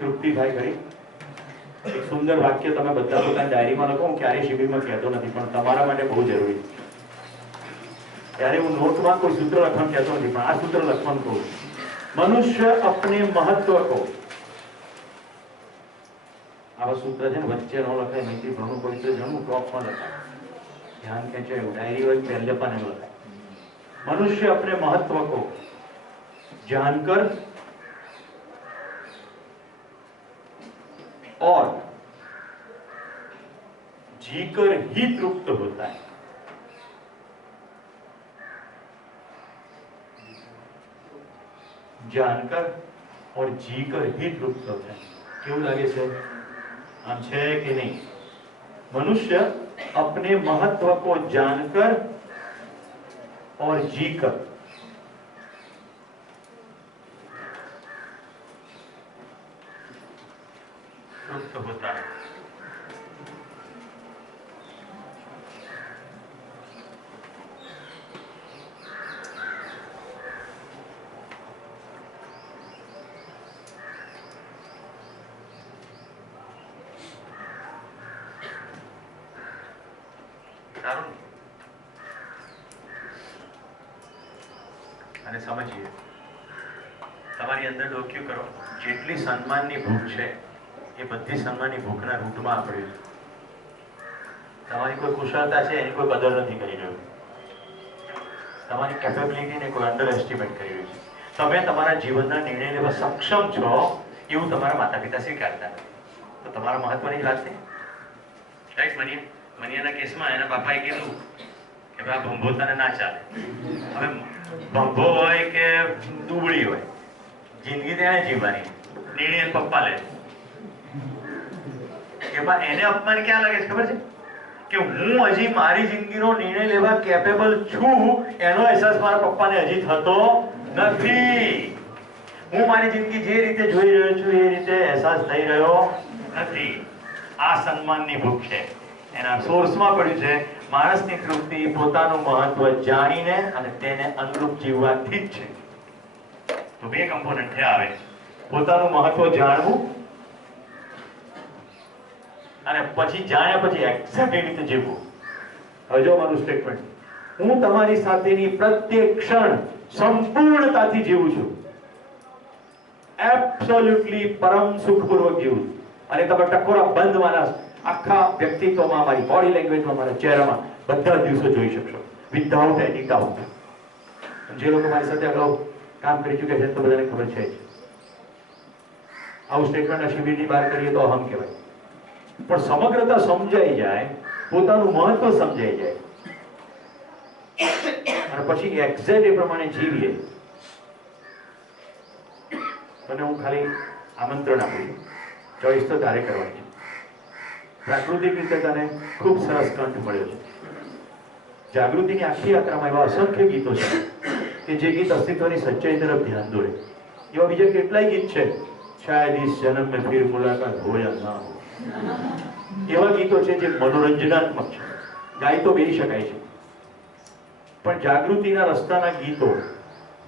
તૃપ્તિ થાય ખરી? એક સુંદર વાક્ય તમે બધા પોતાની ડાયરીમાં લખો. હું ક્યારેય શિબિરમાં કહેતો નથી, પણ તમારા માટે બહુ જરૂરી છે. ત્યારે હું નોટમાં કોઈ સૂત્ર લખવાનું કહેતો નથી, પણ આ સૂત્ર લખવાનું કહું. મનુષ્ય અપને મહત્વ કો, આવા સૂત્ર છે ને વચ્ચે ન લખાય, મૈત્રી ભણવું પવિત્ર જણવું ટોપમાં લખાય, ધ્યાન ખેંચે એવું. ડાયરી હોય પહેલે પણ એમ લખાય. મનુષ્ય અપને મહત્વ કો जानकर और जीकर ही तृप्त होता है. जानकर और जीकर ही तृप्त होता है. क्यों लगे से आम छे कि नहीं? मनुष्य अपने महत्व को जानकर और जीकर तृप्त होता है. અને સમજીએ તમારી અંદર ડોક્યુ કરો. જેટલી સન્માનની ભૂખ છે એ બધી સન્માનની ભૂખના રૂટમાં પડ્યું છે. તમારી કોઈ કુશળતા છે એની કોઈ કદર નથી કરી રહ્યું. તમારી કેપેબિલિટીને કોઈ અંડર એસ્ટિમેટ કરી રહ્યું છે. તમે તમારા જીવનના નિર્ણય લેવા સક્ષમ છો એવું તમારા માતા પિતા સ્વીકારતા નથી. તો તમારા મહત્વની વાત છે. રાઈટ? મનિયાના કેસમાં એના બાપાએ કીધું કે ભાઈ આ ભંભો તને ના ચાલે. હવે ભંભો હોય કે દુબળી હોય, જિંદગી તેને જીવવાની, નિર્ણય પપ્પા લે. એમાં એને અપમાન ક્યાં લાગે છે ખબર છે? કે હું હજી મારી જિંદગીનો નિર્ણય લેવા કેપેબલ છું એનો અહેસાસ મારા પપ્પાને હજી થતો નથી. હું મારી જિંદગી જે રીતે જોઈ રહ્યો છું એ રીતે અહેસાસ થઈ રહ્યો નથી. આ સન્માનની ભૂખ છે. એના સોર્સમાં પડ્યું છે. માણસની તૃપ્તિ પોતાનું મહત્વ જાણીને અને તેને અનુરૂપ જીવવાથી જ છે. તો બે કમ્પોનન્ટ છે આવે. પોતાનું મહત્વ જાણવું અને પછી જાણ્યા પછી એક્ઝેક્ટ રીતે જીવવું. હવે જો મારું સ્ટેટમેન્ટ, હું તમારી સાથેની પ્રત્યેક ક્ષણ સંપૂર્ણતાથી જીવું છું. એબ્સોલ્યુટલી પરમ સુખપૂર્વક જીવું છું. અને તમે ટકોરા બંધ મારા આખા વ્યક્તિત્વમાં, મારી બોડી લેંગ્વેજમાં, મારા ચહેરામાં બધા દિવસો જોઈ શકશો વિધાઉટ એની ડાઉટ. જે લોકો મારી સાથે અગાઉ કામ કરી ચૂક્યા છે તો બધાને ખબર છે જ. આવું સ્ટેટમેન્ટ શિબિરની બહાર કરીએ તો અહમ કહેવાય. પણ સમગ્રતા સમજાઈ જાય, પોતાનું મહત્વ સમજાઈ જાય અને પછી એક્ઝેક્ટ એ પ્રમાણે જીવીએ. તને હું ખાલી આમંત્રણ આપું છું, ચોઈસ તો તારે કરવાની છે. પ્રાકૃતિક રીતે તને ખૂબ સરસ કંઠ મળ્યો છે. જાગૃતિની આખી યાત્રામાં એવા અસંખ્ય ગીતો છે કે જે ગીત અસ્તિત્વની સચ્ચાઈ તરફ ધ્યાન દોરે. એવા બીજા કેટલાય ગીત છે, શાયદ ઇસ જન્મ મેં ફિર મુલાકાત હો યા ના હો. એવા ગીતો છે જે મનોરંજનાત્મક છે, ગાઈ તો બેસી શકાય છે. પણ જાગૃતિના રસ્તાના ગીતો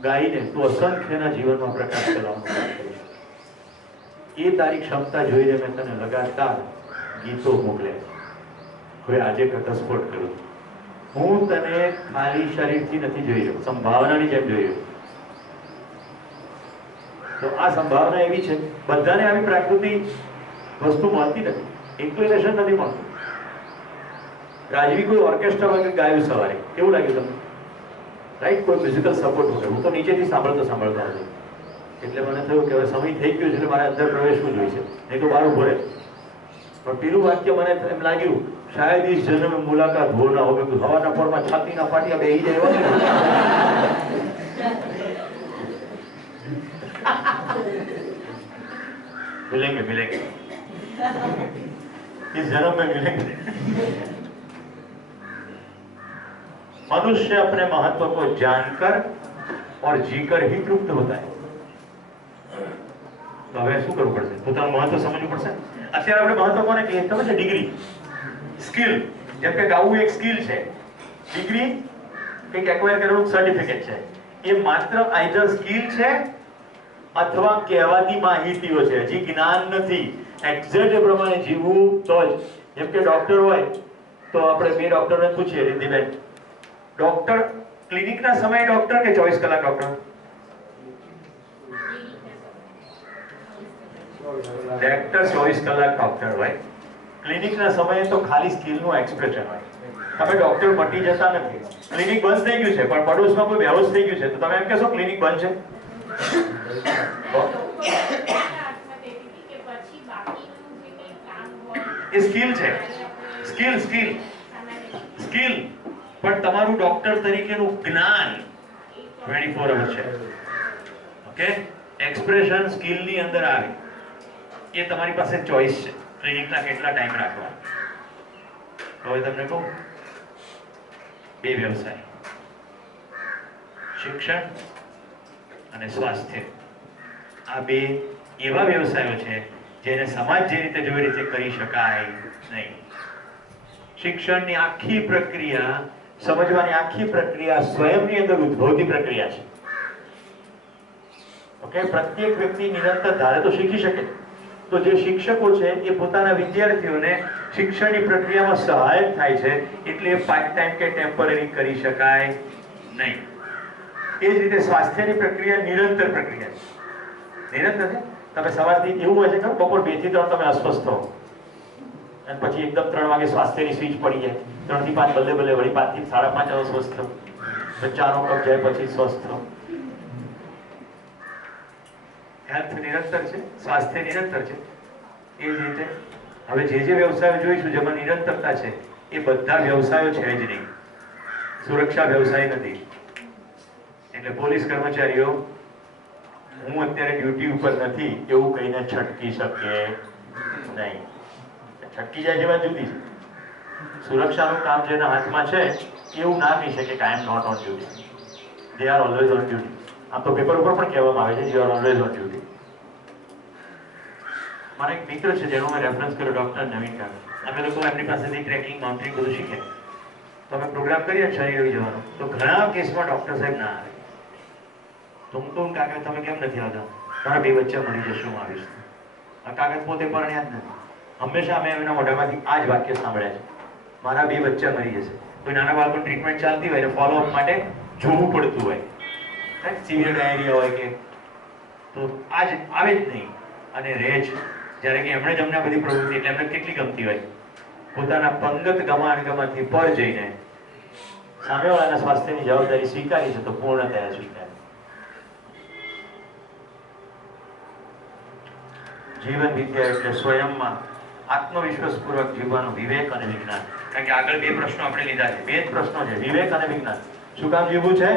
ગાઈને તું અસંખ્યના જીવનમાં પ્રકાશ કરવાનું કામ કરીશ. એ તારી ક્ષમતા જોઈને મેં તને લગાતાર ગીતો મોકલ્યા. હવે આજે ઘટસ્ફોટ કરું. હું તને ખાલી શરીરથી નથી જોઈ રહ્યો, સંભાવનાની જેમ જોઈ રહ્યો. તો આ સંભાવના એવી છે, બધાને આવી પ્રાકૃતિક વસ્તુ મળતી નથી, ઇન્ક્લિનેશન નથી મળતું. રાજવી કોઈ ઓર્કેસ્ટ્રા વગર ગાયું સવારે, કેવું લાગ્યું તમને? રાઈટ, કોઈ મ્યુઝિકલ સપોર્ટ વગર. હું તો નીચેથી સાંભળતો હતો, એટલે મને થયું કે હવે સમય થઈ ગયો છે, એટલે મારે અંદર પ્રવેશવું જોઈએ, નહીં તો બહાર ઉભો રહે. પણ પેલું વાક્ય મને એમ લાગ્યું, શાયદ ઇસ જન્મ में मुलाकात हो ना हो, कि हवाना पोરમાં છાતીના પાટિયા બેહી જાય એવા मिलेंगे मिलेंगे इस जन्म में मिलेंगे. मनुष्य अपने महत्व को जानकर और जीकर ही तृप्त होता है. तो હવે શું કરવું પડશે? પોતાનું મહત્વ સમજવું પડશે. અત્યારે આપણે મહત્વ કોને કહીએ ખબર છે? Degree, skill. જેમ કે ગાવું એક સ્કિલ છે, ડિગ્રી કંઈક એક્વાયર કરેલું સર્ટિફિકેટ છે. એ માત્ર આઈધર સ્કિલ છે અથવા કહેવાતી માહિતીઓ છે, હજી જ્ઞાન નથી. એક્ઝેક્ટ એ પ્રમાણે જીવવું તો જ. જેમ કે ડોક્ટર હોય તો આપણે બે ડોક્ટરને પૂછીએ, રિદ્ધિબેન, ડોક્ટર ક્લિનિકના સમયે ડોક્ટર કે 24 કલાક ડોક્ટર? ડોક્ટર 24 કલાક ડોક્ટર હોય. ક્લિનિકના સમયે તો ખાલી સ્કિલનું એક્સપ્રેશન હોય. તમે ડોક્ટર મટી જતા નથી. ક્લિનિક બંધ થઈ ગયું છે, પણ પડોશમાં કોઈ બેહોશ થઈ ગયું છે, તો તમે એમ કહેશો ક્લિનિક બંધ છે? એ સ્કિલ છે, સ્કિલ સ્કિલ સ્કિલ. પણ તમારું ડોક્ટર તરીકેનું જ્ઞાન 24 અવર છે. ઓકે, એક્સપ્રેશન સ્કિલની અંદર આવે. એ તમારી પાસે ચોઈસ છે, ક્લિનિકના કેટલા ટાઈમ રાખવા. હવે તમને કહું, બે વ્યવસાય, શિક્ષણ અને સ્વાસ્થ્ય, આ બે એવા વ્યવસાયો છે જેને સમાજ જે રીતે જોઈએ રીતે કરી શકાય નહીં. શિક્ષણની આખી પ્રક્રિયા, સમજવાની આખી પ્રક્રિયા સ્વયંની અંદર ઉદ્ભવતી પ્રક્રિયા છે. ઓકે, પ્રત્યેક વ્યક્તિ નિરંતર ધારે તો શીખી શકે. તો જે શિક્ષકો છે એ પોતાના વિદ્યાર્થીઓને શિક્ષણની પ્રક્રિયામાં સહાયક થાય છે, એટલે પાર્ટ ટાઈમ કે ટેમ્પરરી કરી શકાય નહીં. એ જ રીતે સ્વાસ્થ્યની પ્રક્રિયા નિરંતર પ્રક્રિયા છે. નિરંતર છે. તમે સવારથી એવું હોય છે કે બપોર 2 થી 3 તમે અસ્વસ્થ હો, અને પછી એકદમ 3 વાગે સ્વાસ્થ્યની સ્વિચ પડી જાય, 3 થી 5 બદલે બદલે વળી 5 થી 5:30 અસ્વસ્થ થો, 4નો કપ જાય પછી સ્વસ્થ થો. હેલ્થ નિરંતર છે, સ્વાસ્થ્ય નિરંતર છે. એ જ રીતે હવે જે વ્યવસાયો જોઈશું જેમાં નિરંતરતા છે, એ બધા વ્યવસાયો છે જ નહીં. સુરક્ષા વ્યવસાય નથી. એટલે પોલીસ કર્મચારીઓ હું અત્યારે ડ્યુટી ઉપર નથી એવું કહીને છટકી શકે નહીં. છટકી જાય જેવા જુદી છે. સુરક્ષાનું કામ જેના હાથમાં છે એવું ના કહી શકે કે I am not on duty. They are always on duty. આમ તો પેપર ઉપર પણ કહેવામાં આવે છે you are always on duty. મારા એક મિત્ર છે જેનો મેં રેફરન્સ કર્યો, ડોક્ટર નવીન કાકા. અમે લોકો એમની પાસેથી ટ્રેકિંગ, માઉન્ટેનિંગ બધું શીખ્યા. તો અમે પ્રોગ્રામ કરીએ શનિ રવિ જવાનો, તો ઘણા કેસમાં ડોક્ટર સાહેબ ના આવે. તો હું કહું કાકા તમે કેમ નથી આવતા? મારા 2 બચ્ચા મરી જશે, હું આવીશ. આ કાકા પોતે પરણ્યા જ નથી. હંમેશા અમે એમના મોઢામાંથી આ જ વાક્ય સાંભળ્યા છે, મારા 2 બચ્ચા મરી જશે. કોઈ નાના બાળકોની ટ્રીટમેન્ટ ચાલતી હોય, ફોલોઅપ માટે જોવું પડતું હોય, સિવિયર ડાયરિયા હોય કે, તો આજ આવે જ નહીં અને રહે જ. જ્યારે કે એમણે જ અમને બધી પ્રવૃત્તિ, એટલે એમને કેટલી ગમતી હોય, પોતાના પંગત ગમાણગમાંથી પર જઈને સામેવાળાના સ્વાસ્થ્યની જવાબદારી સ્વીકારી છે, તો પૂર્ણતયા સ્વીકારી. જીવન વિદ્યા એટલે સ્વયંમાં આત્મવિશ્વાસપૂર્વક જીવવાનું વિવેક અને વિજ્ઞાન. કારણ કે આગળ 2 પ્રશ્નો આપણે લીધા છે, 2 જ પ્રશ્નો છે, વિવેક અને વિજ્ઞાન. શું કામ જીવવું છે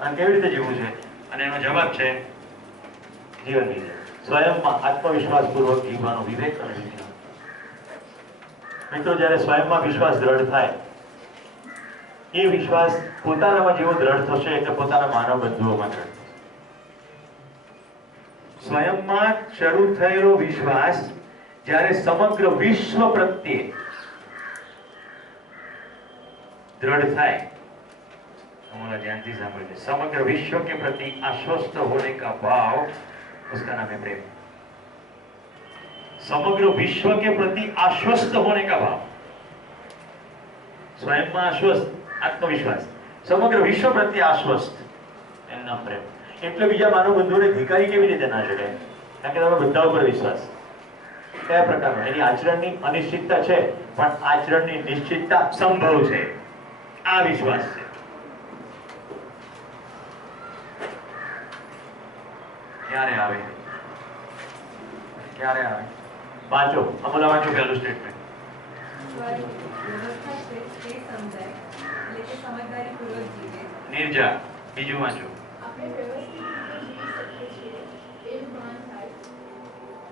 અને કેવી રીતે જીવવું છે, અને એનો જવાબ છે જીવન વિદ્યા. સ્વયંમાં આત્મવિશ્વાસપૂર્વક જીવવાનું વિવેક અને વિજ્ઞાન. મિત્રો, જ્યારે સ્વયંમાં વિશ્વાસ દ્રઢ થાય, એ વિશ્વાસ પોતાનામાં જેવો દ્રઢ થશે એટલે પોતાના માનવ બંધુઓમાં દ્રઢ થશે. સ્વયંમાં શરૂ થયેલો વિશ્વાસ જ્યારે સમગ્ર વિશ્વ પ્રત્યે દ્રઢ થાય, हमारा ध्यान से सामने समग्र विश्व के प्रति आश्वस्त होने का भाव, उसका नाम है प्रेम। समग्र विश्व के प्रति आश्वस्त होने का भाव, स्वयं में आश्वस्त, आत्मविश्वास, समग्र विश्व प्रति आश्वस्त, એમના પ્રેમ। એટલે બીજા માનવ બંધુઓને ધિકારી કેવી રીતે ના શકાય? કારણ કે તમે બધા ઉપર વિશ્વાસ, કયા પ્રકારનો? એની આચરણની અનિશ્ચિતતા છે, પણ આચરણની નિશ્ચિતતા સંભવ છે, આ વિશ્વાસ છે। ક્યારે આવે? ક્યારે આવે? વાંચો, અમલા વાંચો પહેલું સ્ટેટમેન્ટ। વ્યવસ્થા છે તે સમજાય એટલે કે સમજદારીપૂર્વક જીવે। નિર્જા, બીજું વાંચો। આપણે વ્યવસ્થિત રીતે જીવી શકીએ છીએ એ ભાન થાય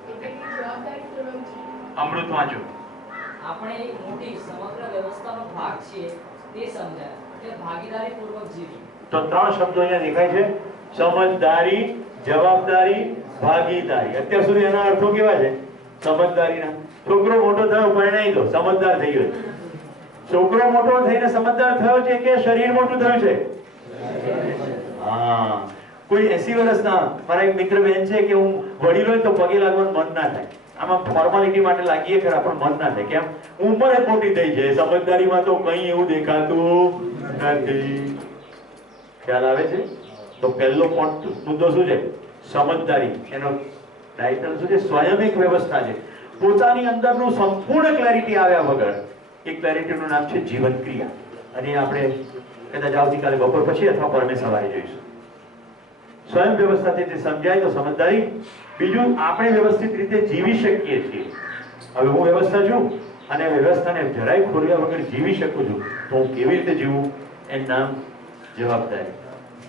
એટલે કે જવાબદારીપૂર્વક જીવે। અમૃત વાંચો। આપણે એક મોટી સમગ્ર વ્યવસ્થાનો ભાગ છીએ તે સમજાય એટલે ભાગીદારીપૂર્વક જીવી। તો ત્રણ શબ્દો અહીંયા દેખાય છે, સમજદારી, જવાબદારી, ભાગીદારી। અત્યાર સુધી એના અર્થો કેવા છે? સમજદારીના। છોકરો મોટો થયો, પરણાઈ દો, સમજદાર થઈ ગયો। છોકરો મોટો થઈને સમજદાર થયો છે કે શરીર મોટું થયું છે? હા, કોઈ 80 વર્ષના મારા એક મિત્ર બેન છે કે હું વડીલો હોય તો પગે લાગવાનું મન ના થાય, આમાં ફોર્માલિટી માટે લાગીએ ખરા પણ મન ના થાય। કેમ? ઉંમર જ મોટી થઈ છે, સમજદારીમાં તો કંઈ એવું દેખાતું નથી। ખ્યાલ આવે છે? તો પહેલો મુદ્દો શું છે? સમજદારી। એનો ટાઇટલ શું છે? સ્વયં એક વ્યવસ્થા છે। પોતાની અંદરનું સંપૂર્ણ ક્લેરિટી આવ્યા વગર એ ક્લેરિટીનું નામ છે જીવન ક્રિયા। અને આપણે કદાચ આવતીકાલે બપોર પછી અથવા પરમે સવારે જોઈશું। સ્વયં વ્યવસ્થાથી તે સમજાય તો સમજદારી। બીજું, આપણે વ્યવસ્થિત રીતે જીવી શકીએ છીએ। હવે હું વ્યવસ્થા છું અને વ્યવસ્થાને જરાય ખોરવ્યા વગર જીવી શકું છું, તો હું કેવી રીતે જીવું? એનું નામ જવાબદારી।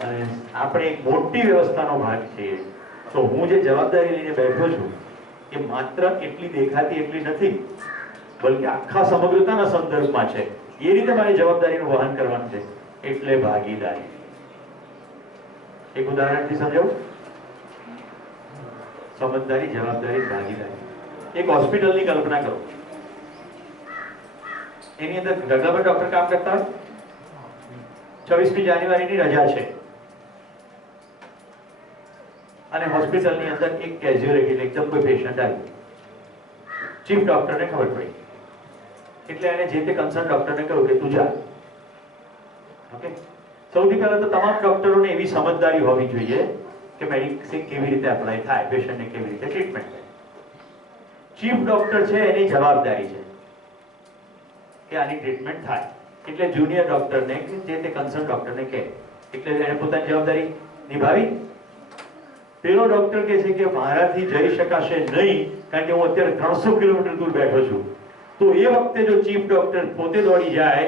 અને આપણે એક મોટી વ્યવસ્થાનો ભાગ છીએ, તો હું જે જવાબદારી લઈને બેઠો છું એ માત્ર એટલી દેખાતી એટલી નથી, બલકે આખા સમગ્રતાના સંદર્ભમાં છે। એ રીતે મારી જવાબદારીનું વહન કરવાનું છે, એટલે ભાગીદારી। એક ઉદાહરણથી સમજાવું? સમજદારી, જવાબદારી, ભાગીદારી। એક હોસ્પિટલની કલ્પના કરો, એની અંદર ઢગલાબંધ ડોક્ટર કામ કરતા હોય, 26મી જાન્યુઆરીની રજા છે અને હોસ્પિટલની અંદર એક કેઝ્યુઅલિટી, એકદમ કોઈ પેશન્ટ આવ્યું, ચીફ ડોક્ટરને ખબર પડી એટલે એને જે તે કન્સર્ન ડોક્ટરને કહ્યું કે તું જા। ઓકે, સૌથી પહેલા તો તમામ ડોક્ટરોને એવી સમજદારી હોવી જોઈએ કે મેડિસિન કેવી રીતે એપ્લાય થાય, પેશન્ટને કેવી રીતે ટ્રીટમેન્ટ થાય। ચીફ ડોક્ટર છે, એની જવાબદારી છે કે આની ટ્રીટમેન્ટ થાય, એટલે જુનિયર ડોક્ટરને જે તે કન્સર્ન ડોક્ટરને કહે, એટલે એને પોતાની જવાબદારી નિભાવી। પેલો ડોક્ટર કહે છે કે મારાથી જઈ શકાશે નહીં કારણ કે હું અત્યારે 300 કિલોમીટર દૂર બેઠો છું, તો એ વખતે જો ચીફ ડોક્ટર પોતે દોડી જાય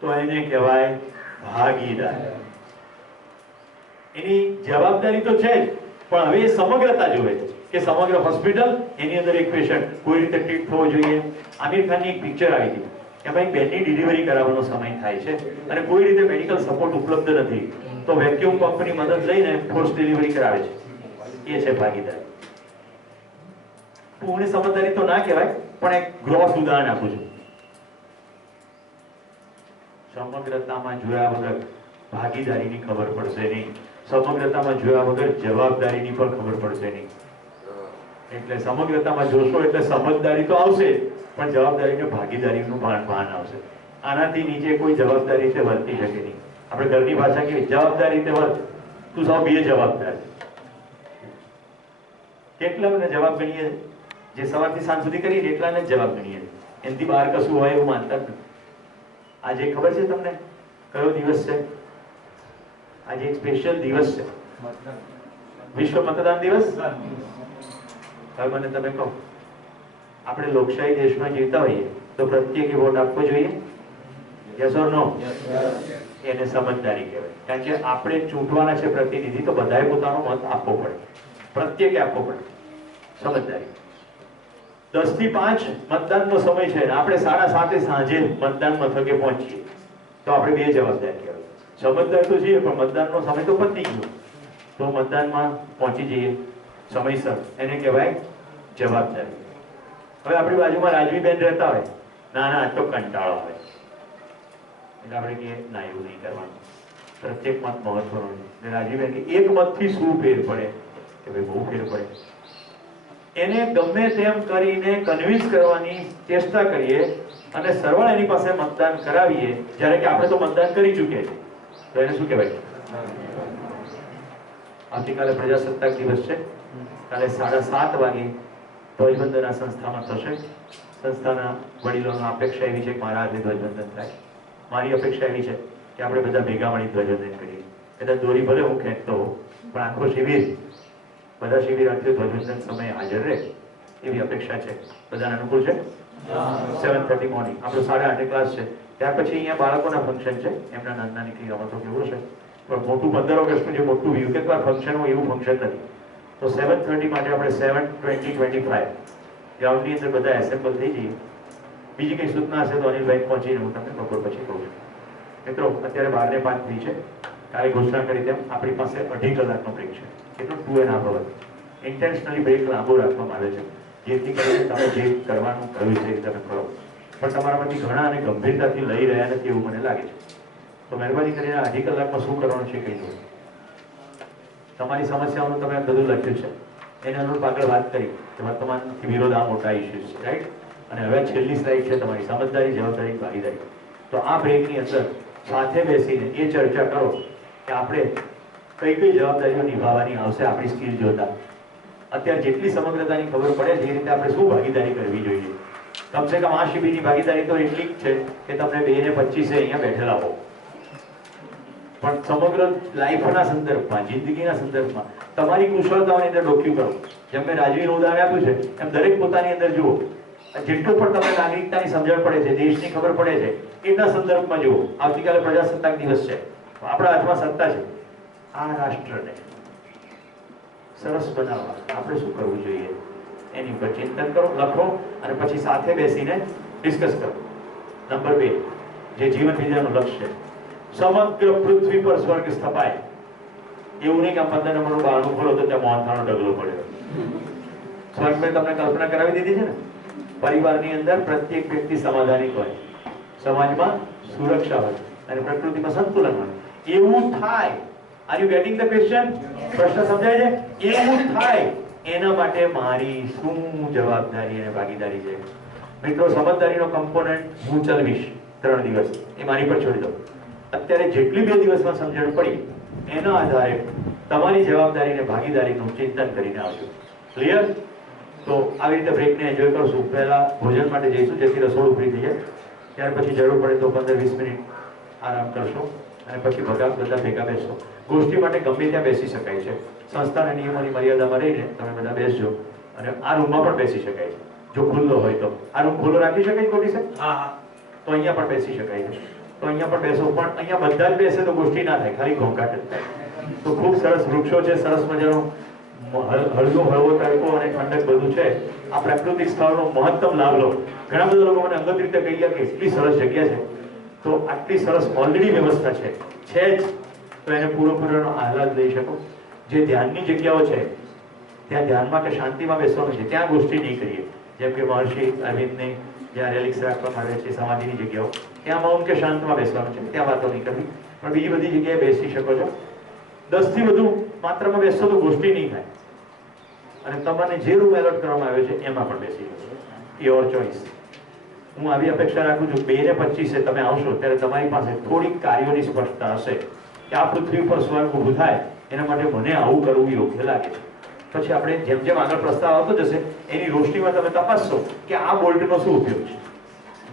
તો એને કહેવાય ભાગીદાર। એની જવાબદારી તો છે જ, પણ હવે એ સમગ્રતા જોવે છે કે સમગ્ર હોસ્પિટલ, એની અંદર એક પેશન્ટ કોઈ રીતે ટ્રીટ થવો જોઈએ। આમિર ખાનની એક પિક્ચર આવી હતી, એમાં એક બેનની ડિલિવરી કરાવવાનો સમય થાય છે અને કોઈ રીતે મેડિકલ સપોર્ટ ઉપલબ્ધ નથી, તો વેક્યુમ પંપની મદદ લઈને ફોર્સ ડિલિવરી કરાવે છે। એ છે ભાગીદારી। પૂર્ણ સમજદારી તો ના કહેવાય, પણ એક ગ્રોસ ઉદાહરણ આપું છું। સમગ્રતામાં જોયા વગર ભાગીદારીની ખબર પડશે નહીં, સમગ્રતામાં જોયા વગર જવાબદારીની પણ ખબર પડશે નહીં। એટલે સમગ્રતામાં જોશો એટલે સમજદારી તો આવશે, પણ જવાબદારી ને ભાગીદારીનું ભાન આવશે। આનાથી નીચે કોઈ જવાબદારી રીતે વર્તી શકે નહીં। આપણે ઘરની ભાષા કેવી? જવાબદારી રીતે વર્ત, તું સૌ બે જવાબદાર છે। કેટલાને જવાબ ગણીએ? જે સવારથી સાંજ સુધી કરીએ એટલાને જ જવાબ ગણીએ, એનાથી બહાર કશું હોય એવું માનતા જ નથી। આજે ખબર છે તમને કયો દિવસ છે? આજે એક સ્પેશિયલ દિવસ છે, વિશ્વ મતદાન દિવસ। હવે મને તમે કહો, આપણે લોકશાહી દેશમાં જીવતા હોઈએ તો પ્રત્યેકે વોટ આપવો જોઈએ? યસ ઓર નો? એને સમજદારી કહેવાય, કારણ કે આપણે ચૂંટવાના છે પ્રતિનિધિ, તો બધાએ પોતાનો મત આપવો પડે, પ્રત્યેકે આપવો પડે। સમજદારી। 10 થી 5 મતદાનનો સમય છે, આપણે 7:30 સાંજે મતદાન મથકે પહોંચીએ તો આપણે બે જવાબદાર કહેવાય। સમજદાર તો છીએ, પણ મતદાનનો સમય તો પતી ગયો, તો મતદાનમાં પહોંચી જઈએ સમયસર, એને કહેવાય જવાબદારી। હવે આપણી બાજુમાં રાજવી બેન રહેતા હોય, ના ના તો કંટાળો આવે, એટલે આપણે કહીએ ના એવું નહીં કરવાનું, પ્રત્યેક મત મહત્વનો છે. અને રાજીવભાઈ કે એક મતથી શું ફેર પડે? કે ભાઈ બહુ ફેર પડે. એને ગમે તેમ કરીને કન્વિન્સ કરવાની ચેષ્ટા કરીએ અને સરવાળે એની પાસે મતદાન કરાવીએ, જ્યારે કે આપણે તો મતદાન કરી ચૂક્યા છીએ, તો એને શું કહેવાય? આવતીકાલે પ્રજાસત્તાક દિવસ છે. કાલે 7:30 વાગે ધ્વજવંદન આ સંસ્થામાં થશે. સંસ્થાના વડીલોની અપેક્ષા એવી છે કે મારા હાથે ધ્વજવંદન થાય. મારી અપેક્ષા એવી છે કે આપણે બધા ભેગા મળી ધ્વજવંદન કરીએ. એટલે દોરી ભલે હું ખેંચતો હોઉં, પણ આખો શિબિર, બધા શિબિરાર્થીઓ ધ્વજવંદન સમયે હાજર રહે એવી અપેક્ષા છે. બધાને અનુકૂળ છે? 7:30 મોર્નિંગ આપણો 8:30 ક્લાસ છે. ત્યાર પછી અહીંયા બાળકોના ફંક્શન છે, એમના નાના નીકળી રમતો કેવું છે, પણ મોટું 15 ઓગસ્ટનું જે મોટું વિગતવાર ફંક્શન હોય એવું ફંક્શન નથી. તો 7:30 માટે આપણે 7:20-25 ગ્રાઉન્ડની અંદર બધા એસેમ્બલ થઈ જઈએ. બીજી કઈ સૂચના હશે તો અનિલભાઈ પહોંચીને હું તમને બપોર પછી કહું છું. મિત્રો, અત્યારે 12:05 થઈ છે. કાલે ઘોષણા કરી તેમ આપણી પાસે 2.5 કલાકનો બ્રેક છે. એટલું 2.5 અવર ઇન્ટેન્શનલી બ્રેક લાંબો રાખવામાં આવે છે, જેથી કરીને તમે જે કરવાનું કહ્યું છે એ તમે કરો. પણ તમારામાંથી ઘણા અને ગંભીરતાથી લઈ રહ્યા નથી એવું મને લાગે છે. તો મહેરબાની કરીને 2.5 કલાકમાં શું કરવાનું છે કહી દો. તમારી સમસ્યાઓનું તમે બધું લખ્યું છે, એને અનુરૂપ આગળ વાત કરી કે વર્તમાનથી વિરોધ આ મોટા ઇસ્યુઝ છે, રાઈટ? અને હવે છેલ્લી સ્લાઇડ છે તમારી સમજદારી, જવાબદારી, ભાગીદારી. તો આ બ્રેકની અંદર સાથે બેસીને એ ચર્ચા કરો કે આપણે કઈ કઈ જવાબદારીઓ નિભાવવાની આવશે આપણી સ્કિલ જોતા. અત્યારે જેટલી સમગ્રતાની ખબર પડે છે એ રીતે આપણે શું ભાગીદારી કરવી જોઈએ. કમસે કમ આ શિબિરની ભાગીદારી તો એટલી જ છે કે તમને 2 ને 25 અહીંયા બેઠેલા હો, પણ સમગ્ર લાઈફના સંદર્ભમાં, જિંદગીના સંદર્ભમાં તમારી કુશળતાઓની અંદર ડોક્યુ કરો. જેમ મેં રાજવીનું ઉદાહરણ આપ્યું છે એમ દરેક પોતાની અંદર જુઓ. જેટલું પણ તમને નાગરિકતાની સમજણ પડે છે, દેશની ખબર પડે છે, એના સંદર્ભમાં જુઓ. આવતીકાલે પ્રજાસત્તાક દિવસ છે, આપણા હાથમાં સત્તા છે. આ રાષ્ટ્રને સરસ બનાવવા આપણે શું કરવું જોઈએ એની પર ચિંતન કરો, લખો અને પછી સાથે બેસીને ડિસ્કસ કરો. નંબર 2, જે જીવન વિદ્યાનું લક્ષ્ય છે, સમગ્ર પૃથ્વી પર સ્વર્ગ સ્થપાય. એવું નહીં કે 15 નંબરનું બારણું ખોલો તો ત્યાં મોહનથાળનો ઢગલો પડ્યો. સ્વર્ગ મેં તમને કલ્પના કરાવી દીધી છે ને. પરિવારની અંદર પ્રત્યેક વ્યક્તિ સમાધાનિક હોય, સમાજમાં સુરક્ષા હોય અને પ્રકૃતિમાં સંતુલન હોય. એવું થાય. Are you getting the question? પ્રશ્ન સમજાય છે? એવું થાય એના માટે મારી શું જવાબદારી અને ભાગીદારી છે? મિત્રો, સમજદારીનો કમ્પોનન્ટ હું ચલાવીશ 3 દિવસ, એ મારી પર છોડી દો. અત્યારે જેટલી 2 દિવસમાં સમજણ પડી એના આધારે તમારી જવાબદારી અને ભાગીદારીનું ચિંતન કરીને આવજો. ક્લિયર? તો આવી રીતે બ્રેકને એન્જોય કરશું. પહેલા ભોજન માટે જઈશું જેથી રસોડું ફ્રી થઈ જાય. ત્યાર પછી જરૂર પડે તો 15-20 મિનિટ આરામ કરશો અને પછી બધા ભેગા બેસશો. ગોષ્ઠી માટે ગમે ત્યાં બેસી શકાય છે. સંસ્થાના નિયમોની મર્યાદામાં રહીને તમે બધા બેસજો અને આ રૂમમાં પણ બેસી શકાય છે જો ખુલ્લો હોય તો. આ રૂમ ખુલ્લો રાખી શકાય કોટી છે? હા. તો અહીંયા પણ બેસી શકાય છે. તો અહીંયા પણ બેસો, પણ અહીંયા બધા જ બેસે તો ગોષ્ઠી ના થાય, ખાલી ઘોંઘાટ જ થાય. તો ખૂબ સરસ વૃક્ષો છે, સરસ મજાનો હળવો તડકો અને ઠંડક બધું છે. આ પ્રાકૃતિક સ્થળનો મહત્તમ લાભ લો. ઘણા બધા લોકો મને અંગત રીતે કહી ગયા કે એટલી સરસ જગ્યા છે, તો આટલી સરસ ઓલરેડી વ્યવસ્થા છે જ, તો એને પૂરેપૂરો આહલાદ લઈ શકો. જે ધ્યાનની જગ્યાઓ છે ત્યાં ધ્યાનમાં કે શાંતિમાં બેસવાનું છે, ત્યાં ગોષ્ઠી નહીં કરીએ. જેમ કે મહર્ષિ અરવિંદની જ્યાં રેલિક્સ રાખવામાં આવે છે, સમાધિની જગ્યાઓ, ત્યાં મૌન કે શાંતમાં બેસવાનું છે, ત્યાં વાતો નહીં કરવી. પણ બીજી બધી જગ્યાએ બેસી શકો છો. 10 થી વધુ માત્રામાં બેસશો તો ગોષ્ઠી નહીં થાય. અને તમને જે રૂમ એલોટ કરવામાં આવ્યો છે એમાં પણ બેસી શકો. Your choice. હું આવી અપેક્ષા રાખું છું 2 ને 25 તમે આવશો ત્યારે તમારી પાસે થોડીક કાર્યોની સ્પષ્ટતા હશે કે આ પૃથ્વી પર સ્વર્ગ ઊભું થાય એના માટે મને આવું કરવું યોગ્ય લાગે છે. પછી આપણે જેમ જેમ આગળ પ્રસ્તાવ આવતો જશે એની રોશનીમાં તમે તપાસશો કે આ બોલ્ટનો શું ઉપયોગ છે,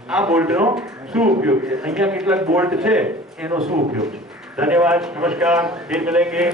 આ બોલ્ટનો શું ઉપયોગ છે, અહીંયા કેટલાક બોલ્ટ છે એનો શું ઉપયોગ છે. ધન્યવાદ. નમસ્કાર. ફિર મિલેંગે.